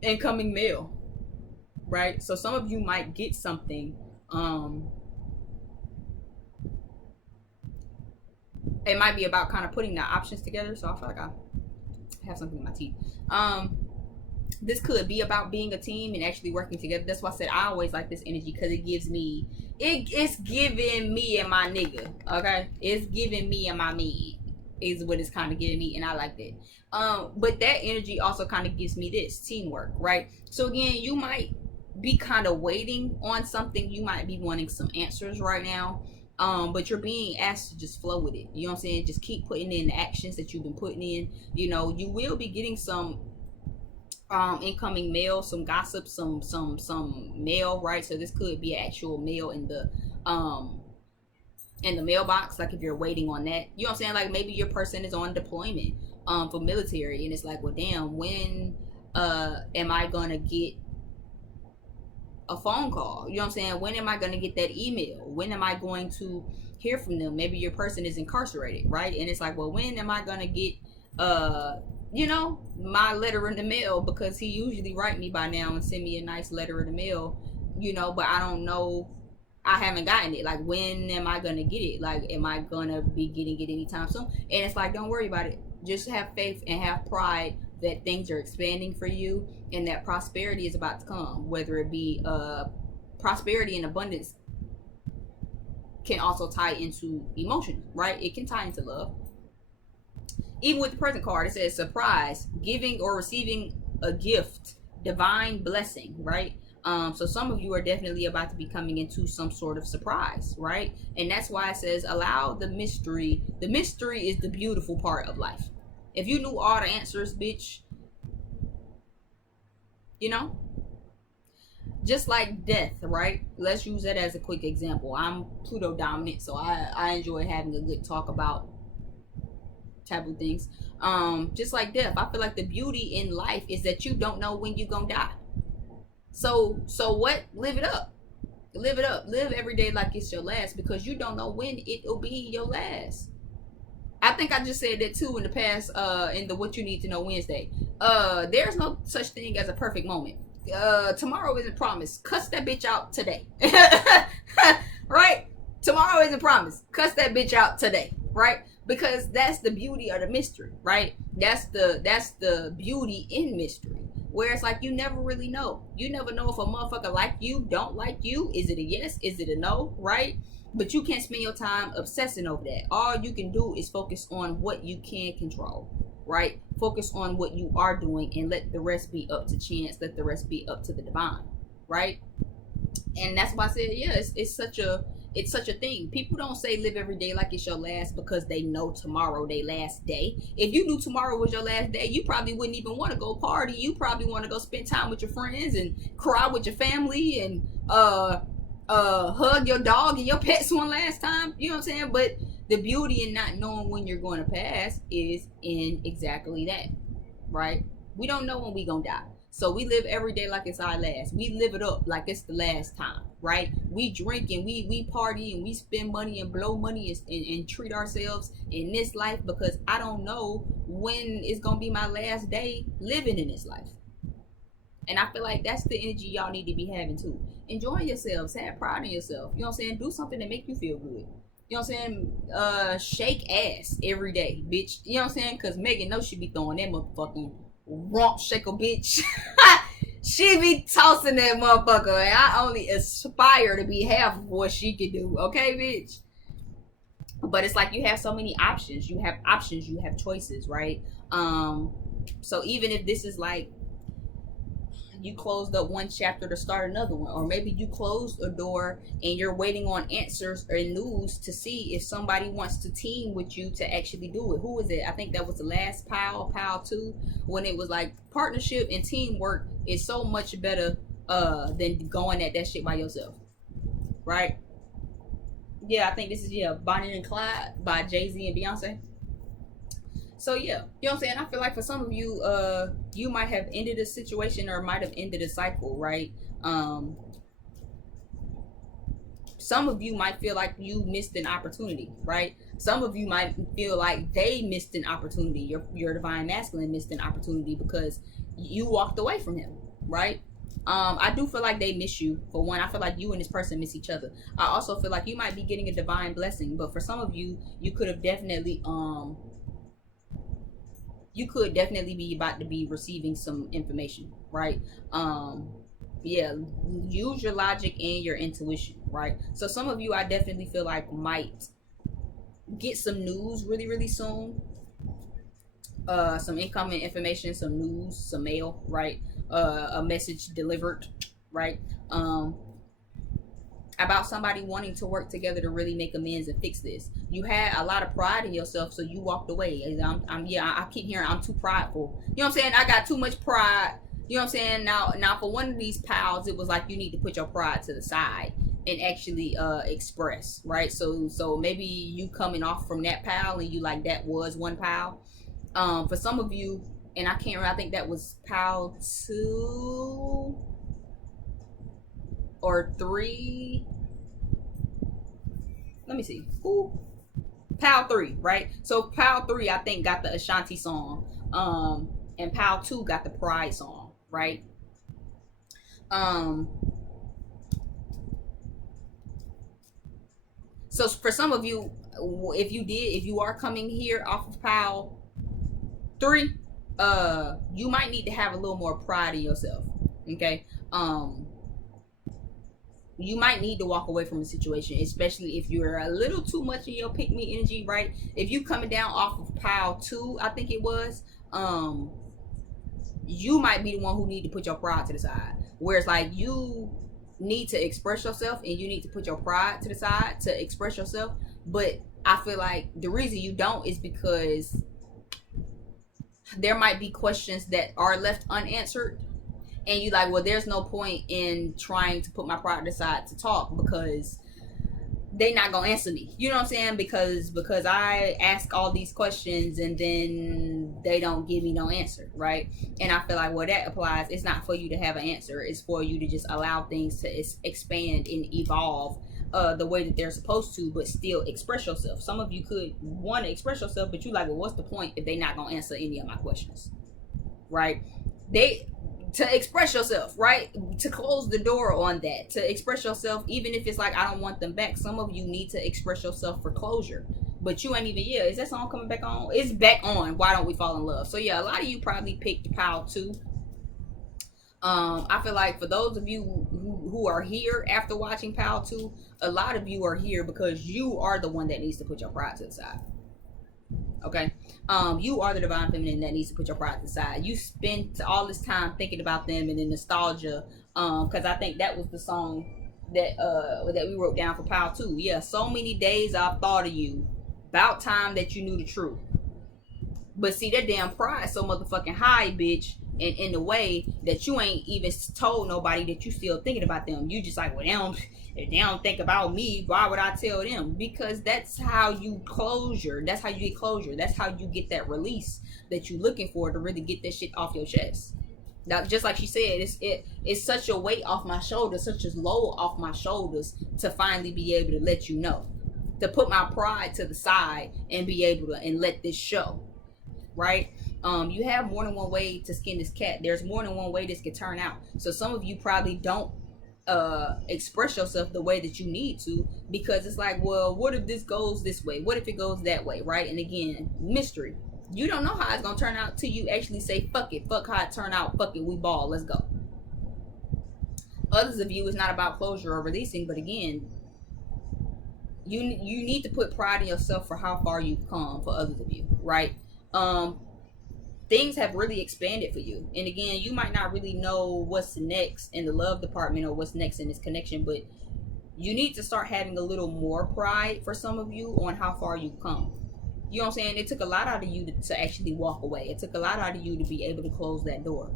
incoming mail, right? So some of you might get something. It might be about kind of putting the options together. So I feel like I have something in my teeth. This could be about being a team and actually working together. That's why I said I always like this energy, because it gives me, it's giving me and my nigga, okay? It's giving me and my me is what it's kind of giving me, and I like that. But that energy also kind of gives me this teamwork, right? So again, you might be kind of waiting on something. You might be wanting some answers right now. But you're being asked to just flow with it. You know what I'm saying? Just keep putting in the actions that you've been putting in. You know, you will be getting some incoming mail, some gossip, some mail, right? So this could be actual mail in the mailbox, like if you're waiting on that. You know what I'm saying? Like maybe your person is on deployment for military, and it's like, well damn, when am I gonna get a phone call? You know what I'm saying? When am I going to get that email? When am I going to hear from them? Maybe your person is incarcerated, right? And it's like, well, when am I going to get you know, my letter in the mail? Because he usually write me by now and send me a nice letter in the mail, you know, but I don't know, I haven't gotten it. Like, when am I going to get it? Like, am I going to be getting it anytime soon? And it's like, don't worry about it. Just have faith and have pride that things are expanding for you and that prosperity is about to come. Whether it be prosperity and abundance can also tie into emotion, right? It can tie into love. Even with the present card, it says surprise, giving or receiving a gift, divine blessing, right? So some of you are definitely about to be coming into some sort of surprise, right? And that's why it says allow the mystery. The mystery is the beautiful part of life. If you knew all the answers, bitch, you know, just like death, right? Let's use that as a quick example. I'm Pluto dominant, so I enjoy having a good talk about taboo things. Just like death, I feel like the beauty in life is that you don't know when you're gonna die. So what? Live it up. Live it up. Live every day like it's your last, because you don't know when it'll be your last. I think I just said that too in the past, in the What You Need to Know Wednesday. There's no such thing as a perfect moment. Tomorrow isn't promised. Cuss that bitch out today. Right? Tomorrow isn't promised. Cuss that bitch out today. Right? Because that's the beauty of the mystery, right? That's the beauty in mystery. Where it's like you never really know. You never know if a motherfucker like you, don't like you. Is it a yes? Is it a no? Right? But you can't spend your time obsessing over that. All you can do is focus on what you can control, right? Focus on what you are doing and let the rest be up to chance. Let the rest be up to the divine, right? And that's why I said, yeah, it's such a thing. People don't say live every day like it's your last because they know tomorrow their last day. If you knew tomorrow was your last day, you probably wouldn't even want to go party. You probably want to go spend time with your friends and cry with your family and hug your dog and your pets one last time. You know what I'm saying? But the beauty in not knowing when you're going to pass is in exactly that, right? We don't know when we gonna die. So we live every day like it's our last. We live it up like it's the last time, right? We drink and we party and we spend money and blow money and treat ourselves in this life, because I don't know when it's gonna be my last day living in this life. And I feel like that's the energy y'all need to be having too. Enjoy yourselves, have pride in yourself. You know what I'm saying? Do something that make you feel good. You know what I'm saying? Shake ass every day, bitch. You know what I'm saying? Because Megan knows she be throwing that motherfucking rump shaker, bitch. She be tossing that motherfucker, and I only aspire to be half of what she can do. Okay, bitch? But it's like you have so many options. You have options. You have choices, right? So even if this is like you closed up one chapter to start another one, or maybe you closed a door and you're waiting on answers or news to see if somebody wants to team with you to actually do it. Who is it? I think that was the last pile 2, when it was like partnership and teamwork is so much better than going at that shit by yourself, right? Yeah, I think this is Bonnie and Clyde by Jay-Z and Beyonce. So yeah, you know what I'm saying? I feel like for some of you, you might have ended a situation or might have ended a cycle, right? some of you might feel like you missed an opportunity, right? Some of you might feel like they missed an opportunity. Your divine masculine missed an opportunity because you walked away from him, right? I do feel like they miss you. For one, I feel like you and this person miss each other. I also feel like you might be getting a divine blessing, but for some of you, you could definitely be about to be receiving some information, right? Yeah, use your logic and your intuition, right? So some of you, I definitely feel like might get some news really, really soon. Some incoming information, some news, some mail, right? A message delivered, right? About somebody wanting to work together to really make amends and fix this. You had a lot of pride in yourself, so you walked away. I keep hearing I'm too prideful. You know what I'm saying? I got too much pride. You know what I'm saying? Now for one of these pals, it was like you need to put your pride to the side and actually express, right? So maybe you coming off from that pal and you like that was one pal. For some of you, and I can't remember, I think that was pal 2 or 3. Let me see. Ooh. Pal 3, right? So Pal 3, I think, got the Ashanti song. And Pal 2 got the Pride song, right? So for some of you, if you are coming here off of Pal 3, you might need to have a little more pride in yourself. Okay. You might need to walk away from a situation, especially if you're a little too much in your pick me energy, right? If you coming down off of pile 2, I think it was, you might be the one who need to put your pride to the side. Whereas like you need to express yourself and you need to put your pride to the side to express yourself. But I feel like the reason you don't is because there might be questions that are left unanswered. And you like, well, there's no point in trying to put my pride aside to talk because they not gonna answer me. You know what I'm saying? Because I ask all these questions and then they don't give me no answer, right? And I feel like, well, that applies. It's not for you to have an answer. It's for you to just allow things to expand and evolve the way that they're supposed to, but still express yourself. Some of you could want to express yourself, but you like, well, what's the point if they not gonna answer any of my questions, right? To express yourself, right? To close the door on that, to express yourself, even if it's like, I don't want them back. Some of you need to express yourself for closure, but you ain't even, is that song coming back on? It's back on. Why Don't We Fall in Love? So yeah, a lot of you probably picked pile 2. I feel like for those of you who are here after watching pile 2, a lot of you are here because you are the one that needs to put your pride to the side. Okay, you are the divine feminine that needs to put your pride to the side. You spent all this time thinking about them and the nostalgia, because I think that was the song that we wrote down for pile 2. Yeah, so many days I've thought of you, about time that you knew the truth. But see, that damn pride so motherfucking high, bitch, and in the way that you ain't even told nobody that you still thinking about them. You just like, well, if they don't think about me, why would I tell them? Because that's how you closure. That's how you get closure. That's how you get that release that you're looking for to really get that shit off your chest. Now, just like she said, it's such a weight off my shoulders, such a load off my shoulders to finally be able to let you know, to put my pride to the side and be able to and let this show, right? You have more than one way to skin this cat. There's more than one way this could turn out. So some of you probably don't express yourself the way that you need to, because it's like, well, what if this goes this way? What if it goes that way, right? And again, mystery. You don't know how it's gonna turn out till you actually say, fuck it, fuck how it turned out, fuck it, we ball, let's go. Others of you, it's not about closure or releasing, but again, you need to put pride in yourself for how far you've come. For others of you, right? Things have really expanded for you, and again, you might not really know what's next in the love department or what's next in this connection, but you need to start having a little more pride for some of you on how far you've come. You know what I'm saying? It took a lot out of you to actually walk away. It took a lot out of you to be able to close that door.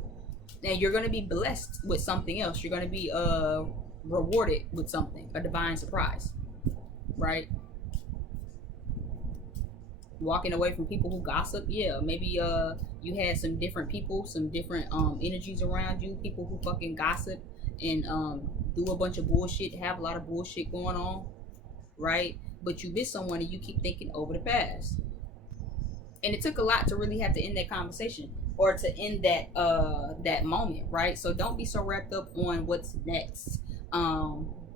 And you're going to be blessed with something else. You're going to be rewarded with something, a divine surprise, right? Walking away from people who gossip. Yeah, maybe you had some different people, some different energies around you, people who fucking gossip and do a bunch of bullshit, have a lot of bullshit going on, right? But you miss someone and you keep thinking over the past. And it took a lot to really have to end that conversation or to end that moment, right? So don't be so wrapped up on what's next.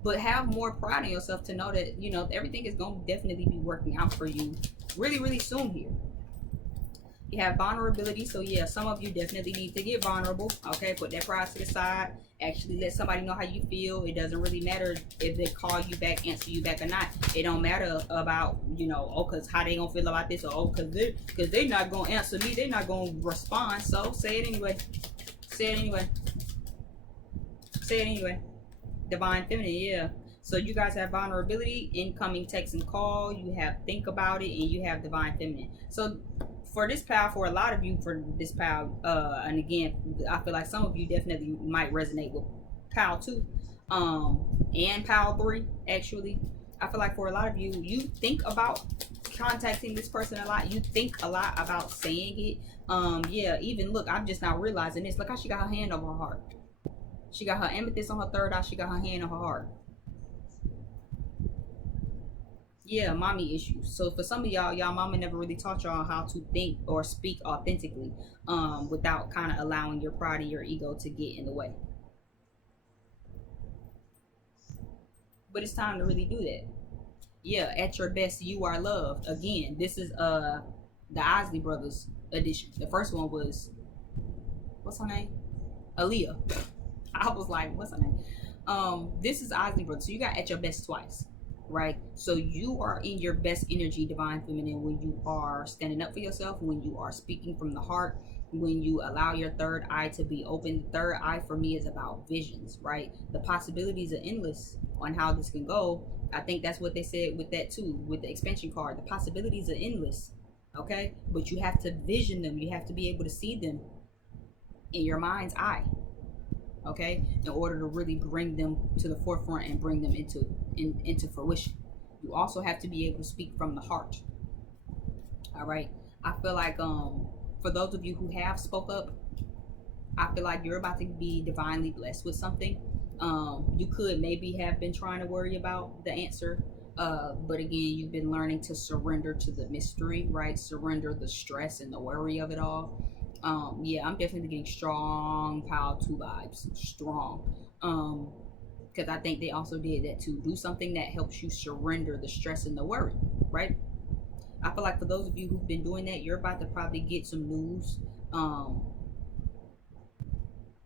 But have more pride in yourself to know that, you know, everything is going to definitely be working out for you really, really soon here. You have vulnerability, so yeah, some of you definitely need to get vulnerable. Okay, put that pride to the side. Actually let somebody know how you feel. It doesn't really matter if they call you back, answer you back or not. It don't matter about, you know, oh, cause how they gonna feel about this, or oh, cause they not gonna answer me, they not gonna respond. So say it anyway. Say it anyway. Say it anyway. Divine feminine, yeah. So you guys have vulnerability, incoming text and call. You have think about it, and you have divine feminine. So for this pal, for a lot of you, for this pal, and again, I feel like some of you definitely might resonate with pal 2, and pal 3. Actually, I feel like for a lot of you, you think about contacting this person a lot. You think a lot about saying it. Yeah, even look, I'm just now realizing this. Look how she got her hand over her heart. She got her amethyst on her third eye. She got her hand on her heart. Yeah, mommy issues. So for some of y'all mama never really taught y'all how to think or speak authentically, without kind of allowing your pride and your ego to get in the way. But it's time to really do that. Yeah, at your best, you are loved. Again, this is the Isley Brothers edition. The first one was, what's her name? Aaliyah. I was like, what's her name? This is Isley Brothers. So you got at your best twice, right? So you are in your best energy, divine feminine, when you are standing up for yourself, when you are speaking from the heart, when you allow your third eye to be open. The third eye for me is about visions, right? The possibilities are endless on how this can go. I think that's what they said with that too, with the expansion card. The possibilities are endless, okay? But you have to vision them. You have to be able to see them in your mind's eye, okay, in order to really bring them to the forefront and bring them into fruition. You also have to be able to speak from the heart. All right, I feel like for those of you who have spoke up, I feel like you're about to be divinely blessed with something. You could maybe have been trying to worry about the answer, but again, you've been learning to surrender to the mystery, right? Surrender the stress and the worry of it all. Yeah, I'm definitely getting strong pile 2 vibes. Strong. Because I think they also did that too. Do something that helps you surrender the stress and the worry, right? I feel like for those of you who've been doing that, you're about to probably get some news.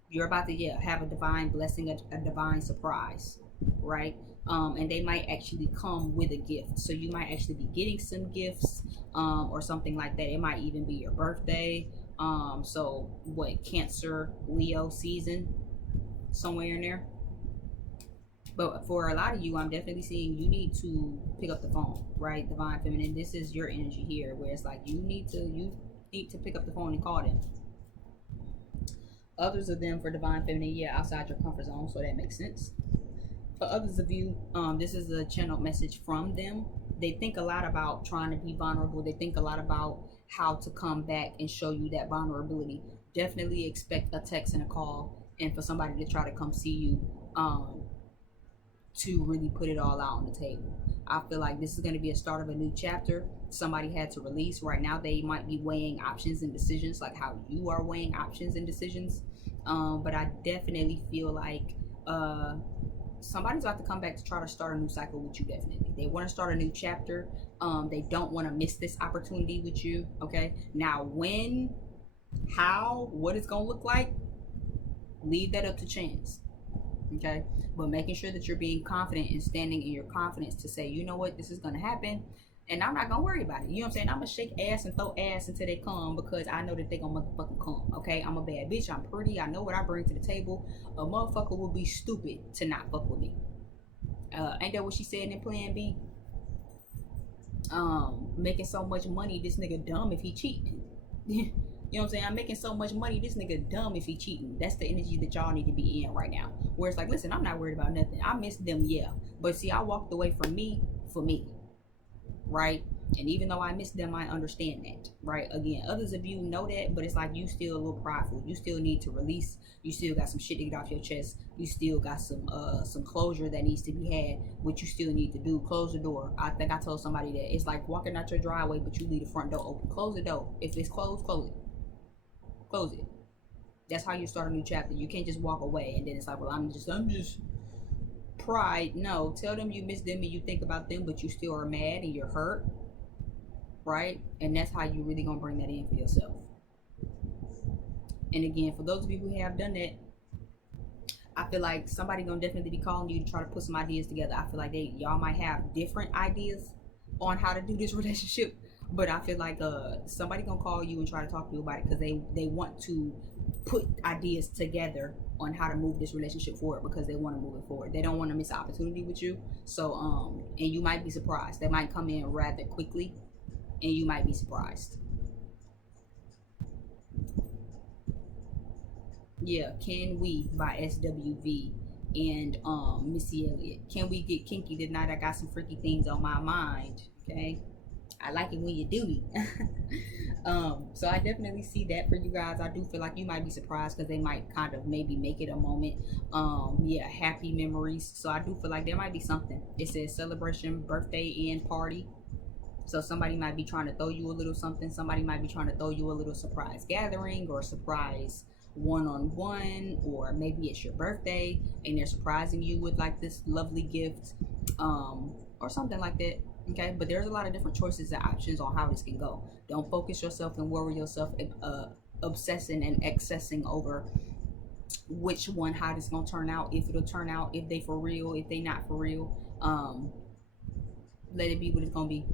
You're about to have a divine blessing, a divine surprise, right? And they might actually come with a gift. So you might actually be getting some gifts, or something like that. It might even be your birthday. So what, Cancer, Leo season, somewhere in there. But for a lot of you, I'm definitely seeing you need to pick up the phone, right? Divine feminine, this is your energy here, where it's like you need to pick up the phone and call them. Others of them, for divine feminine, outside your comfort zone, so that makes sense. For others of you, this is a channeled message from them. They think a lot about trying to be vulnerable. They think a lot about how to come back and show you that vulnerability. Definitely expect a text and a call, and for somebody to try to come see you, to really put it all out on the table. I feel like this is going to be a start of a new chapter. Somebody had to release. Right now they might be weighing options and decisions, like how you are weighing options and decisions. But I definitely feel like somebody's about to come back to try to start a new cycle with you. Definitely, they want to start a new chapter. They don't want to miss this opportunity with you. Okay, now when, how, what it's gonna look like, leave that up to chance. Okay, but making sure that you're being confident and standing in your confidence to say, you know what, this is gonna happen, and I'm not gonna worry about it. You know what I'm saying? I'm gonna shake ass and throw ass until they come, because I know that they gonna motherfucking come. Okay, I'm a bad bitch, I'm pretty, I know what I bring to the table. A motherfucker will be stupid to not fuck with me. Ain't that what she said in Plan B? Making so much money, this nigga dumb if he cheating. You know what I'm saying? I'm making so much money, this nigga dumb if he cheating. That's the energy that y'all need to be in right now. Where it's like, listen, I'm not worried about nothing. I miss them, yeah. But see, I walked away from me for me. Right? And even though I miss them, I understand that, right? Again, others of you know that, but it's like you still a little prideful. You still need to release. You still got some shit to get off your chest. You still got some closure that needs to be had, which you still need to do. Close the door. I think I told somebody that it's like walking out your driveway, but you leave the front door open. Close the door. If it's closed, close it. Close it. That's how you start a new chapter. You can't just walk away and then it's like, well, I'm just pride. No, tell them you miss them and you think about them, but you still are mad and you're hurt, right? And that's how you really gonna bring that in for yourself. And again, for those of you who have done that, I feel like somebody gonna definitely be calling you to try to put some ideas together. I feel like y'all might have different ideas on how to do this relationship, but I feel like somebody gonna call you and try to talk to you about it because they want to put ideas together on how to move this relationship forward because they want to move it forward. They don't want to miss an opportunity with you. So and you might be surprised. They might come in rather quickly and you might be surprised. Yeah, Can We by SWV and Missy Elliott. Can we get kinky tonight? I got some freaky things on my mind. Okay, I like it when you do me. So I definitely see that for you guys. I do feel like you might be surprised because they might kind of maybe make it a moment. Yeah, happy memories. So I do feel like there might be something. It says celebration, birthday, and party. So somebody might be trying to throw you a little something. Somebody might be trying to throw you a little surprise gathering or surprise one-on-one, or maybe it's your birthday and they're surprising you with like this lovely gift, or something like that. Okay, but there's a lot of different choices and options on how this can go. Don't focus yourself and worry yourself obsessing and excessing over which one, how this gonna turn out, if it'll turn out, if they for real, if they not for real. Let it be what it's gonna be.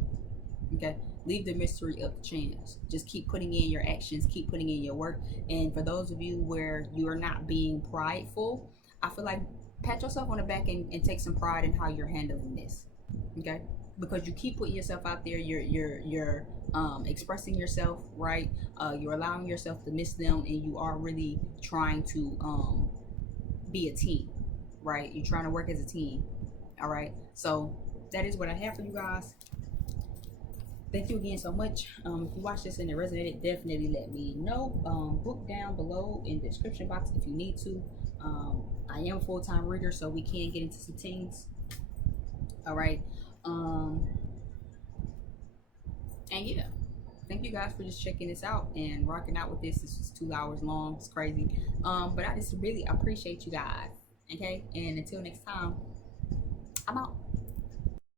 Okay, leave the mystery up to chance. Just keep putting in your actions, keep putting in your work. And for those of you where you are not being prideful, I feel like pat yourself on the back and take some pride in how you're handling this. Okay, because you keep putting yourself out there, you're expressing yourself, right? You're allowing yourself to miss them, and you are really trying to be a team, right? You're trying to work as a team. All right, so that is what I have for you guys. Thank you again so much. If you watched this and it resonated, definitely let me know. Book down below in the description box if you need to. I am a full-time reader, so we can get into some things. All right. And yeah, thank you guys for just checking this out and rocking out with this. This is 2 hours long. It's crazy. But I just really appreciate you guys. Okay. And until next time, I'm out.